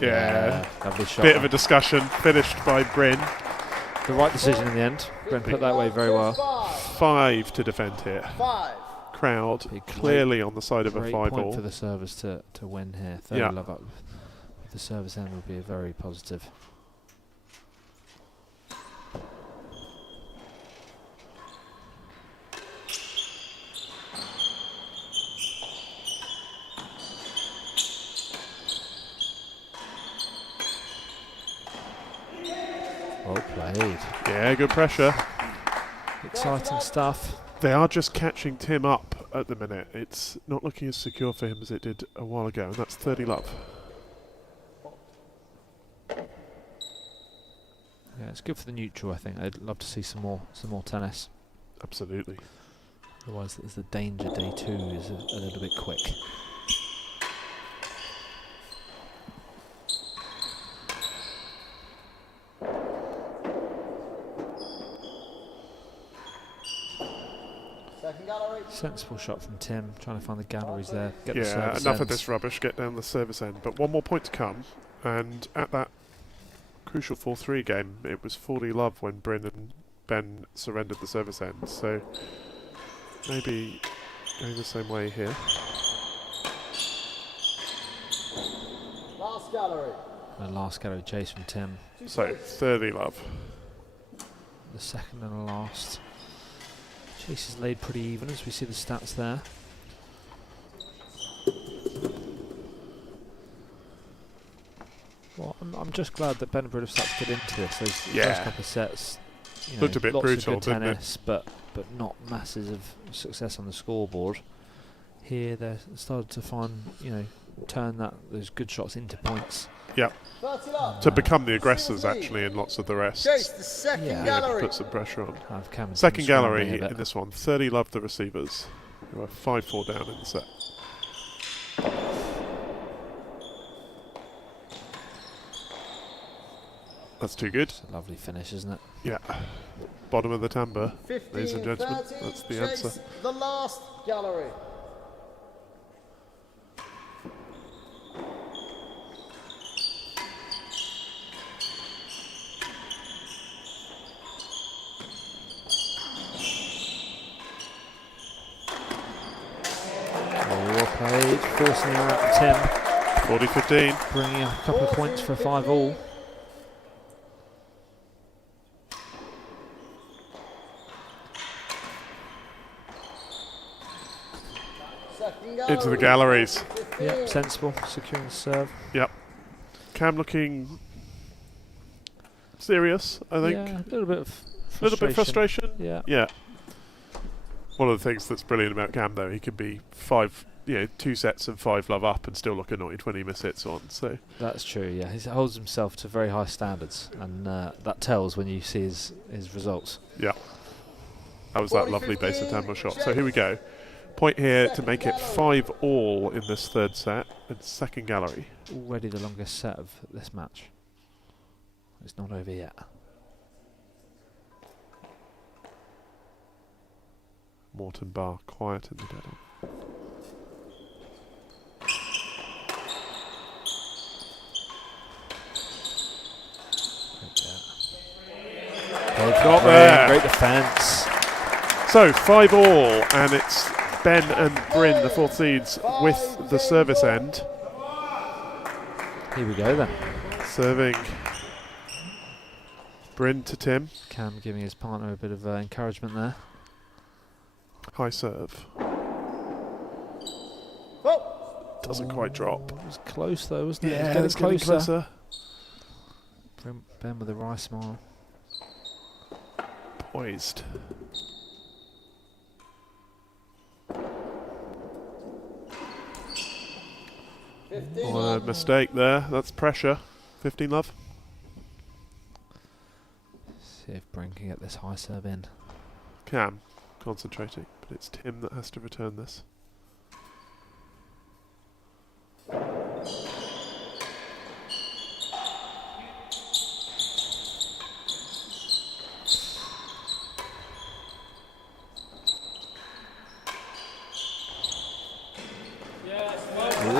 Yeah, lovely shot. Bit of a discussion, finished by Bryn. The right decision in the end. Bryn put that way very well. 5 to defend here. 5. Crowd clearly on the side of a Great 5 point all. for the service to win here. Third Yeah. love up with the service end would be a very positive. Well played. Yeah, good pressure. Exciting stuff. They are just catching Tim up at the minute. It's not looking as secure for him as it did a while ago, and that's 30 love. Yeah, it's good for the neutral, I think. I'd love to see some more tennis. Absolutely. Otherwise, there's the danger day 2 is a little bit quick. Second gallery. Sensible shot from Tim, trying to find the galleries there. Get the Yeah, service enough of ends. this rubbish, get down the service end. But one more point to come, and at that crucial 4-3 game, it was 40 love when Bryn and Ben surrendered the service end. So maybe going the same way here. Last gallery. The last gallery chase from Tim. So 30 love. The second and the last. Chase is laid pretty even as we see the stats there. Well, I'm just glad that Ben and Bryn have started to get into this. Those first couple of sets Looked a bit lots brutal, of good didn't it? tennis, but not masses of success on the scoreboard. Here they're started to find, turn those good shots into points. Yeah. To become the aggressors actually in lots of the rest. Chase the second gallery. Put some pressure on. Cameron Second gallery surrounding a in bit. this one. 30 love the receivers. They were 5-4 down in the set. That's too good. It's a lovely finish, isn't it? Yeah. Bottom of the timbre, ladies and 15, gentlemen. 30, That's the chase answer. the last gallery. Well played, forcing out Tim. 40-15. Bringing a couple of points for a 5-all. Into the galleries. Yep, sensible, securing the serve. Yep. Cam looking serious, I think. Yeah, a little bit of frustration. Little bit frustration? Yeah. Yeah. One of the things that's brilliant about Cam, though, he can be 2 sets and 5 love up and still look annoyed when he miss hits on. So that's true. Yeah, he holds himself to very high standards, and that tells when you see his results. Yeah. That was that lovely base of Tambo shot. So here we go. Point here to make it 5-all in this third set and second gallery. Already the longest set of this match. It's not over yet. Morton Bar quiet in the dead. Got there. Great defence. So 5-all, and it's Ben and Bryn, the 4th seeds, with the service end. Here we go then. Serving Bryn to Tim. Cam giving his partner a bit of encouragement there. High serve. Doesn't quite drop. It was close though, wasn't it? Yeah, it's getting closer. Ben with a wry smile. Poised. Oh, a mistake there. That's pressure. 15 love. See if Bryn can get this high serve in. Cam concentrating, but it's Tim that has to return this.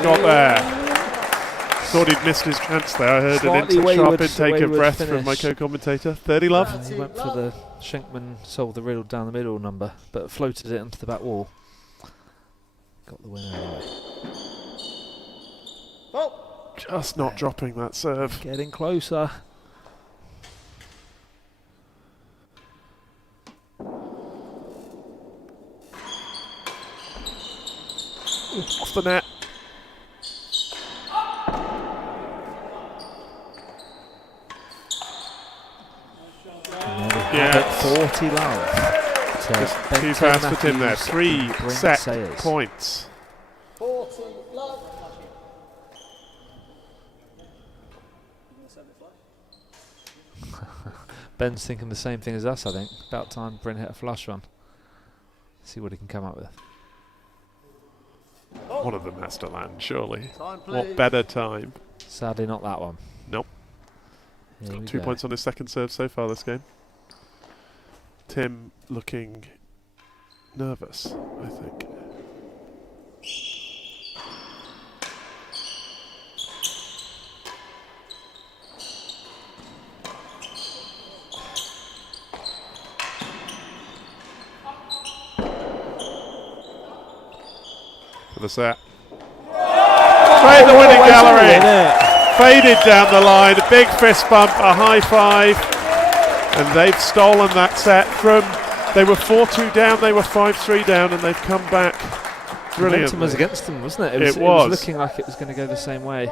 Got there. Thought he'd missed his chance there. I heard an sharp intake of breath from my co-commentator. 30 love. He went for the Schenkman solve the riddle down the middle number, but floated it onto the back wall. Got the winner anyway. Just not dropping that serve. Getting closer. Off the net. Yeah. 40 love. Just too fast for Tim there. 3 set points. 40 love. Ben's thinking the same thing as us, I think. About time Bryn hit a flush one. See what he can come up with. One of them has to land, surely. What better time? Sadly, not that one. Nope. He's got 2 points on his second serve so far this game. Tim looking nervous, I think. For the set. Straight the winning gallery. Faded down the line. A big fist bump, a high five. And they've stolen that set from, they were 4-2 down, they were 5-3 down, and they've come back brilliantly. Momentum was against them, wasn't it? It was looking like it was going to go the same way.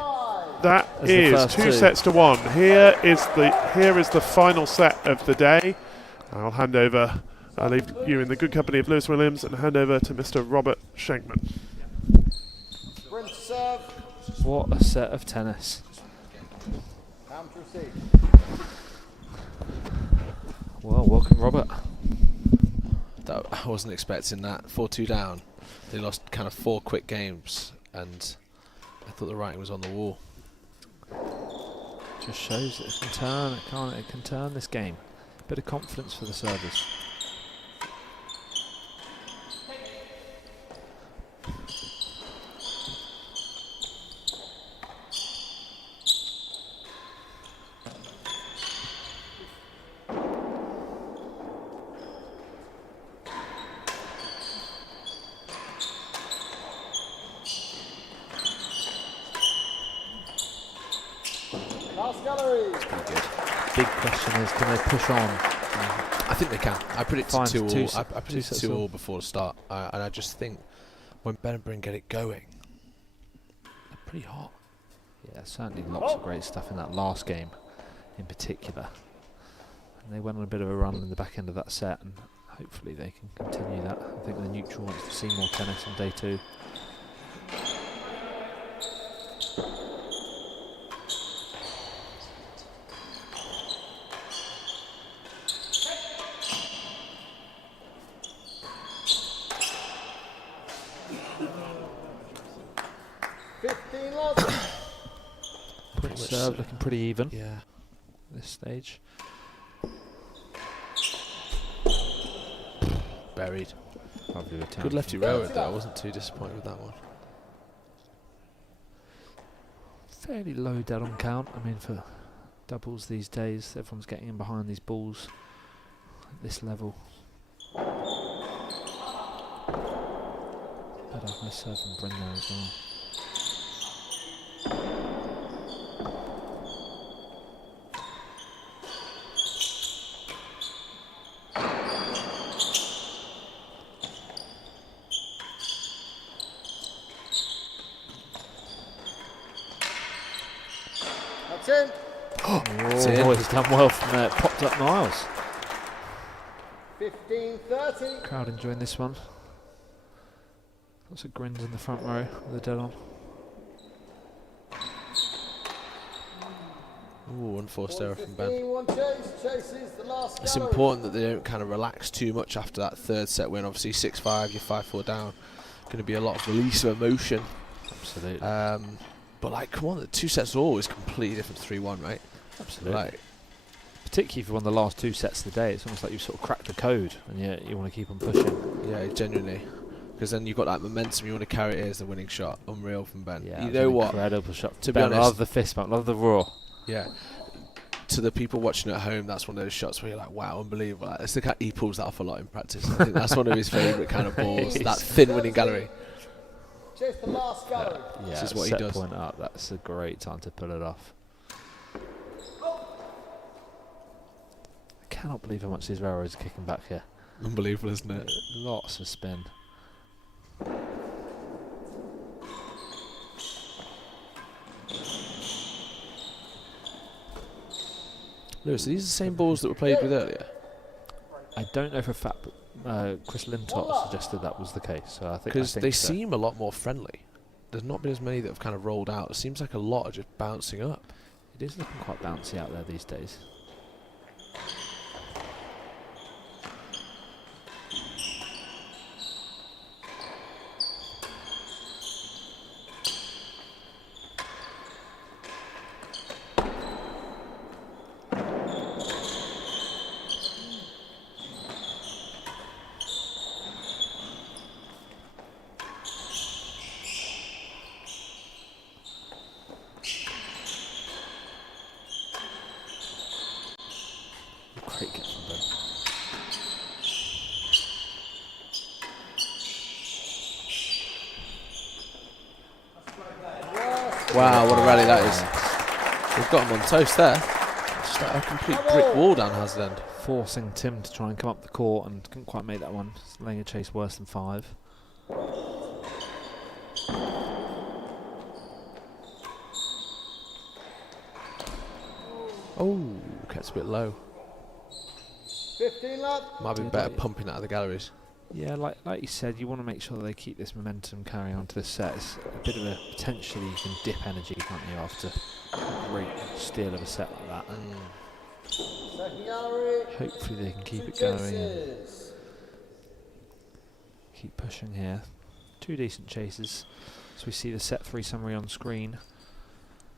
That is 2 sets to 1. Here is the final set of the day. I'll leave you in the good company of Lewis Williams and hand over to Mr. Robert Schenkman. What a set of tennis. Well, welcome, Robert. I wasn't expecting that. 4-2 down. They lost kind of 4 quick games, and I thought the writing was on the wall. Just shows that it can turn. It can turn this game. Bit of confidence for the servers. Last gallery. Big question is, can they push on? I think they can. I predicted 2-all. I predicted 2-all all before the start, and I just think when Ben and Bryn get it going, they're pretty hot. Yeah, certainly lots of great stuff in that last game, in particular. And they went on a bit of a run in the back end of that set, and hopefully they can continue that. I think the neutral wants to see more tennis on day 2. Serve looking pretty even. Yeah. This stage. Buried. Lovely return. Good lefty railroad there. I wasn't too disappointed with that one. Fairly low dead on count. I mean, for doubles these days, everyone's getting in behind these balls at this level. Better have my serve and Bryn there as well. In. Oh, he's done well from there. Popped up Niles. 15-30. Crowd enjoying this one. Lots of grins in the front row with the dead on. Ooh, unforced error from Ben. Chases the last it's important that they don't kind of relax too much after that third set win. Obviously 6-5, you're 5-4 down. Going to be a lot of release of emotion. Absolutely. But like, come on, the 2 sets are always completely different to 3-1, right? Absolutely. Like, particularly if you won the last 2 sets of the day, it's almost like you've sort of cracked the code, and yet you want to keep on pushing. Yeah, genuinely. Because then you've got that momentum, you want to carry it as the winning shot. Unreal from Ben. Yeah, you know what? Incredible shot. To be honest, I love the fist bump, love the roar. Yeah. To the people watching at home, that's one of those shots where you're like, wow, unbelievable. Like, it's the he pulls that off a lot in practice. I think that's one of his favourite kind of balls. That thin winning gallery. Chase the last gallery. Yeah, this is what he set does. Point up. That's a great time to pull it off. I cannot believe how much these railroads are kicking back here. Unbelievable, isn't it? Lots of spin. Lewis, are these the same balls that were played with earlier? I don't know for a fact, but Chris Lintott suggested that was the case. So I think because they seem a lot more friendly. There's not been as many that have kind of rolled out. It seems like a lot are just bouncing up. It is looking quite bouncy out there these days. Wow, what a rally that is. We've got him on toast there. Just like a complete brick wall down Hazard End. Forcing Tim to try and come up the court and couldn't quite make that one. Laying a chase worse than 5. Oh, kept a bit low. 15 lap. Might be better pumping out of the galleries. Yeah, like you said, you want to make sure that they keep this momentum carrying on to the set. It's a bit of a potentially you can dip energy, can't you, after a great steal of a set like that. Second gallery. Hopefully they can keep it going. And keep pushing here. 2 decent chases. So we see the set 3 summary on screen.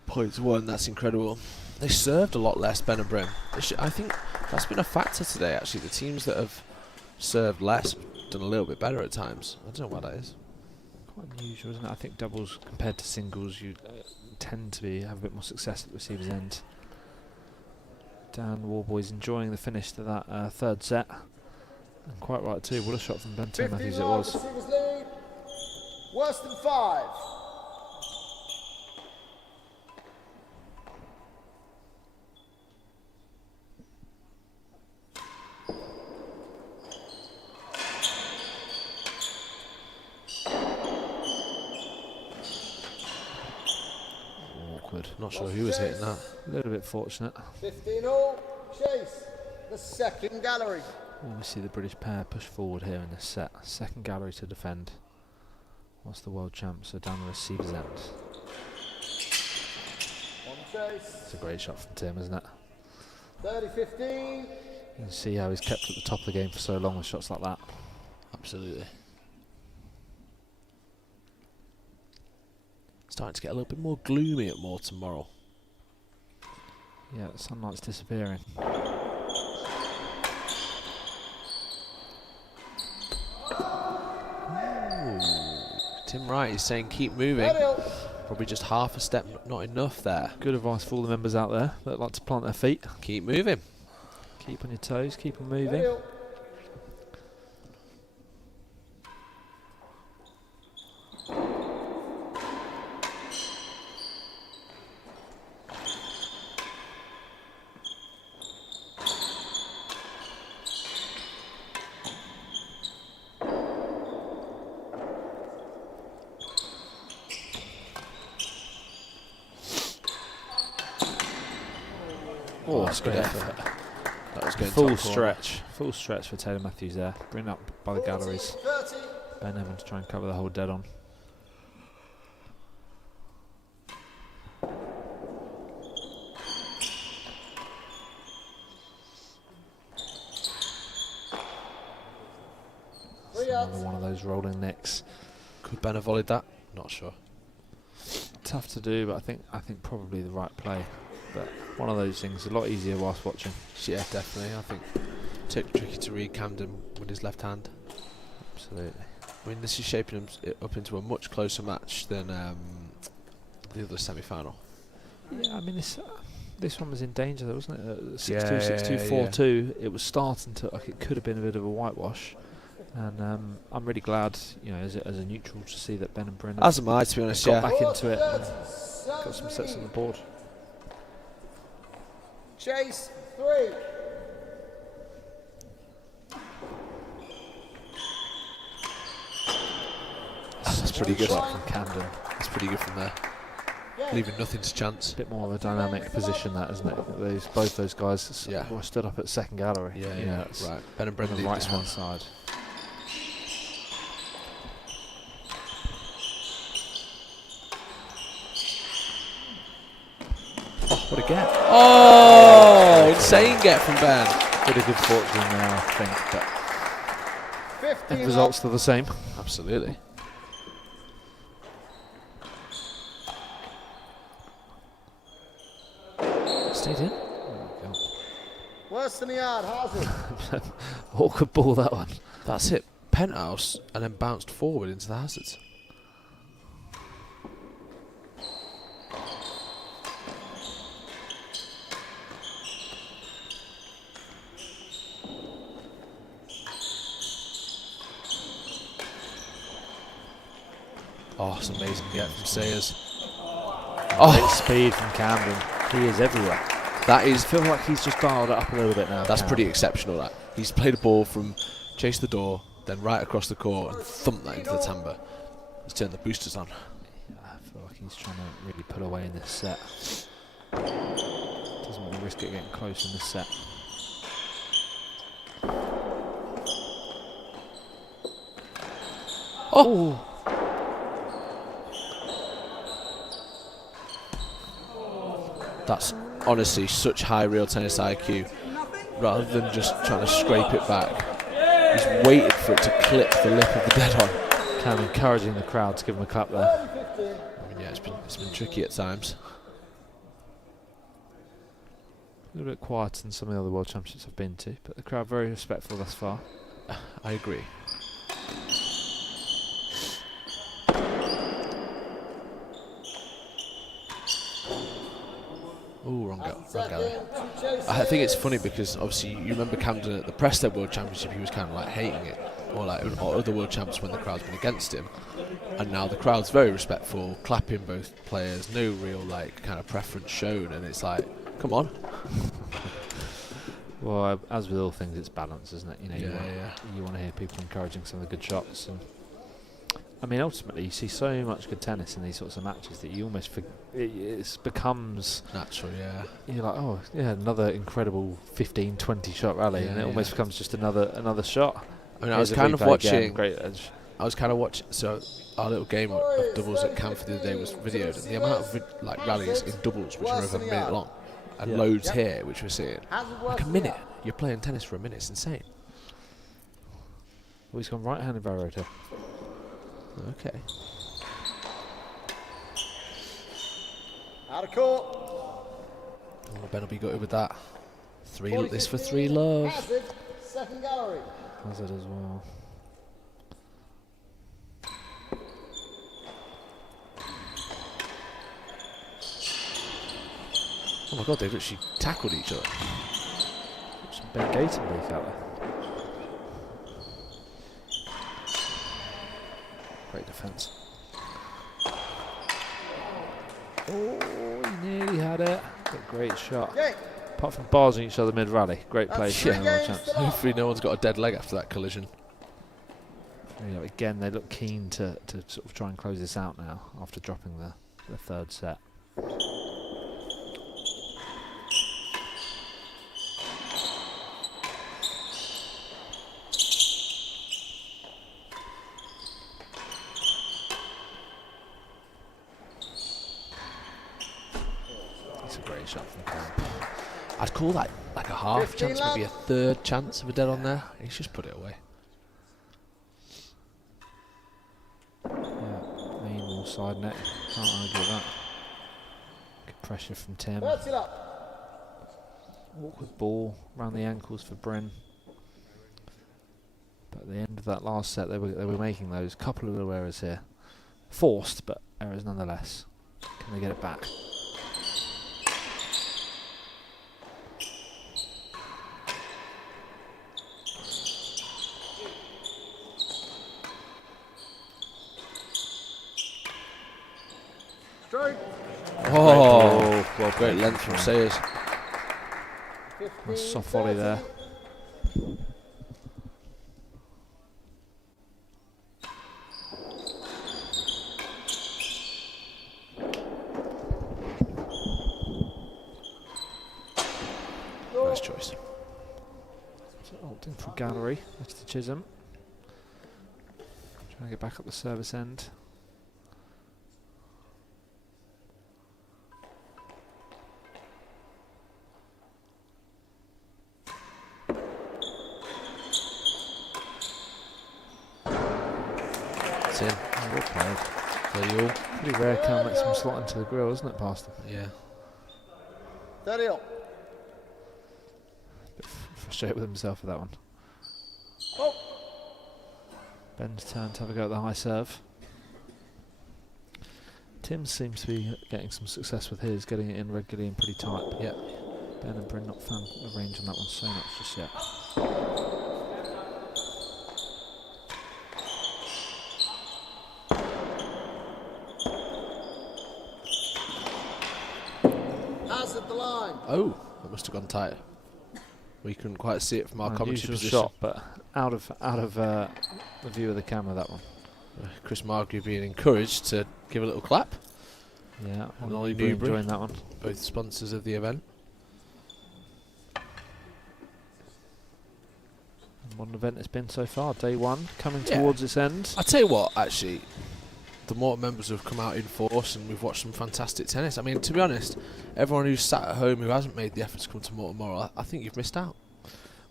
Points 1, that's incredible. They served a lot less, Ben and Bryn. I think that's been a factor today, actually. The teams that have served less done a little bit better at times. I don't know why that is. Quite unusual, isn't it? I think doubles compared to singles, you tend to have a bit more success at the receiver's end. Dan Warboy's enjoying the finish to that third set. And quite right too. What a shot from Ben Matthews it was. Receivers lead. Worse than 5. awkward. Not sure who was hitting that. A little bit fortunate. 15 all, Chase, the second gallery. And we see the British pair push forward here in this set. Second gallery to defend. Whilst the world champs are down the receiver's end. It's a great shot from Tim, isn't it? 30-15. You can see how he's kept at the top of the game for so long with shots like that. Absolutely. Starting to get a little bit more gloomy at Moor tomorrow. Yeah, the sunlight's disappearing. Tim Wright is saying keep moving. Probably just half a step, not enough there. Good advice for all the members out there that like to plant their feet. Keep moving. Keep on your toes, keep them moving. Oh, that's good effort. That was going full stretch for Taylor Matthews there. Bring up by the galleries. 30. Ben having to try and cover the whole dead on. Another one of those rolling nicks. Could Ben have volleyed that? Not sure. Tough to do, but I think probably the right play. But one of those things, a lot easier whilst watching. Yeah, definitely. I think tricky to read Camden with his left hand. Absolutely. I mean, this is shaping it up into a much closer match than the other semi-final. Yeah, I mean this one was in danger, though, wasn't it? 6-2, Yeah, 6-2, 4-2. It was starting to like it could have been a bit of a whitewash. And I'm really glad, you know, as a neutral, to see that Ben and Bryn as am I, to be honest, got back into it and got some sets on the board. Chase 3. That's pretty good. From Camden. That's pretty good from there. Leaving nothing to chance. A bit more of a dynamic position, that, isn't it? Both those guys were stood up at second gallery. Yeah, right. Ben and Bryn on the right hand side. What a get! Oh, insane get from Ben. Bit of good fortune there, I think, but the results are the same. Absolutely. Stayed in. Worse than the yard, Hazard. Awkward ball, that one. That's it. Penthouse and then bounced forward into the hazards. Oh, it's amazing get from Sayers. Great speed from Camden. He is everywhere. That is. I feel like he's just dialed it up a little bit now. That's pretty exceptional. That he's played a ball from chase the door, then right across the court and thumped that into the timber. He's turned the boosters on. I feel like he's trying to really put away in this set. Doesn't want to risk it getting close in this set. Oh! That's honestly such high real tennis IQ. Rather than just trying to scrape it back, he's waited for it to clip the lip of the dead on. Kind of encouraging the crowd to give him a clap there. Yeah, it's been tricky at times. A little bit quieter than some of the other World Championships I've been to, but the crowd very respectful thus far. I agree. Ooh, wrong gallery. I think it's funny because obviously you remember Camden at the Preston World Championship, he was kind of like hating it, or other World Champs when the crowd's been against him, and now the crowd's very respectful, clapping both players, no real like kind of preference shown, and it's like, come on. Well, as with all things, it's balance, isn't it? You know, Yeah. you want to hear people encouraging some of the good shots. And I mean, ultimately, you see so much good tennis in these sorts of matches that you almost it becomes natural. Yeah, you're like, oh yeah, another incredible 15-20 shot rally, and it almost becomes just another shot. I mean, I was kind of watching. I was kind of watching. So our little game of doubles at Camden the other day was videoed, and the amount of like rallies in doubles which are over a minute long, and loads here which we're seeing like a minute. You're playing tennis for a minute. It's insane. Oh, he's gone right-handed variator. Okay. Out of court. Oh, Ben will be gutted with that. This for 3 love. Hazard, second gallery. Hazard as well. Oh my God, they've literally tackled each other. Some Ben Gaten break out there. Great defence. Oh, he nearly had it. A great shot. Apart from barsing each other mid-rally. Great play. Hopefully no one's got a dead leg after that collision. Again, they look keen to sort of try and close this out now after dropping the third set. I'd call that like a half chance, maybe a third chance of a dead on there. He's just put it away. Yeah, main wall side net. Can't argue with that. Good pressure from Tim. Awkward ball around the ankles for Bryn. But at the end of that last set, they were making those couple of little errors here. Forced, but errors nonetheless. Can they get it back? Oh, well, great length from Sayers. Nice soft volley there. Nice choice. Holding from gallery. That's to Chisholm. Trying to get back up the service end. Pretty rare Cal makes him slot into the grill, isn't it, past him? Yeah. 30 up. Bit frustrated with himself with that one. Oh. Ben's turn to have a go at the high serve. Tim seems to be getting some success with his, getting it in regularly and pretty tight. Yeah. Ben and Bryn not found the range on that one so much just yet. Oh, it must have gone tight. We couldn't quite see it from our commentary position. Shot, but out of the view of the camera, that one. Chris Margrave being encouraged to give a little clap. Yeah, and Ollie Newbury, enjoying that one. Both sponsors of the event. What an event it's been so far. Day one, coming towards its end. I'll tell you what, actually, the more members have come out in force and we've watched some fantastic tennis. I mean, to be honest, everyone who's sat at home who hasn't made the effort to come to tomorrow, I think you've missed out.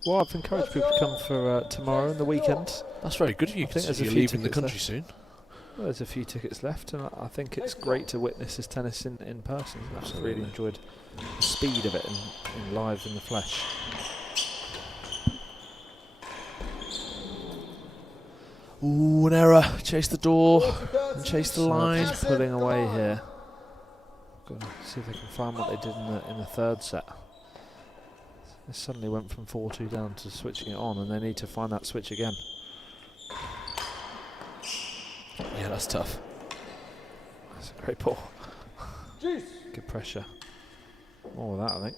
Well, I've encouraged people to come for tomorrow and the weekend. That's very good of you, because you're leaving the country soon. Well, there's a few tickets left, and I think it's great to witness this tennis in person. I've really enjoyed the speed of it in live in the flesh. Ooh, an error. Chase the door and chase the line. Pulling away here. Got to see if they can find what they did in the third set. They suddenly went from 4-2 down to switching it on, and they need to find that switch again. Yeah, that's tough. That's a great ball. Good pressure. More of that, I think.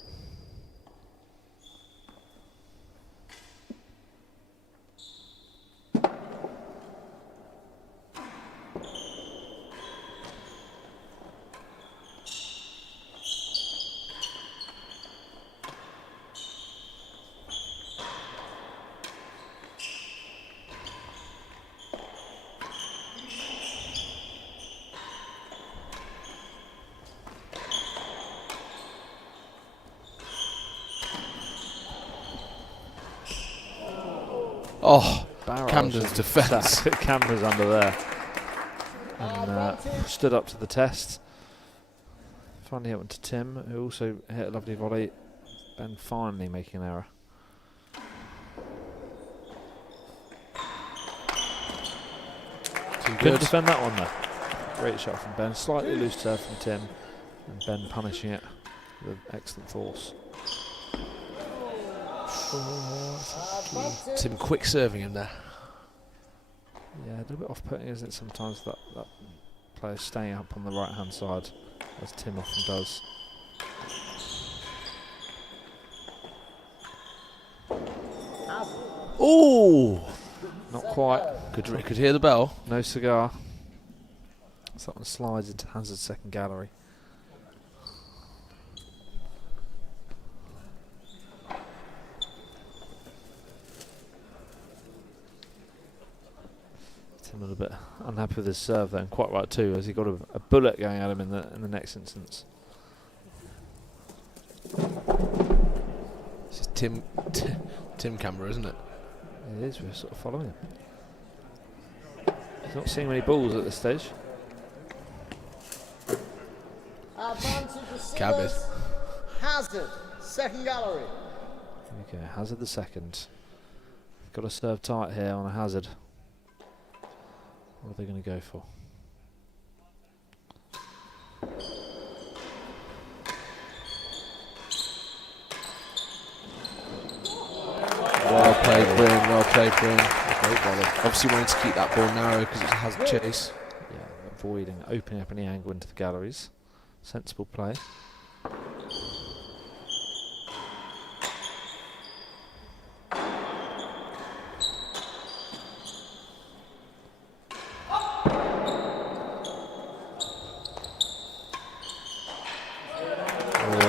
Oh, Barrows Camden's defence. Camden's under there. And stood up to the test. Finally it went to Tim, who also hit a lovely volley. Ben finally making an error. Couldn't defend that one though. Great shot from Ben. Slightly loose serve from Tim. And Ben punishing it with excellent force. Tim quick serving him there. Yeah, a little bit off-putting, isn't it, sometimes that player staying up on the right-hand side, as Tim often does. Ooh! Not quite. Could hear the bell. No cigar. So that one slides into Hazard's second gallery. Tim a little bit unhappy with his serve there, and quite right too, as he got a bullet going at him in the next instance. This is Tim camera, isn't it? It is. We're sort of following him. He's not seeing many balls at this stage. Cabot. Hazard, second gallery. Okay, Hazard the second. Got to serve tight here on a Hazard. What are they going to go for? Well played, Bryn. Well played, Bryn. Obviously wanting to keep that ball narrow because it has a chase. Yeah, avoiding opening up any angle into the galleries. Sensible play.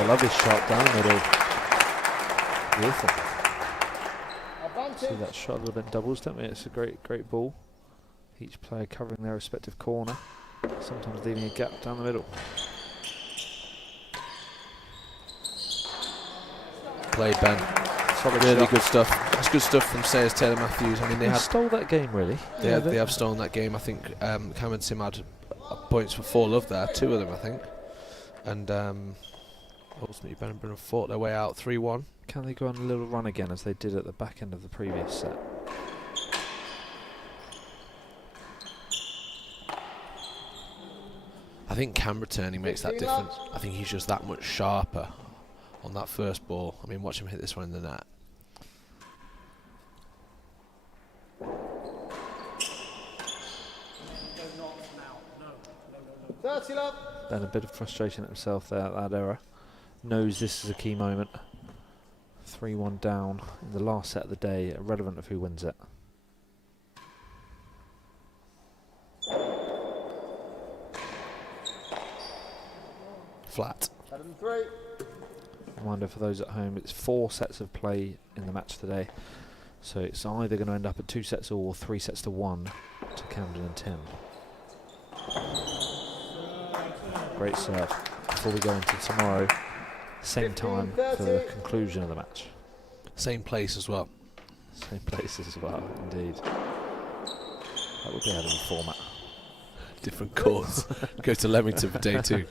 Lovely shot down the middle. Beautiful. See that shot within doubles, don't we? It's a great ball. Each player covering their respective corner, sometimes leaving a gap down the middle. Played, Ben. Solid really shot. Good stuff. It's good stuff from Sayers Taylor Matthews. I mean, they stole that game, really. They have stolen that game. I think Cam and Tim had points for 4 love there, 2 of them, I think. And ultimately, Ben and Bryn fought their way out 3-1. Can they go on a little run again as they did at the back end of the previous set? I think Cam returning makes that difference. I think he's just that much sharper on that first ball. I mean, watch him hit this one in the net. Then a bit of frustration at himself there at that error. Knows this is a key moment. 3-1 down in the last set of the day, irrelevant of who wins it. Flat. Reminder for those at home, it's 4 sets of play in the match today. So it's either going to end up at 2 sets or 3 sets to 1 to Camden and Tim. Great serve. Before we go into tomorrow, same time for the conclusion of the match. Same place as well. Same place as well, indeed. That would be out of the format. Different courts. Go to Leamington for day 2.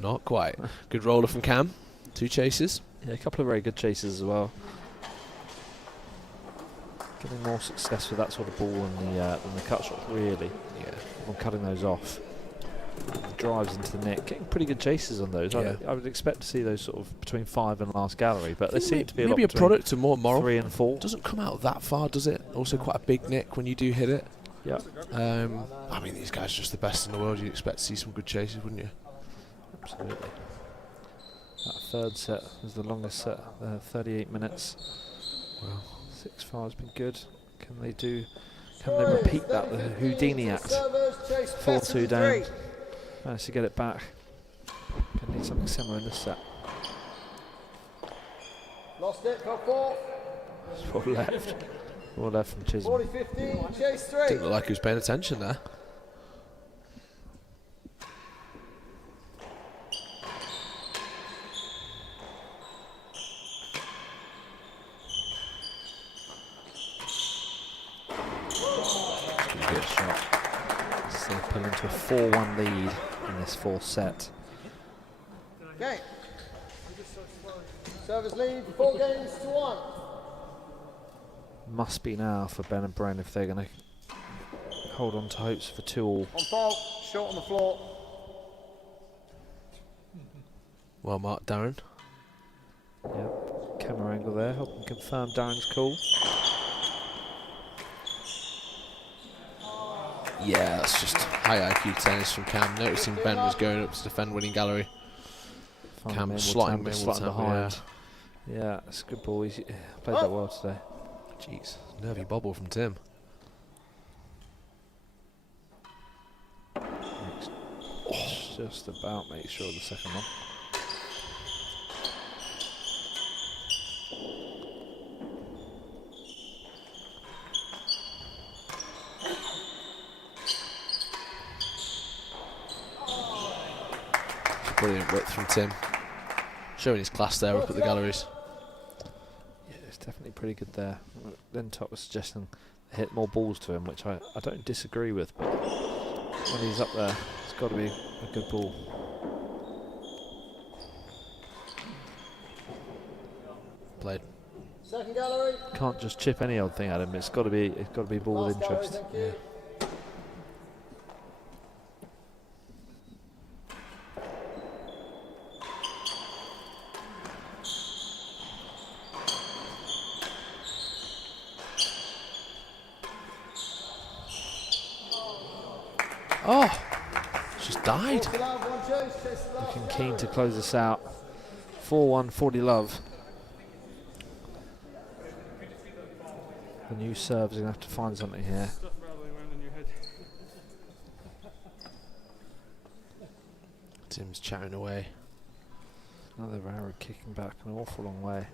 Not quite. Good roller from Cam. 2 chases. Yeah, a couple of very good chases as well. Getting more success with that sort of ball than the cut shot, really. Yeah. On cutting those off. Drives into the net, getting pretty good chases on those. Yeah. I would expect to see those sort of between 5 and last gallery, but they seem to be maybe a product of more moral. 3 and 4. Doesn't come out that far, does it? Also quite a big nick when you do hit it. Yeah. I mean, these guys are just the best in the world. You'd expect to see some good chases, wouldn't you? Absolutely. That third set was the longest set, 38 minutes. Wow. 6-5 has been good. Can they repeat that, the Houdini act? 4-2 down. Managed to get it back. Gonna need something similar in this set. Lost it, got 4. 4 left. 4 left from Chisholm. 40-15, chase 3. Didn't look like he was paying attention there. 4-1 lead in this fourth set. Okay. Service lead, 4 games to 1. Must be now for Ben and Bryn if they're going to hold on to hopes for 2-all. On fault, short on the floor. Well marked, Darren. Yeah, camera angle there, helping confirm Darren's call. Yeah, that's just high IQ tennis from Cam. Noticing Ben was going up to defend winning gallery. Cam slotting behind. Yeah, that's a good ball. He's played that well today. Jeez, nervy bobble from Tim. Just about make sure the second one. Brilliant width from Tim. Showing his class there up at the galleries. Yeah, it's definitely pretty good there. Then Top was suggesting they hit more balls to him, which I don't disagree with, but when he's up there, it's got to be a good ball. Played. Second gallery. Can't just chip any old thing at him. It's got to be ball with interest. Thank you. Oh, just died. Looking keen to close this out. 4-1, 40 love. The new serve's going to have to find something here. Tim's chatting away. Another arrow kicking back an awful long way.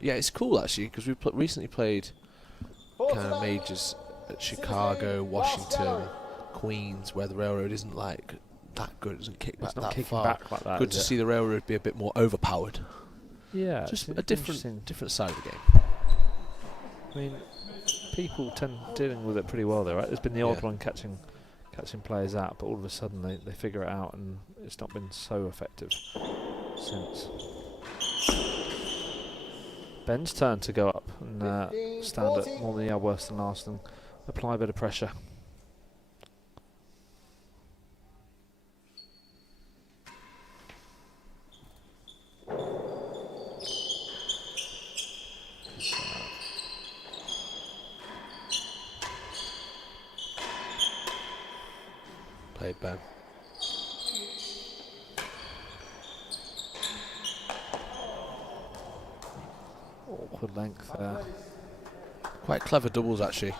Yeah, it's cool actually because we recently played kind of majors at Chicago, Washington, Queens, where the railroad isn't like that good, doesn't kick back that far. Back like that, good to see the railroad be a bit more overpowered. Yeah, just a different side of the game. I mean, people tend dealing with it pretty well there, right? There's been the odd one catching players out, but all of a sudden they figure it out, and it's not been so effective since. Ben's turn to go up and stand at more than the worse than last and apply a bit of pressure. Played Ben. Awkward length there. Quite clever doubles actually.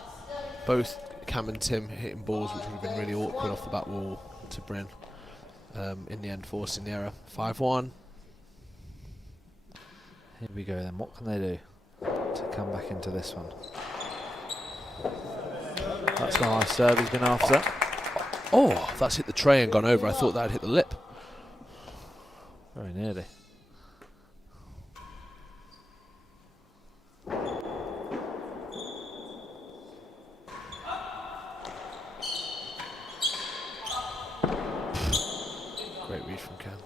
Both Cam and Tim hitting balls which would have been really awkward off the back wall to Bryn. In the end forcing the error. 5-1. Here we go then. What can they do to come back into this one? That's the high serve he's been after. Oh, that's hit the tray and gone over. I thought that had hit the lip. Very nearly. Great read from Cam.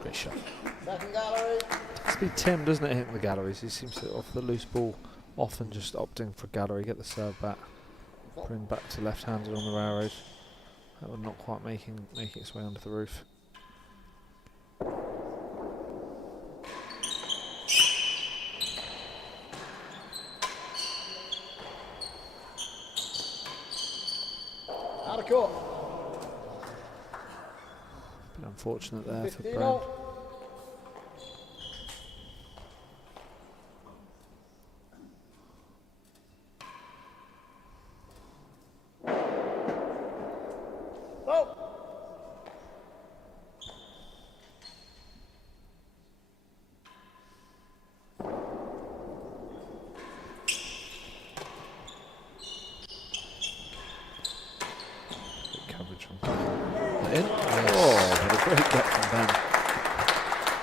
Great shot. Second gallery. It's be Tim, doesn't it, hitting the galleries? He seems to, off the loose ball, often just opting for gallery, get the serve back, bring back to left-handed on the railroad. That one not quite making its way onto the roof. Out of court. Bit unfortunate there for Bryn.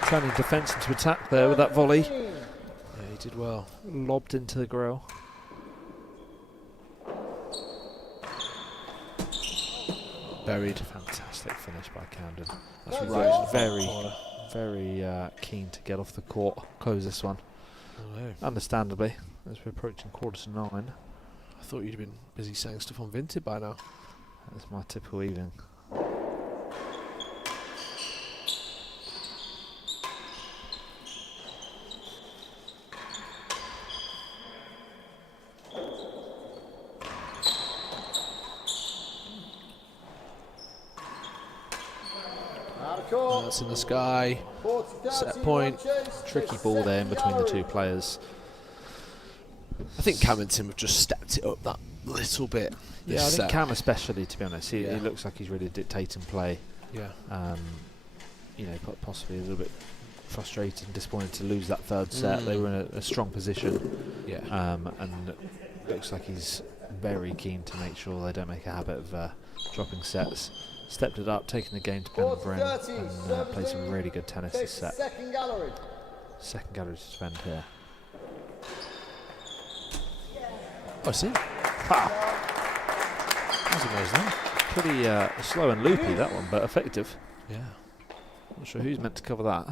Turning defence into attack there with that volley. Yeah, Did well. Lobbed into the grill. Buried. Fantastic finish by Camden. That's right. Very keen to get off the court, close this one. Oh, no. Understandably, as we're approaching 8:45. I thought you'd have been busy saying stuff on Vinted by now. That's my typical evening. That's in the sky. Set point. Tricky ball there in between the two players. I think Cam and Tim have just stepped it up that little bit. Yeah, I think Cam especially, to be honest. He looks like he's really dictating play. Yeah. You know, possibly a little bit frustrated and disappointed to lose that third set. They were in a strong position. Yeah. And it looks like he's very keen to make sure they don't make a habit of dropping sets. Stepped it up, taking the game to Bryn, and played some really good tennis this set. Second gallery to spend here. I see. That's amazing. Pretty slow and loopy, that one, but effective. Yeah. Not sure who's meant to cover that,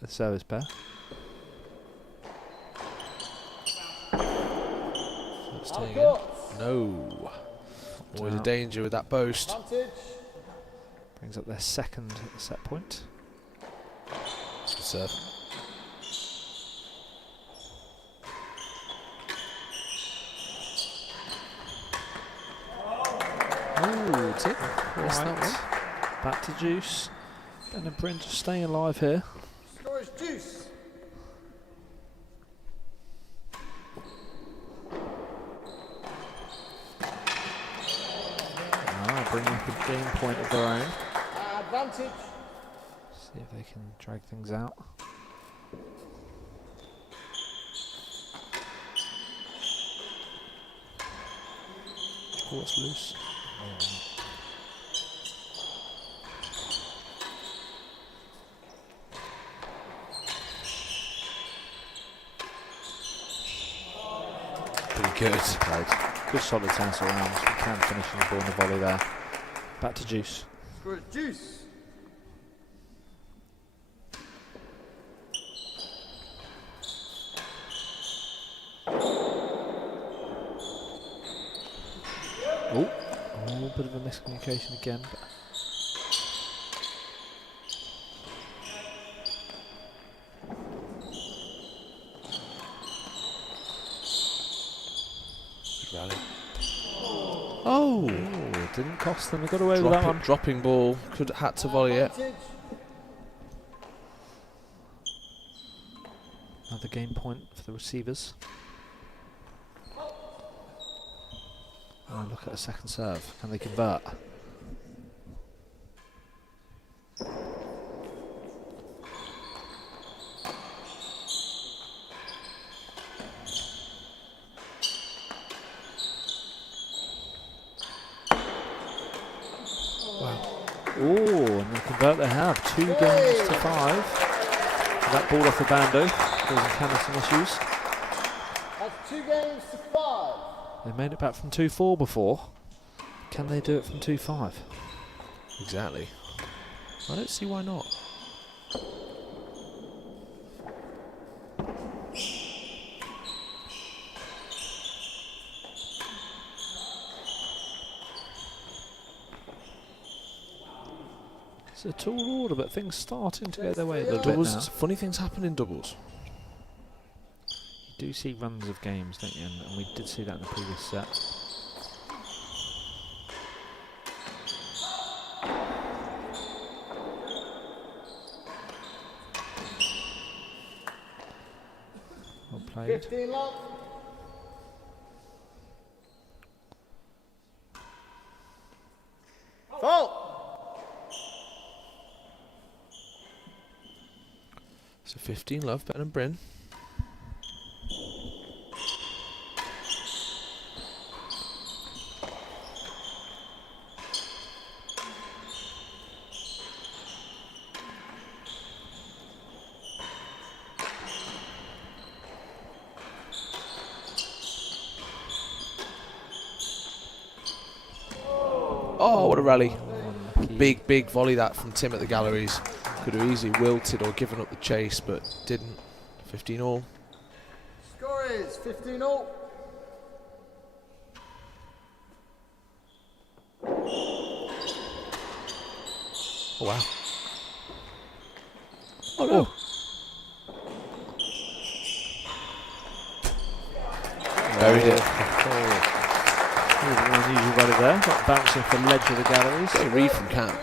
the service pair. No. Always a danger with that post. Brings up their second set point. That's good serve. Oh, tip. Back to Juice. And Bryn just staying alive here. Score is Juice. Bring up a game point of their own. Advantage. See if they can drag things out. Oh, it's loose. Pretty good. Good solid tennis around. Can finish the ball in the volley there. Back to Juice. Score is Juice. Oh, a little bit of a miscommunication again. Oh, it didn't cost them. They got away with that one. Dropping ball. Could have had to volley it. Another game point for the receivers. Oh, look at a second serve. Can they convert? Oh, and they convert. They have 2 games to 5. That ball off the bando, causing some issues. That's 2 games to 5. They made it back from 2-4 before. Can they do it from 2-5? Exactly. I don't see why not. It's a tall order, but things starting to go their way a little bit now. Funny things happen in doubles. You do see runs of games, don't you? And we did see that in the previous set. Well played. 15 love. Fault. So 15 love, better than Bryn. Oh, what a rally. Big volley that from Tim at the galleries. Could have easily wilted or given up the chase, but didn't. 15-all. Score is 15-all. Oh, wow. Oh, no. There he is. Unusual rally there. Got bouncing off the ledge of the galleries. Got a read from Cam.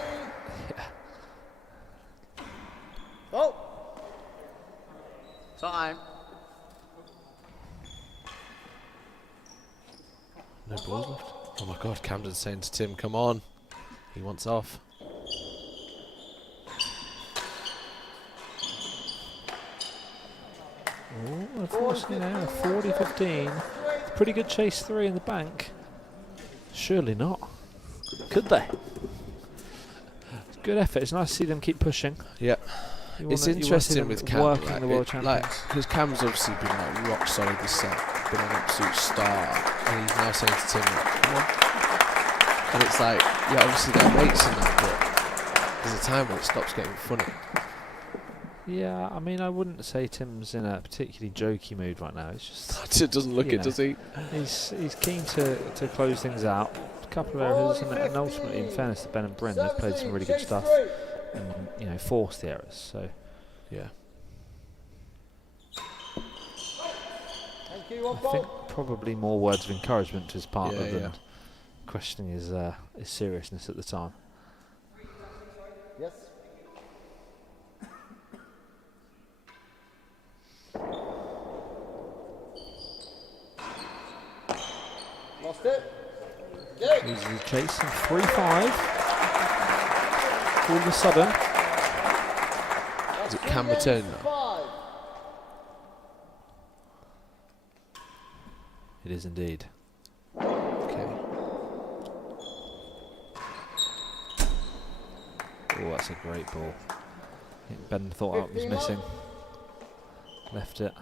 Oh. Time. No balls left. Oh my God, Camden's saying to Tim, come on. He wants off. Oh, unfortunately now, 40-15. Pretty good chase 3 in the bank. Surely not. Could they? It's good effort. It's nice to see them keep pushing. Yeah. It's interesting with Cam, working the world champions. Because Cam's obviously been rock solid this set, been an absolute star, and he's now saying to Tim, and it's like, yeah, obviously there's weights in that, but there's a time when it stops getting funny. Yeah, I mean, I wouldn't say Tim's in a particularly jokey mood right now. It's just it doesn't look it, does he? He's keen to close things out. A couple of errors, and ultimately, in fairness to Ben and Bryn, they've played some really good stuff. And, forced the errors. So, yeah. Thank you, I think probably more words of encouragement to his partner than questioning his seriousness at the time. Yes. Lost it. Easily chasing 3-5. All of a sudden. Is it Cam return now? It is indeed. Okay. Oh, that's a great ball. I think Ben thought that was missing. Left it.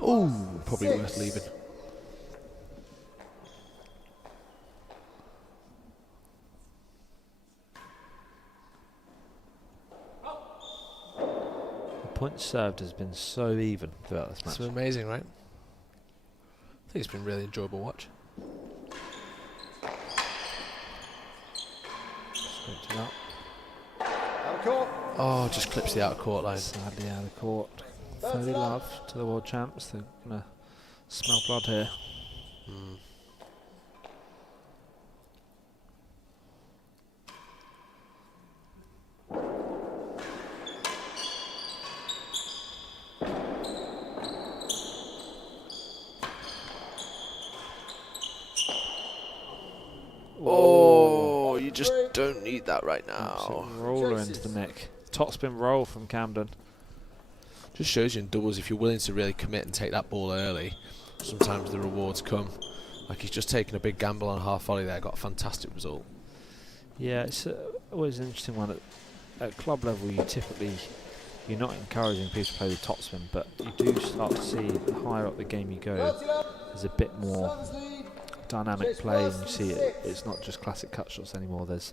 Oh, probably worth leaving. The points served has been so even throughout this match. It's been amazing, right? I think it's been really enjoyable watch. Out of court. Oh, just clips the outer court line. Sadly out of court. 30 love to the world champs. They're going to smell blood here. Oh, you just don't need that right now. Absolute roller into the neck. Topspin roll from Camden. Just shows you in doubles, if you're willing to really commit and take that ball early, sometimes the rewards come. Like he's just taken a big gamble on a half volley there, got a fantastic result. Yeah, it's always an interesting one. At club level, you're not encouraging people to play with topspin, but you do start to see the higher up the game you go, there's a bit more dynamic play, and you see it's not just classic cut shots anymore. There's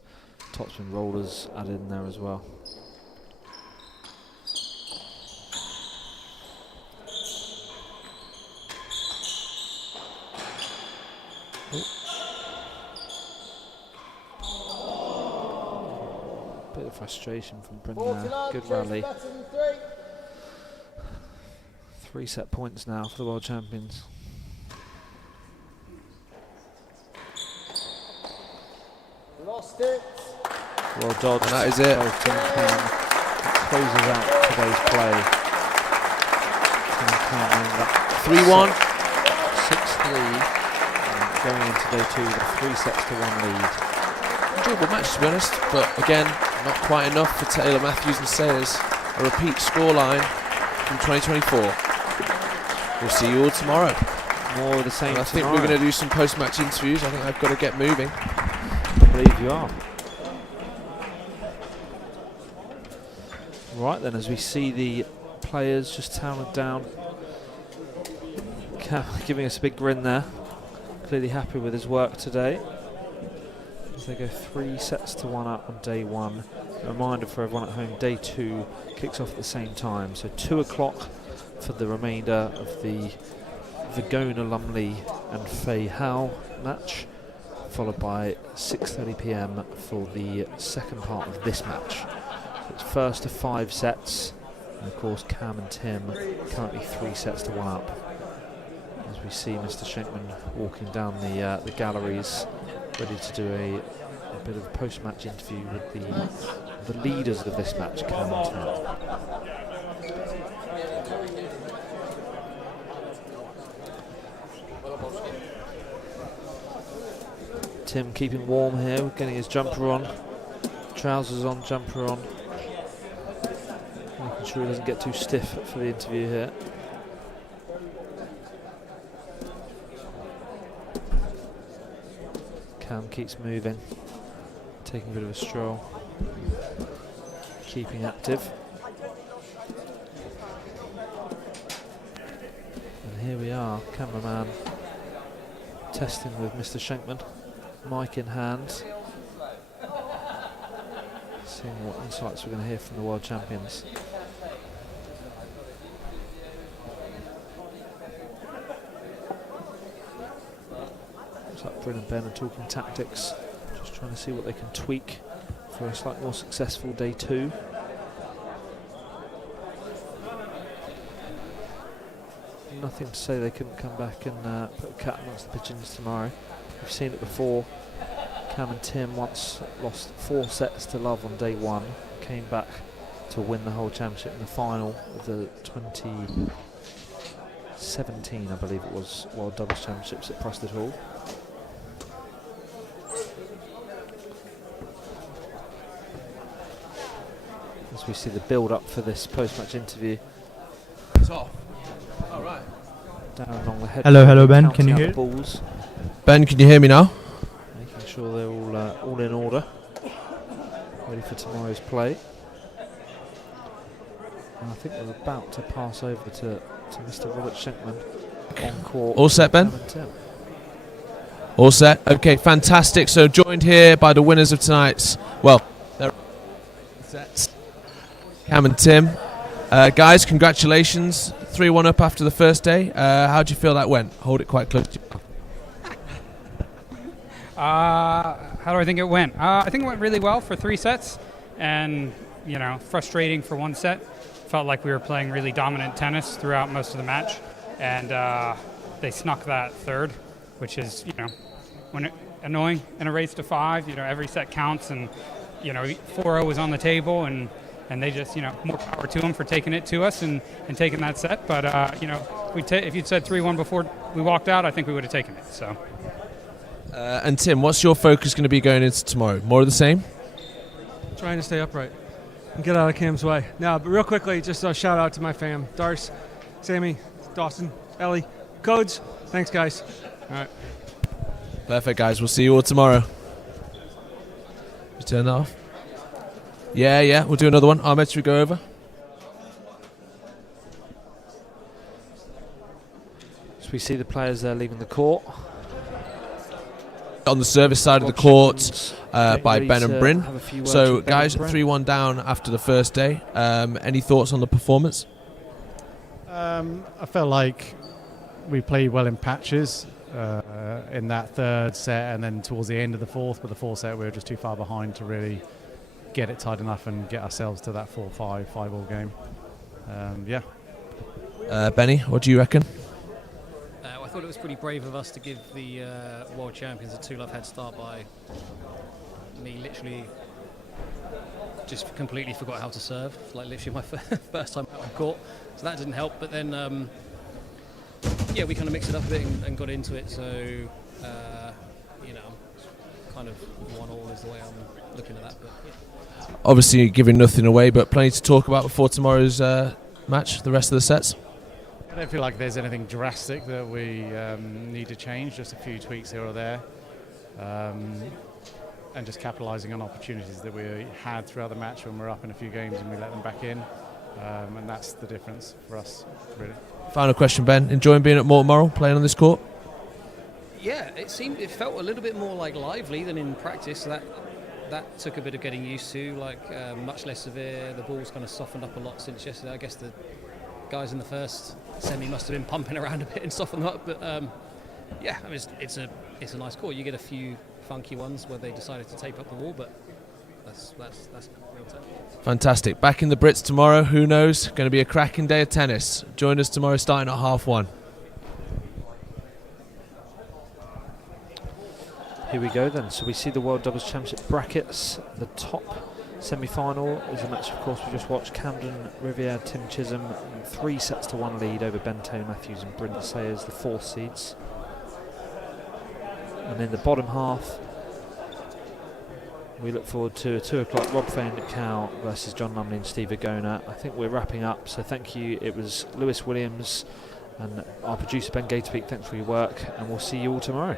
topspin rollers added in there as well. Bit of frustration from Bryn there. Good rally. 3 set points now for the world champions. Lost it. Well dodged. That is it. Closes out today's play. 3-1. 6-3. Going into day 2 with a 3-1 lead. Enjoyable match, to be honest, but again, not quite enough for Taylor, Matthews and Sayers. A repeat scoreline from 2024. We'll see you all tomorrow. More of the same. I think we're going to do some post-match interviews. I think I've got to get moving. I believe you are. Right then, as we see the players just towered down giving us a big grin there. Clearly happy with his work today. As they go 3 sets to 1 up on day 1. A reminder for everyone at home, day 2 kicks off at the same time. So 2 o'clock for the remainder of the Virgona, Lumley and Fahey match, followed by 6:30 p.m. for the second part of this match. It's first to 5 sets, and of course Cam and Tim currently 3 sets to 1 up. As we see Mr. Schenkman walking down the galleries, ready to do a bit of a post-match interview with the leaders of this match. Tim keeping warm here, getting his jumper on, trousers on, jumper on, making sure he doesn't get too stiff for the interview here. Cam keeps moving, taking a bit of a stroll, keeping active. And here we are, cameraman testing with Mr. Schenkman, mic in hand, seeing what insights we're going to hear from the world champions. Looks like Bryn and Ben are talking tactics, just trying to see what they can tweak for a slightly more successful day 2. Nothing to say they couldn't come back and put a cat amongst the pigeons tomorrow. We've seen it before. Cam and Tim once lost 4 sets to love on day 1, came back to win the whole championship in the final of the 2017, I believe it was, World Doubles Championships at Preston Hall. As we see the build-up for this post-match interview. Down along the head. Hello, Ben. Can you hear? Ben, can you hear me now? Making sure they're all in order, ready for tomorrow's play. And I think we're about to pass over to Mr. Robert Schenkman on court. All set, Ben? All set. Okay, fantastic. So joined here by the winners of tonight's, well, Cam and Tim. Guys, congratulations. 3-1 up after the first day. How do you feel that went? Hold it quite close to you. How do I think it went? I think it went really well for 3 sets, and frustrating for 1 set. Felt like we were playing really dominant tennis throughout most of the match, and they snuck that third, which is annoying in a race to 5. Every set counts, and 4-0 was on the table, and they just, more power to them for taking it to us and taking that set. But, if you'd said 3-1 before we walked out, I think we would have taken it. So. And Tim, what's your focus going to be going into tomorrow? More of the same? Trying to stay upright and get out of Cam's way. No, but real quickly, just a shout out to my fam. Darce, Sammy, Dawson, Ellie, Codes. Thanks, guys. All right. Perfect, guys. We'll see you all tomorrow. You turn that off? Yeah, we'll do another one. Ahmed, should we go over? So we see the players there leaving the court. On the service side of the court by Ben and Bryn. So, guys, 3-1 down after the first day. Any thoughts on the performance? I felt like we played well in patches in that third set, and then towards the end of the fourth, but the fourth set we were just too far behind to really get it tight enough and get ourselves to that 4-5 5-all game. Benny, what do you reckon? I thought it was pretty brave of us to give the world champions a 2-love head start by me literally just completely forgot how to serve, like literally my first time on court, so that didn't help. But then we kind of mixed it up a bit and got into it, so kind of 1-1 is the way I'm looking at that. But, Obviously giving nothing away, but plenty to talk about before tomorrow's match, the rest of the sets. I don't feel like there's anything drastic that we need to change, just a few tweaks here or there. And just capitalising on opportunities that we had throughout the match when we're up in a few games and we let them back in. and that's the difference for us, really. Final question, Ben. Enjoying being at Morton playing on this court? Yeah, it felt a little bit more like lively than in practice. That took a bit of getting used to, much less severe. The ball's kind of softened up a lot since yesterday. I guess the guys in the first semi must have been pumping around a bit and softened them up. But yeah, I mean, it's a nice court. You get a few funky ones where they decided to tape up the wall, but that's fantastic. Back in the Brits tomorrow. Who knows? Going to be a cracking day of tennis. Join us tomorrow starting at 1:30. Here we go then. So we see the World Doubles Championship brackets. The top semi-final is a match, of course, we just watched. Camden, Riviere, Tim Chisholm, 3-1 lead over Bento Matthews and Bryn, as the 4th seeds. And in the bottom half, we look forward to 2 o'clock, Rob Fahey and Nick Howell versus Lumley and Steve Virgona. I think we're wrapping up, so thank you. It was Lewis Williams and our producer Ben Gatepeak. Thanks for your work, and we'll see you all tomorrow.